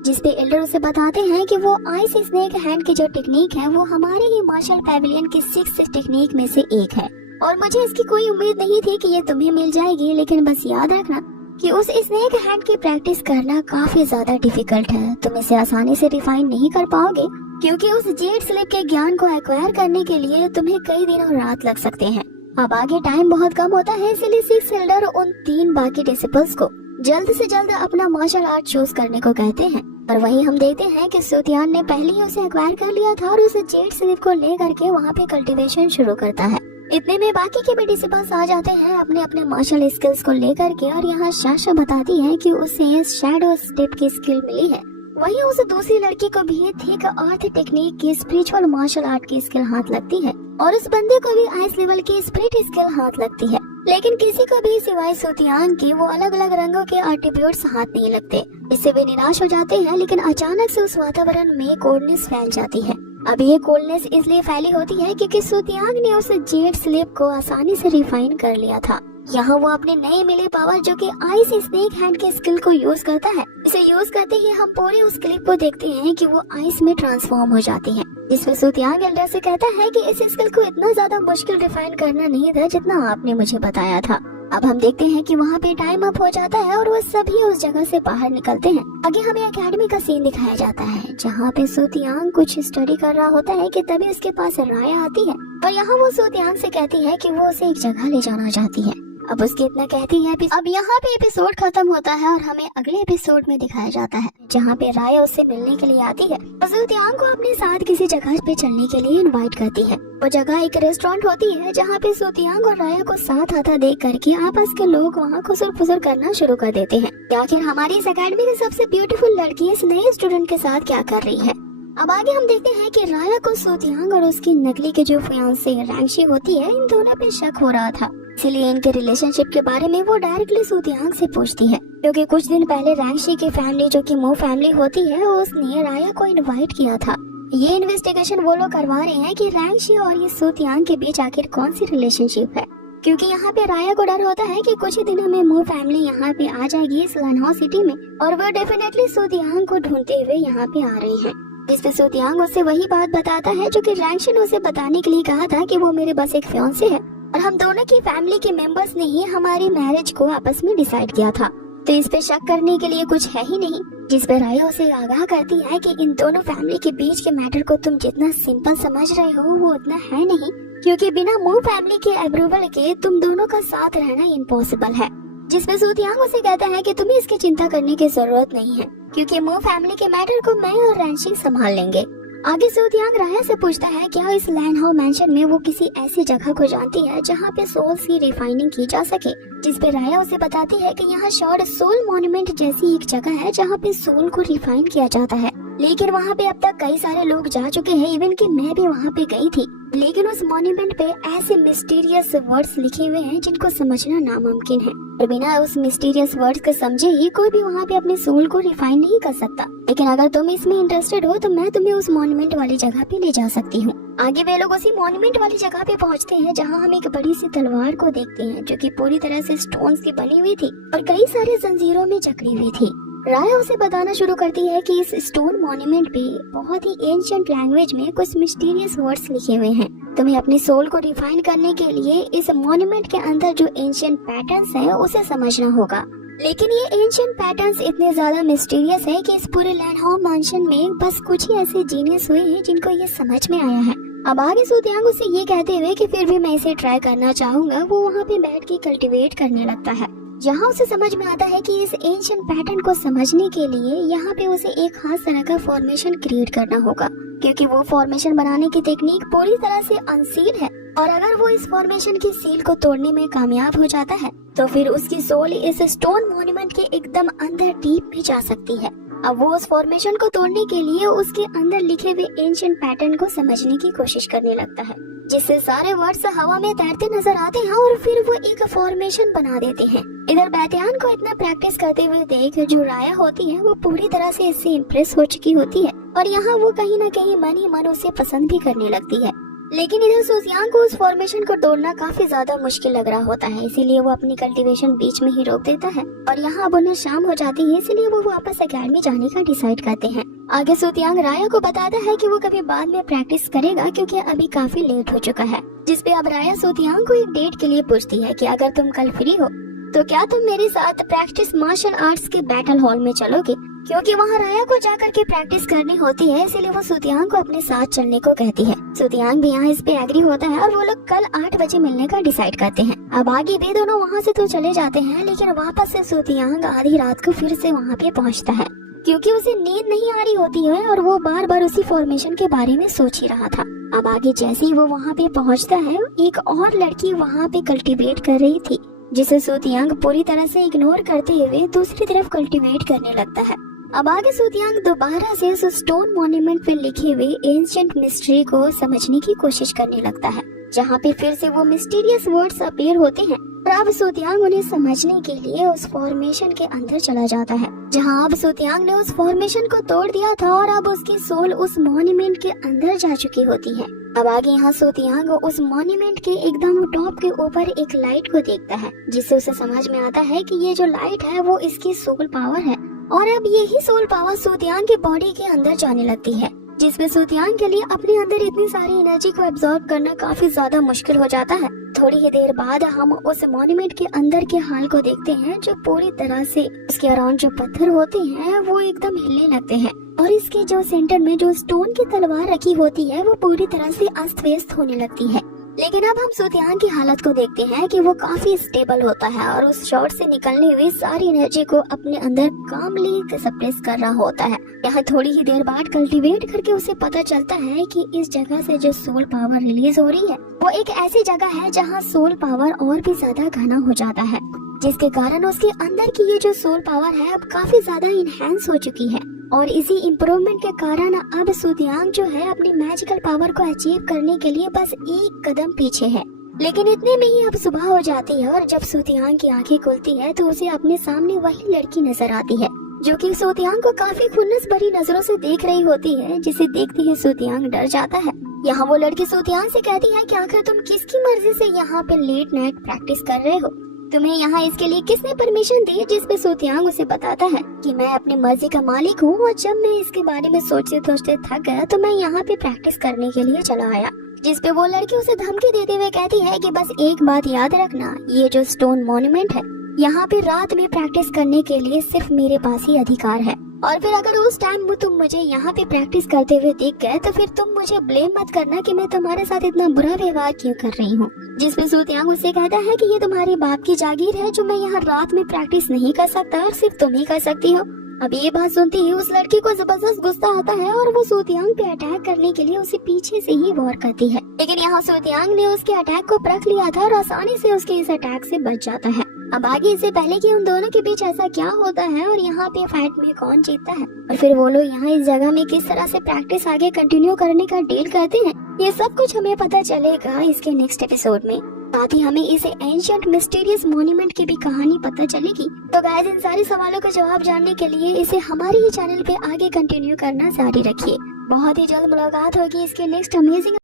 जिसपे एल्डर उसे बताते हैं कि वो आइस स्नेक हैंड की जो टेक्निक है वो हमारे ही मार्शल पैविलियन की 6 टेक्निक में से एक है। और मुझे इसकी कोई उम्मीद नहीं थी कि ये तुम्हें मिल जाएगी, लेकिन बस याद रखना कि उस स्नेक हैंड की प्रैक्टिस करना काफी ज्यादा डिफिकल्ट है। तुम इसे आसानी से रिफाइन नहीं कर पाओगे, क्योंकि उस जेड स्लिप के ज्ञान को एक्वायर करने के लिए तुम्हें कई दिन और रात लग सकते हैं। अब आगे टाइम बहुत कम होता है, इसलिए 6 एल्डर उन 3 बाकी डिसिपल्स को जल्द से जल्द अपना मार्शल आर्ट चूज करने को कहते हैं। और वहीं हम देखते हैं कि सुतियान ने पहले ही उसे एक्वायर कर लिया था और उस जेड स्लिप को ले करके वहाँ पे कल्टीवेशन शुरू करता है। इतने में बाकी के भी डिसिपल्स आ जाते हैं अपने अपने मार्शल स्किल्स को लेकर के, और यहाँ शाशा बताती है कि उसे शैडो स्टेप की स्किल मिली है। वहीं उस दूसरी लड़की को भी थिक अर्थ टेक्निक की स्पिरिचुअल मार्शल आर्ट की स्किल हाथ लगती है, और उस बंदे को भी आइस लेवल की स्पिरिट स्किल हाथ लगती है। लेकिन किसी को भी सिवाय सुतियांग के वो अलग अलग रंगों के एट्रीब्यूट्स हाथ नहीं लगते। इससे वे निराश हो जाते हैं, लेकिन अचानक से उस वातावरण में कोल्डनेस फैल जाती है। अब ये कोल्डनेस इसलिए फैली होती है क्योंकि सुतियांग ने उस जेड स्लिप को आसानी से रिफाइन कर लिया था। यहाँ वो अपने नए मिले पावर जो कि आइस स्नेक हैंड के स्किल को यूज करता है, इसे यूज करते ही हम पूरे उस क्लिप को देखते हैं कि वो आइस में ट्रांसफॉर्म हो जाती है। जिसमें सुतियांग एल्डर से कहता है कि इस स्किल को इतना ज्यादा मुश्किल रिफाइन करना नहीं था जितना आपने मुझे बताया था। अब हम देखते हैं कि वहाँ पे टाइम अप हो जाता है और वो सभी उस जगह से बाहर निकलते हैं। आगे हमें एकेडमी का सीन दिखाया जाता है, जहाँ पे सुतियांग कुछ स्टडी कर रहा होता है कि तभी उसके पास राया आती है, और यहाँ वो सुतियांग से कहती है कि वो उसे एक जगह ले जाना चाहती है। अब उसके इतना कहती है। अब यहाँ पे एपिसोड खत्म होता है और हमें अगले एपिसोड में दिखाया जाता है, जहाँ पे राया उससे मिलने के लिए आती है और सुतियांग को अपने साथ किसी जगह पे चलने के लिए इनवाइट करती है। वो जगह एक रेस्टोरेंट होती है, जहाँ पे सुतियांग और राया को साथ आता देख करके आपस के लोग वहाँ खुसुर फुसुर करना शुरू कर देते हैं। आखिर हमारी इस अकेडमी की सबसे ब्यूटीफुल लड़की इस नए स्टूडेंट के साथ क्या कर रही है। अब आगे हम देखते हैं कि राया को सुतियांग और उसकी नकली के जो फियांसे रैंगशी होती है, इन दोनों पे शक हो रहा था। इसलिए इनके रिलेशनशिप के बारे में वो डायरेक्टली सुतियांग से पूछती है, क्योंकि कुछ दिन पहले रैंगशी की फैमिली जो कि मो फैमिली होती है, उसने राया को इनवाइट किया था। ये इन्वेस्टिगेशन वो लोग करवा रहे हैं कि रैंगशी और ये सुतियांग के बीच आखिर कौन सी रिलेशनशिप है, क्योंकि यहाँ पे राया को डर होता है कि कुछ ही दिनों में मो फैमिली यहाँ पे आ जाएगी इस लनहाउ सिटी में, और वो डेफिनेटली सुतियांग को ढूंढते हुए यहाँ पे आ रही है। जिसपे सुतियांग उससे वही बात बताता है जो कि रैंगशी ने उसे बताने के लिए कहा था कि वो मेरे बस एक फियांसे है और हम दोनों की फैमिली के मेंबर्स ने ही हमारी मैरिज को आपस में डिसाइड किया था, तो इस पे शक करने के लिए कुछ है ही नहीं। जिस पे राया उसे आगाह करती है कि इन दोनों फैमिली के बीच के मैटर को तुम जितना सिंपल समझ रहे हो वो उतना है नहीं, क्योंकि बिना मो फैमिली के अप्रूवल के तुम दोनों का साथ रहना इम्पॉसिबल है। जिसमें सुतियांग उसे कहता है कि तुम्हें इसकी चिंता करने की जरूरत नहीं है, क्योंकि मो फैमिली के मैटर को मैं और रैंगशी संभाल लेंगे। आगे सुतियांग राया से पूछता है क्या इस लैंडहाउ मैंशन में वो किसी ऐसी जगह को जानती है जहाँ पे सोल्स की रिफाइनिंग की जा सके। जिस पे राया उसे बताती है कि यहाँ शॉर्ट सोल मॉन्यूमेंट जैसी एक जगह है जहाँ पे सोल को रिफाइन किया जाता है, लेकिन वहाँ पे अब तक कई सारे लोग जा चुके हैं, इवन कि मैं भी वहाँ पे गई थी, लेकिन उस मॉन्यूमेंट पे ऐसे मिस्टीरियस वर्ड्स लिखे हुए हैं जिनको समझना नामुमकिन है, और बिना उस मिस्टीरियस वर्ड्स को समझे ही कोई भी वहाँ पे अपने सोल को रिफाइन नहीं कर सकता। लेकिन अगर तुम इसमें इंटरेस्टेड हो तो मैं तुम्हें उस मॉन्यूमेंट वाली जगह पे ले जा सकती हूँ। आगे वे लोग उसी मॉन्यूमेंट वाली जगह पे पहुँचते हैं, जहाँ हम एक बड़ी सी तलवार को देखते हैं जो कि पूरी तरह से स्टोन्स की बनी हुई थी और कई सारे जंजीरों में जकड़ी हुई थी। राया उसे बताना शुरू करती है कि इस स्टोन मॉन्यूमेंट पे बहुत ही एंशिएंट लैंग्वेज में कुछ मिस्टीरियस वर्ड्स लिखे हुए हैं। तुम्हें अपनी सोल को रिफाइन करने के लिए इस मॉन्यूमेंट के अंदर जो एंशिएंट पैटर्न्स हैं उसे समझना होगा, लेकिन ये एंशिएंट पैटर्न्स इतने ज्यादा मिस्टीरियस है कि इस पूरे लैंडहाउ मैंशन में बस कुछ ही ऐसे जीनियस हुए हैं जिनको ये समझ में आया है। अब आगे सुतियांग उसे ये कहते हुए कि फिर भी मैं इसे ट्राई करना चाहूंगा, वो वहाँ पे बैठ के कल्टीवेट करने लगता है। यहाँ उसे समझ में आता है कि इस एंशिएंट पैटर्न को समझने के लिए यहाँ पे उसे एक खास तरह का फॉर्मेशन क्रिएट करना होगा, क्योंकि वो फॉर्मेशन बनाने की टेक्निक पूरी तरह से अनसील है, और अगर वो इस फॉर्मेशन की सील को तोड़ने में कामयाब हो जाता है तो फिर उसकी सोल इस स्टोन मॉन्यूमेंट के एकदम अंदर डीप में जा सकती है। अब वो उस फॉर्मेशन को तोड़ने के लिए उसके अंदर लिखे हुए एंशिएंट पैटर्न को समझने की कोशिश करने लगता है, जिससे सारे वर्ड्स हवा में तैरते नजर आते हैं और फिर वो एक फॉर्मेशन बना देते हैं। इधर बैतियान को इतना प्रैक्टिस करते हुए देख जो राया होती है वो पूरी तरह से इससे इम्प्रेस हो चुकी होती है, और यहाँ वो कहीं न कहीं मन ही मन उसे पसंद भी करने लगती है। लेकिन इधर सुतियांग को उस फॉर्मेशन को तोड़ना काफी ज्यादा मुश्किल लग रहा होता है, इसीलिए वो अपनी कल्टीवेशन बीच में ही रोक देता है। और यहाँ अब उन्हें शाम हो जाती है, इसीलिए वो वापस एकेडमी जाने का डिसाइड करते हैं। आगे सुतियांग राया को बताता है कि वो कभी बाद में प्रैक्टिस करेगा क्योंकि अभी काफी लेट हो चुका है। जिसपे अब राया सुतियांग को एक डेट के लिए पूछती है कि अगर तुम कल फ्री हो तो क्या तुम मेरे साथ प्रैक्टिस मार्शल आर्ट्स के बैटल हॉल में चलोगे, क्योंकि वहाँ राया को जाकर के प्रैक्टिस करनी होती है, इसलिए वो सुतियांग को अपने साथ चलने को कहती है। सुतियांग भी यहाँ इस पे एग्री होता है और वो लोग कल 8 बजे मिलने का डिसाइड करते हैं। अब आगे भी दोनों वहाँ से तो चले जाते हैं, लेकिन वापस से सुतियांग आधी रात को फिर से वहाँ पे पहुँचता है क्योंकि उसे नींद नहीं आ रही होती है और वो बार बार उसी फॉर्मेशन के बारे में सोच ही रहा था। अब आगे जैसे ही वो वहाँ पे पहुँचता है, एक और लड़की वहाँ पे कल्टीवेट कर रही थी, जिसे सुतियांग पूरी तरह से इग्नोर करते हुए दूसरी तरफ कल्टीवेट करने लगता है। अब आगे सुतियांग दोबारा से उस स्टोन मॉन्यूमेंट पे लिखे हुए एंशिएंट मिस्ट्री को समझने की कोशिश करने लगता है, जहाँ पे फिर से वो मिस्टीरियस वर्ड्स अपीयर होते हैं। और अब सुतियांग उन्हें समझने के लिए उस फॉर्मेशन के अंदर चला जाता है, जहाँ अब सुतियांग ने उस फॉर्मेशन को तोड़ दिया था और अब उसकी सोल उस मॉन्यूमेंट के अंदर जा चुकी होती है। अब आगे यहाँ सुतियांग उस मॉन्यूमेंट के एकदम टॉप के ऊपर एक लाइट को देखता है, जिससे उसे समझ में आता है कि ये जो लाइट है वो इसकी सोल पावर है। और अब यही सोल पावर सुतियांग की बॉडी के अंदर जाने लगती है, जिसमें सुतियांग के लिए अपने अंदर इतनी सारी एनर्जी को एब्जॉर्ब करना काफी ज्यादा मुश्किल हो जाता है। थोड़ी ही देर बाद हम उस मॉन्यूमेंट के अंदर के हाल को देखते हैं, जो पूरी तरह से उसके अराउंड जो पत्थर होते हैं वो एकदम हिलने लगते हैं और इसके जो सेंटर में जो स्टोन की तलवार रखी होती है वो पूरी तरह से अस्त व्यस्त होने लगती है। लेकिन अब हम सुतियांग की हालत को देखते हैं कि वो काफी स्टेबल होता है और उस शॉट से निकलने हुई सारी एनर्जी को अपने अंदर कामली सप्रेस कर रहा होता है। यहाँ थोड़ी ही देर बाद कल्टीवेट करके उसे पता चलता है कि इस जगह से जो सोल पावर रिलीज हो रही है वो एक ऐसी जगह है जहाँ सोल पावर और भी ज्यादा घना हो जाता है, जिसके कारण उसके अंदर की ये जो सोल पावर है अब काफी ज्यादा इनहेंस हो चुकी है। और इसी इम्प्रूवमेंट के कारण अब सुतियांग जो है अपनी मैजिकल पावर को अचीव करने के लिए बस एक कदम पीछे है। लेकिन इतने में ही अब सुबह हो जाती है और जब सुतियांग की आंखें खुलती है तो उसे अपने सामने वही लड़की नजर आती है, जो कि सुतियांग को काफी खुन्नस भरी नजरों से देख रही होती है, जिसे देखते ही सुतियांग डर जाता है। यहाँ वो लड़की सुतियांग से कहती है कि आखिर तुम किसकी मर्जी से यहाँ पे लेट नाइट प्रैक्टिस कर रहे हो, तुम्हें यहाँ इसके लिए किसने परमिशन दी। जिसपे सुतियांग उसे बताता है कि मैं अपनी मर्जी का मालिक हूँ और जब मैं इसके बारे में सोचते सोचते थक गया तो मैं यहाँ पे प्रैक्टिस करने के लिए चला आया। जिसपे वो लड़की उसे धमकी देते हुए कहती है कि बस एक बात याद रखना, ये जो स्टोन मॉन्यूमेंट है यहाँ पे रात में प्रैक्टिस करने के लिए सिर्फ मेरे पास ही अधिकार है, और फिर अगर उस टाइम तुम मुझे यहाँ पे प्रैक्टिस करते हुए देख गए तो फिर तुम मुझे ब्लेम मत करना कि मैं तुम्हारे साथ इतना बुरा व्यवहार क्यों कर रही हूँ। जिसमें सुतियांग उससे कहता है कि ये तुम्हारे बाप की जागीर है जो मैं यहाँ रात में प्रैक्टिस नहीं कर सकता और सिर्फ तुम ही कर सकती हो। अब ये बात सुनते ही उस लड़की को जबरदस्त गुस्सा आता है और वो सुतियांग पे अटैक करने के लिए उसे पीछे से ही वॉर करती है। लेकिन यहाँ सुतियांग ने उसके अटैक को परख लिया था और आसानी से उसके इस अटैक से बच जाता है। अब आगे इससे पहले कि उन दोनों के बीच ऐसा क्या होता है और यहाँ पे फाइट में कौन जीतता है और फिर वो लोग यहाँ इस जगह में किस तरह से प्रैक्टिस आगे कंटिन्यू करने का डील करते हैं, ये सब कुछ हमें पता चलेगा इसके नेक्स्ट एपिसोड में। साथ ही हमें इसे एंशिएंट मिस्टीरियस मॉन्यूमेंट की भी कहानी पता चलेगी। तो गाइस, इन सारे सवालों का जवाब जानने के लिए इसे हमारे ही चैनल पे आगे कंटिन्यू करना जारी रखिए। बहुत ही जल्द मुलाकात होगी इसके नेक्स्ट अमेजिंग